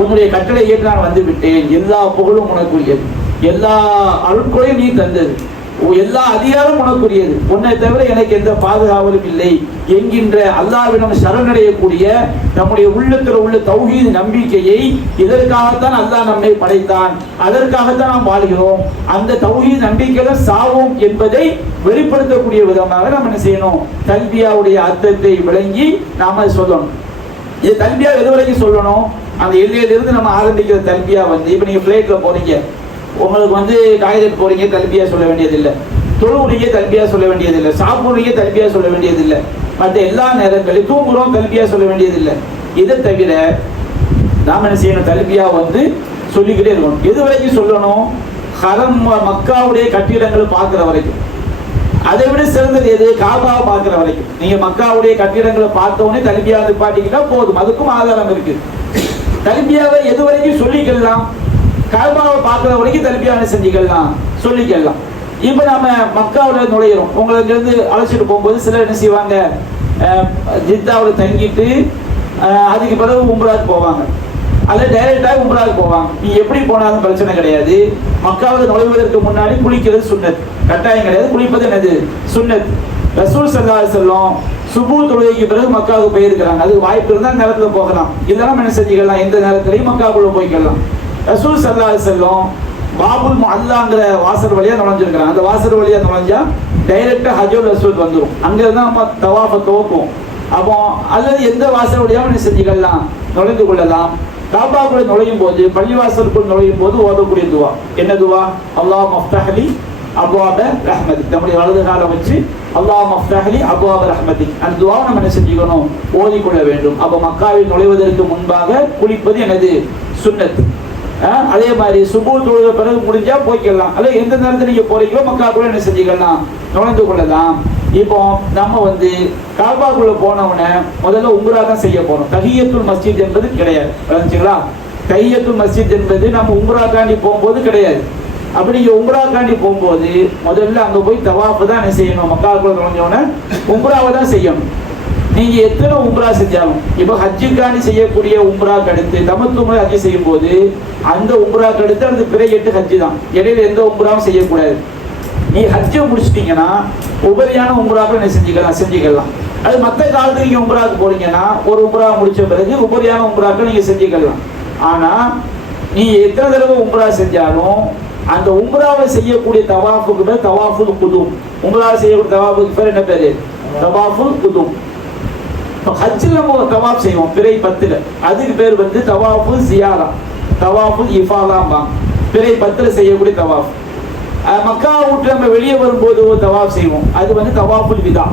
உன்னுடைய கட்டளை ஏற்று நான் வந்து விட்டேன், எல்லா புகழும் உனக்குரியது, எல்லா அருட்கொடையும் நீ தந்தது, எல்லா அதிகாரம் உனக்குரியது, உன்னை தவிர எனக்கு எந்த பாதுகாவலும் இல்லை என்கின்ற அல்லாஹ்விடம் சரணடையக்கூடிய நம்முடைய உள்ளத்தில் உள்ள தௌஹீத் நம்பிக்கையை, இதற்காகத்தான் அல்லாஹ் நம்மை படைத்தான், அதற்காகத்தான் நாம் வாழ்கிறோம், அந்த தௌஹீத் நம்பிக்கையில சாவோம் என்பதை வெளிப்படுத்தக்கூடிய விதமாக நம்ம என்ன செய்யணும், தல்பியாவுடைய அர்த்தத்தை விளங்கி நாம சொல்லணும். இது தல்பியா எது வரைக்கும் சொல்லணும், அந்த எல்லையிலிருந்து நம்ம ஆரம்பிக்கிற தல்பியா வந்து, இப்ப நீங்க பிளைட்ல போறீங்க, உங்களுக்கு வந்து காகிதம் போறீங்க, தல்பியா சொல்ல வேண்டியதில்லை, தொழுவுடைய தல்பியா சொல்ல வேண்டியதில்லை, சாப்பிடுறீங்க தல்பியா சொல்ல வேண்டியதில்லை, மற்ற எல்லா நேரங்களிலும் தூங்குறோம் தல்பியா சொல்ல வேண்டியதில்லை. இதை தவிர நாம என்ன செய்யணும், தல்பியா வந்து சொல்லிக்கிட்டே இருக்கணும். எது வரைக்கும் சொல்லணும், ஹரம் மக்காவுடைய கட்டிடங்களை பார்க்கிற வரைக்கும். அதை விட சிறந்தது எது, காபாவை பார்க்கிற வரைக்கும். நீங்க மக்காவுடைய கட்டிடங்களை பார்த்த உடனே தல்பியா பாட்டிக்கிட்டா போதும், அதுக்கும் ஆதாரம் இருக்கு. தல்பியாவை எது வரைக்கும் சொல்லிக்கலாம், காபாவை பார்க்கிற வரைக்கும் தல்பியாவை செஞ்சுக்கலாம், சொல்லிக்கலாம். இப்ப நாம மக்காவில் நுழையிறோம், உங்களுக்கு இருந்து அழைச்சிட்டு போகும்போது சிலர் என்ன செய்வாங்க, ஜித்தாவில் தங்கிட்டு அதுக்கு பிறகு உம்ராக்கு போவாங்க, அல்ல டைரக்டாக உம்ராக்கு போவாங்க. நீ எப்படி போனாலும் பிரச்சனை கிடையாது. மக்காவில் நுழைவதற்கு முன்னாடி குளிக்கிறது சுன்னத், கட்டாயம் கிடையாது. குளிப்பது என்னது, சுன்னத். ரசூல் ஸல்லல்லாஹு அலைஹி வஸல்லம் சுபூ தொழுகைக்கு பிறகு மக்காவுக்கு போயிருக்கிறாங்க. அது வாய்ப்பு இருந்தால் நேரத்துல போகலாம், இதெல்லாம் என்ன செஞ்சுக்கலாம், எந்த நேரத்திலையும் மக்காவுக்குள்ள போய்க்கலாம். ரசூல் ஸல்லல்லாஹு அலைஹி வஸல்லம் பாபுல் முஅல்லாங்கிற வாசல் வழியா நுழைஞ்சிருக்கிறாங்க. அந்த வாசல் வழியா நுழைஞ்சா டைரக்டா ஹஜ்ஜுல் அஸ்வத் வந்துடும், அங்க இருந்தா நம்ம தவாஃபை துவக்கும். அப்போ அல்லது எந்த வாசல் வழியாவும் என்ன செஞ்சுக்கலாம், நுழைந்து கொள்ளலாம். காபாக்குள்ள நுழையும் போது, பள்ளிவாசலுக்குள் நுழையும் போது ஓதக்கூடிய துவா என்ன துவா, அல்லாஹ் மஃப்தஹ்லி அப்வாப ரஹ்மதிக், நம்முடைய வலது காலை வச்சு அல்லாஹ் மஃப்தஹ்லி அப்வாப ரஹ்மதிக், அந்த துவாவை நம்ம என்ன செஞ்சுக்கணும், ஓதிக்கொள்ள வேண்டும். அப்போ மக்காவில் நுழைவதற்கு முன்பாக குளிப்பது எனது சுன்னத். அதே மாதிரி சுபூ தொழுத பிறகு முடிஞ்சா போய்க்கலாம், அல்ல எந்த நேரத்தில் நீங்க போறீங்களோ மக்காக்குள்ள என்ன செஞ்சுக்கலாம், நுழைந்து கொள்ளலாம். இப்போ நம்ம வந்து காபாக்குள்ள போனவன முதல்ல உம்ரா தான் செய்ய போறோம். தஹியத்துல் மஸ்ஜித் என்பது கிடையாது, புரிஞ்சுங்களா? தஹியத்துல் மஸ்ஜித் என்பது நம்ம உம்ரா காண்டி போகும்போது கிடையாது. அப்படி நீங்க உம்ரா காண்டி போகும்போது முதல்ல அங்க போய் தவாஃப் தான் என்ன செய்யணும், மக்காக்குள்ள நுழைஞ்சவன உம்ராவை தான் செய்யணும். நீங்க எத்தனை உம்ரா செஞ்சாலும், இப்போ ஹஜ்ஜுக்காண்டி செய்யக்கூடிய உம்ராக்கு அடுத்து தமத்துமுறை ஹஜ்ஜி செய்யும் போது அந்த உம்ராக்கு அடுத்து அந்த பிற 8 ஹஜ்ஜி தான், இடையில எந்த உம்ராவும் செய்யக்கூடாது. நீ ஹஜ்ஜை முடிச்சிட்டீங்கன்னா உபரியான உம்ராக்கள் என்ன செஞ்சுக்கலாம். அது மற்ற காலத்துக்கு நீங்க உம்ராக்கு போறீங்கன்னா ஒரு உம்ரா முடிச்ச பிறகு உபரியான உம்ராக்கள் நீங்க செஞ்சுக்கலாம். ஆனா நீ எத்தனை தடவை உம்ரா செஞ்சாலும் அந்த உம்ராவை செய்யக்கூடிய தவாஃபுக்கு பேர் தவாஃபுல் குதும். உம்ராவை செய்யக்கூடிய தவாஃபுக்கு பேர் என்ன பேரு, தவாஃபுல் குதும். ஹஜ்ஜில் நம்ம தவாஃப் செய்வோம் பிறை 10ல, அதுக்கு பேர் வந்து தவாஃபுல் ஜியாரா, தவாஃபுல் இஃபாதாம்பா, பிறை 10ல செய்யக்கூடிய தவாஃப். மக்கா விட்டு நம்ம வெளியே வரும்போது ஒரு தவாஃப் செய்வோம், அது வந்து தவாஃபுல் விதா.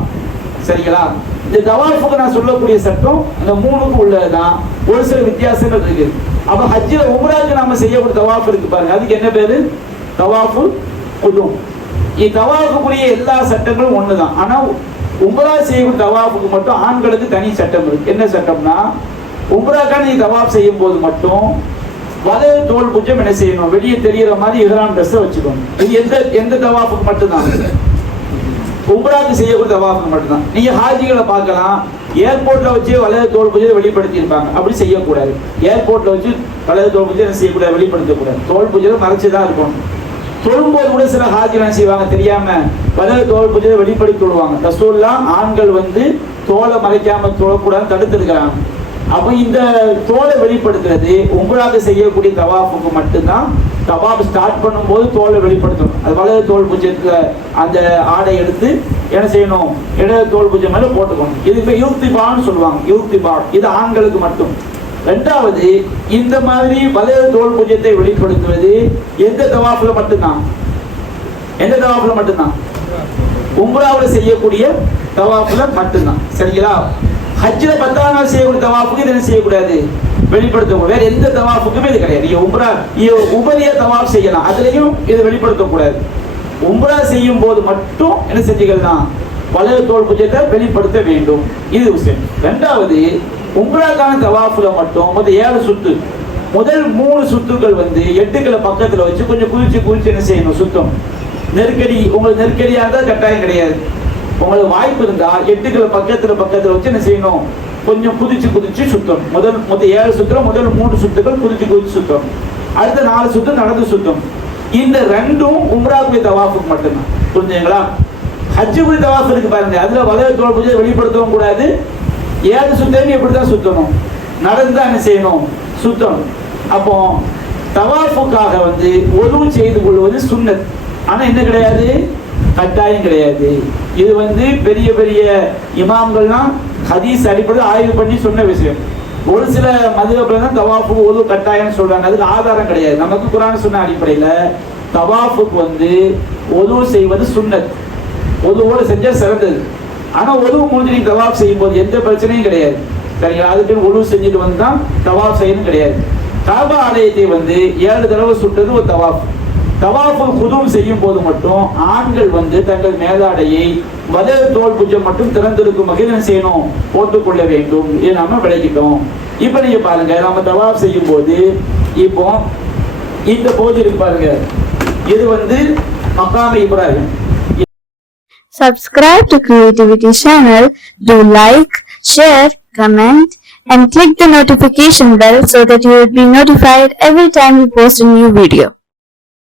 சரிங்களா? இந்த தவாஃபுக்கு நான் சொல்லக்கூடிய சட்டம் அந்த 3க்கும் உள்ளதுதான், ஒரு சில வித்தியாசங்கள் இருக்கு. அப்ப ஹஜ்ஜில் உம்ராக்கு நாம செய்யக்கூடிய தவாஃப் இருக்கு பாருங்க, அதுக்கு என்ன பேரு, தவாஃபுல் குதும். தவாஃபுக்குரிய எல்லா சட்டங்களும் ஒண்ணுதான். ஆனா உம்ரா செய்யக்கூடிய தவாஃபுக்கு மட்டும் ஆண்களுக்கு தனி சட்டம் இருக்கு. என்ன சட்டம்னா, உம்ராக்கான நீ தவாஃப் செய்யும் போது மட்டும் வலது தோல் புஜம் என்ன செய்யணும், வெளியே தெரிகிற மாதிரி இஹ்ராம் ட்ரெஸ்ஸை வச்சுக்கணும். இது எந்த தவாஃபுக்கு மட்டும்தான், உம்ராக்கு செய்யக்கூடிய தவாஃபுக்கு மட்டும்தான். நீங்க ஹாஜிகளை பார்க்கலாம், ஏர்போர்ட்ல வச்சு வலது தோல் புஜத்தை வெளிப்படுத்தி இருப்பாங்க, அப்படி செய்யக்கூடாது. ஏர்போர்ட்ல வச்சு வலது தோல் புஜத்தை என்ன செய்யக்கூடாது, வெளிப்படுத்தக்கூடாது. தோல் புஜத்தை மறைச்சுதான் இருக்கணும். தொழும்போது கூட சில ஹாஜிகள் என்ன செய்வாங்க, தெரியாம வலது தோல் புஜத்தை வெளிப்படுத்தி தொழுவாங்க. ரசூலுல்லாஹ் ஆண்கள் வந்து தோலை மறைக்காம தொழக்கூடாதுன்னு தடுத்திருக்கிறாங்க. அப்ப இந்த தோலை வெளிப்படுத்துறது உம்ராக்கு செய்யக்கூடிய தவாஃபுக்கு மட்டும்தான். தவாஃப் ஸ்டார்ட் பண்ணும்போது தோலை வெளிப்படுத்தணும். அது வலது தோல் புஜத்துல அந்த ஆடை எடுத்து என்ன செய்யணும், இடது தோல் புஜம் மேல போட்டுக்கணும். இது இப்ப யூத்திபான்னு சொல்லுவாங்க, யூத்திபா. இது ஆண்களுக்கு மட்டும். ரெண்டாவது, இந்த மாதிரி வலது தோல் புஜத்தை வெளிப்படுத்துவது எந்த தவாஃப்ல மட்டும்தான், எந்த தவாஃப்ல மட்டும்தான், உம்ராவில் செய்யக்கூடிய தவாஃப்ல மட்டும்தான். சரிங்களா? ஹஜ்ஜில் 10ஆம் நாள் செய்யக்கூடிய தவாஃபுக்கு இது என்ன செய்யக்கூடாது, வெளிப்படுத்தக்கூடாது. வேற எந்த தவாஃபுக்குமே இது கிடையாது. நீங்க உம்ரா உபரிய தவாஃப் செய்யலாம், அதுலயும் இது வெளிப்படுத்தக்கூடாது. உம்ரா செய்யும் போது மட்டும் என்ன செஞ்சுக்கலாம், வலது தோல் புஜத்தை வெளிப்படுத்த வேண்டும். இது விஷயம். ரெண்டாவது, உம்ராக்கான தவாஃபுல மட்டும் மொத்தம் 7 சுத்து. முதல் 3 சுத்துக்கள் வந்து 8களை பக்கத்துல வச்சு கொஞ்சம் குதிச்சு என்ன செய்யணும், சுத்தம். நெருக்கடி, உங்களுக்கு நெருக்கடியாக இருந்தால் கட்டாயம் கிடையாது. உங்களுக்கு வாய்ப்பு இருந்தா 8களை பக்கத்துல வச்சு என்ன செய்யணும், கொஞ்சம் குதிச்சு சுத்தம். மொத்தம் 7 சுத்தும். முதல் 3 சுத்துக்கள் குதிச்சு சுத்தம், அடுத்த 4 சுத்தம் நடந்து சுத்தம். இந்த ரெண்டும் உம்ராவுடைய தவாஃபுக்கு மட்டும்தான். புரிஞ்சுங்களா? ஹஜ்ஜுக்கு தவாஃப் இருக்கு பாருங்க, அதுல வலது தோள் பூஜை வெளிப்படுத்தவும் கூடாது. ஏழு சுத்தம் எப்படிதான் சுத்தணும், நடந்து என்ன செய்யணும், சுத்தணும். அப்போ தவாஃபுக்காக ஒது செய்து கொள்வது சுன்னத். ஆனா என்ன கிடையாது, கட்டாயம் கிடையாது. இது பெரிய பெரிய இமாம்கள்லாம் ஹதீஸ் அடிப்படையில் ஆய்வு பண்ணி சொன்ன விஷயம். ஒரு சில மதுஹப்ல தான் தவாஃபுக்கு ஒது கட்டாயம் சொல்றாங்க, அதுக்கு ஆதாரம் கிடையாது. நமக்கு குர்ஆன் சொன்ன அடிப்படையில தவாஃபுக்கு ஒது செய்வது சுன்னத், ஒதுவோடு செஞ்சா சிறந்தது. ஆனா ஒது முடிஞ்சு நீங்க தவாஃப் செய்யும் போது எந்த பிரச்சனையும் கிடையாது, சரிங்களா? அதுக்கு ஒது செஞ்சுட்டு தான் தவாஃப் செய்யணும் கிடையாது. காபா ஆலயத்தை 7 தடவை சுட்டது ஒரு தவாஃப். தவாஃபுல் குதூம் செய்யும் போது மட்டும் ஆண்கள் தங்கள் மேலாடையை வலது தோள் புஜம் மட்டும் திறந்திருக்கும் வகையில் செய்யணும், போட்டுக்கொள்ள வேண்டும். இதை நாம விளக்கிட்டோம். இப்ப நீங்க பாருங்க, நம்ம தவாஃப் செய்யும் போது இப்போ இந்த போது இருக்கு பாருங்க, இது மகாம Ibrahim. Subscribe to Creativity channel, do like, share, comment and click the notification bell so that you will be notified every time we post a new video.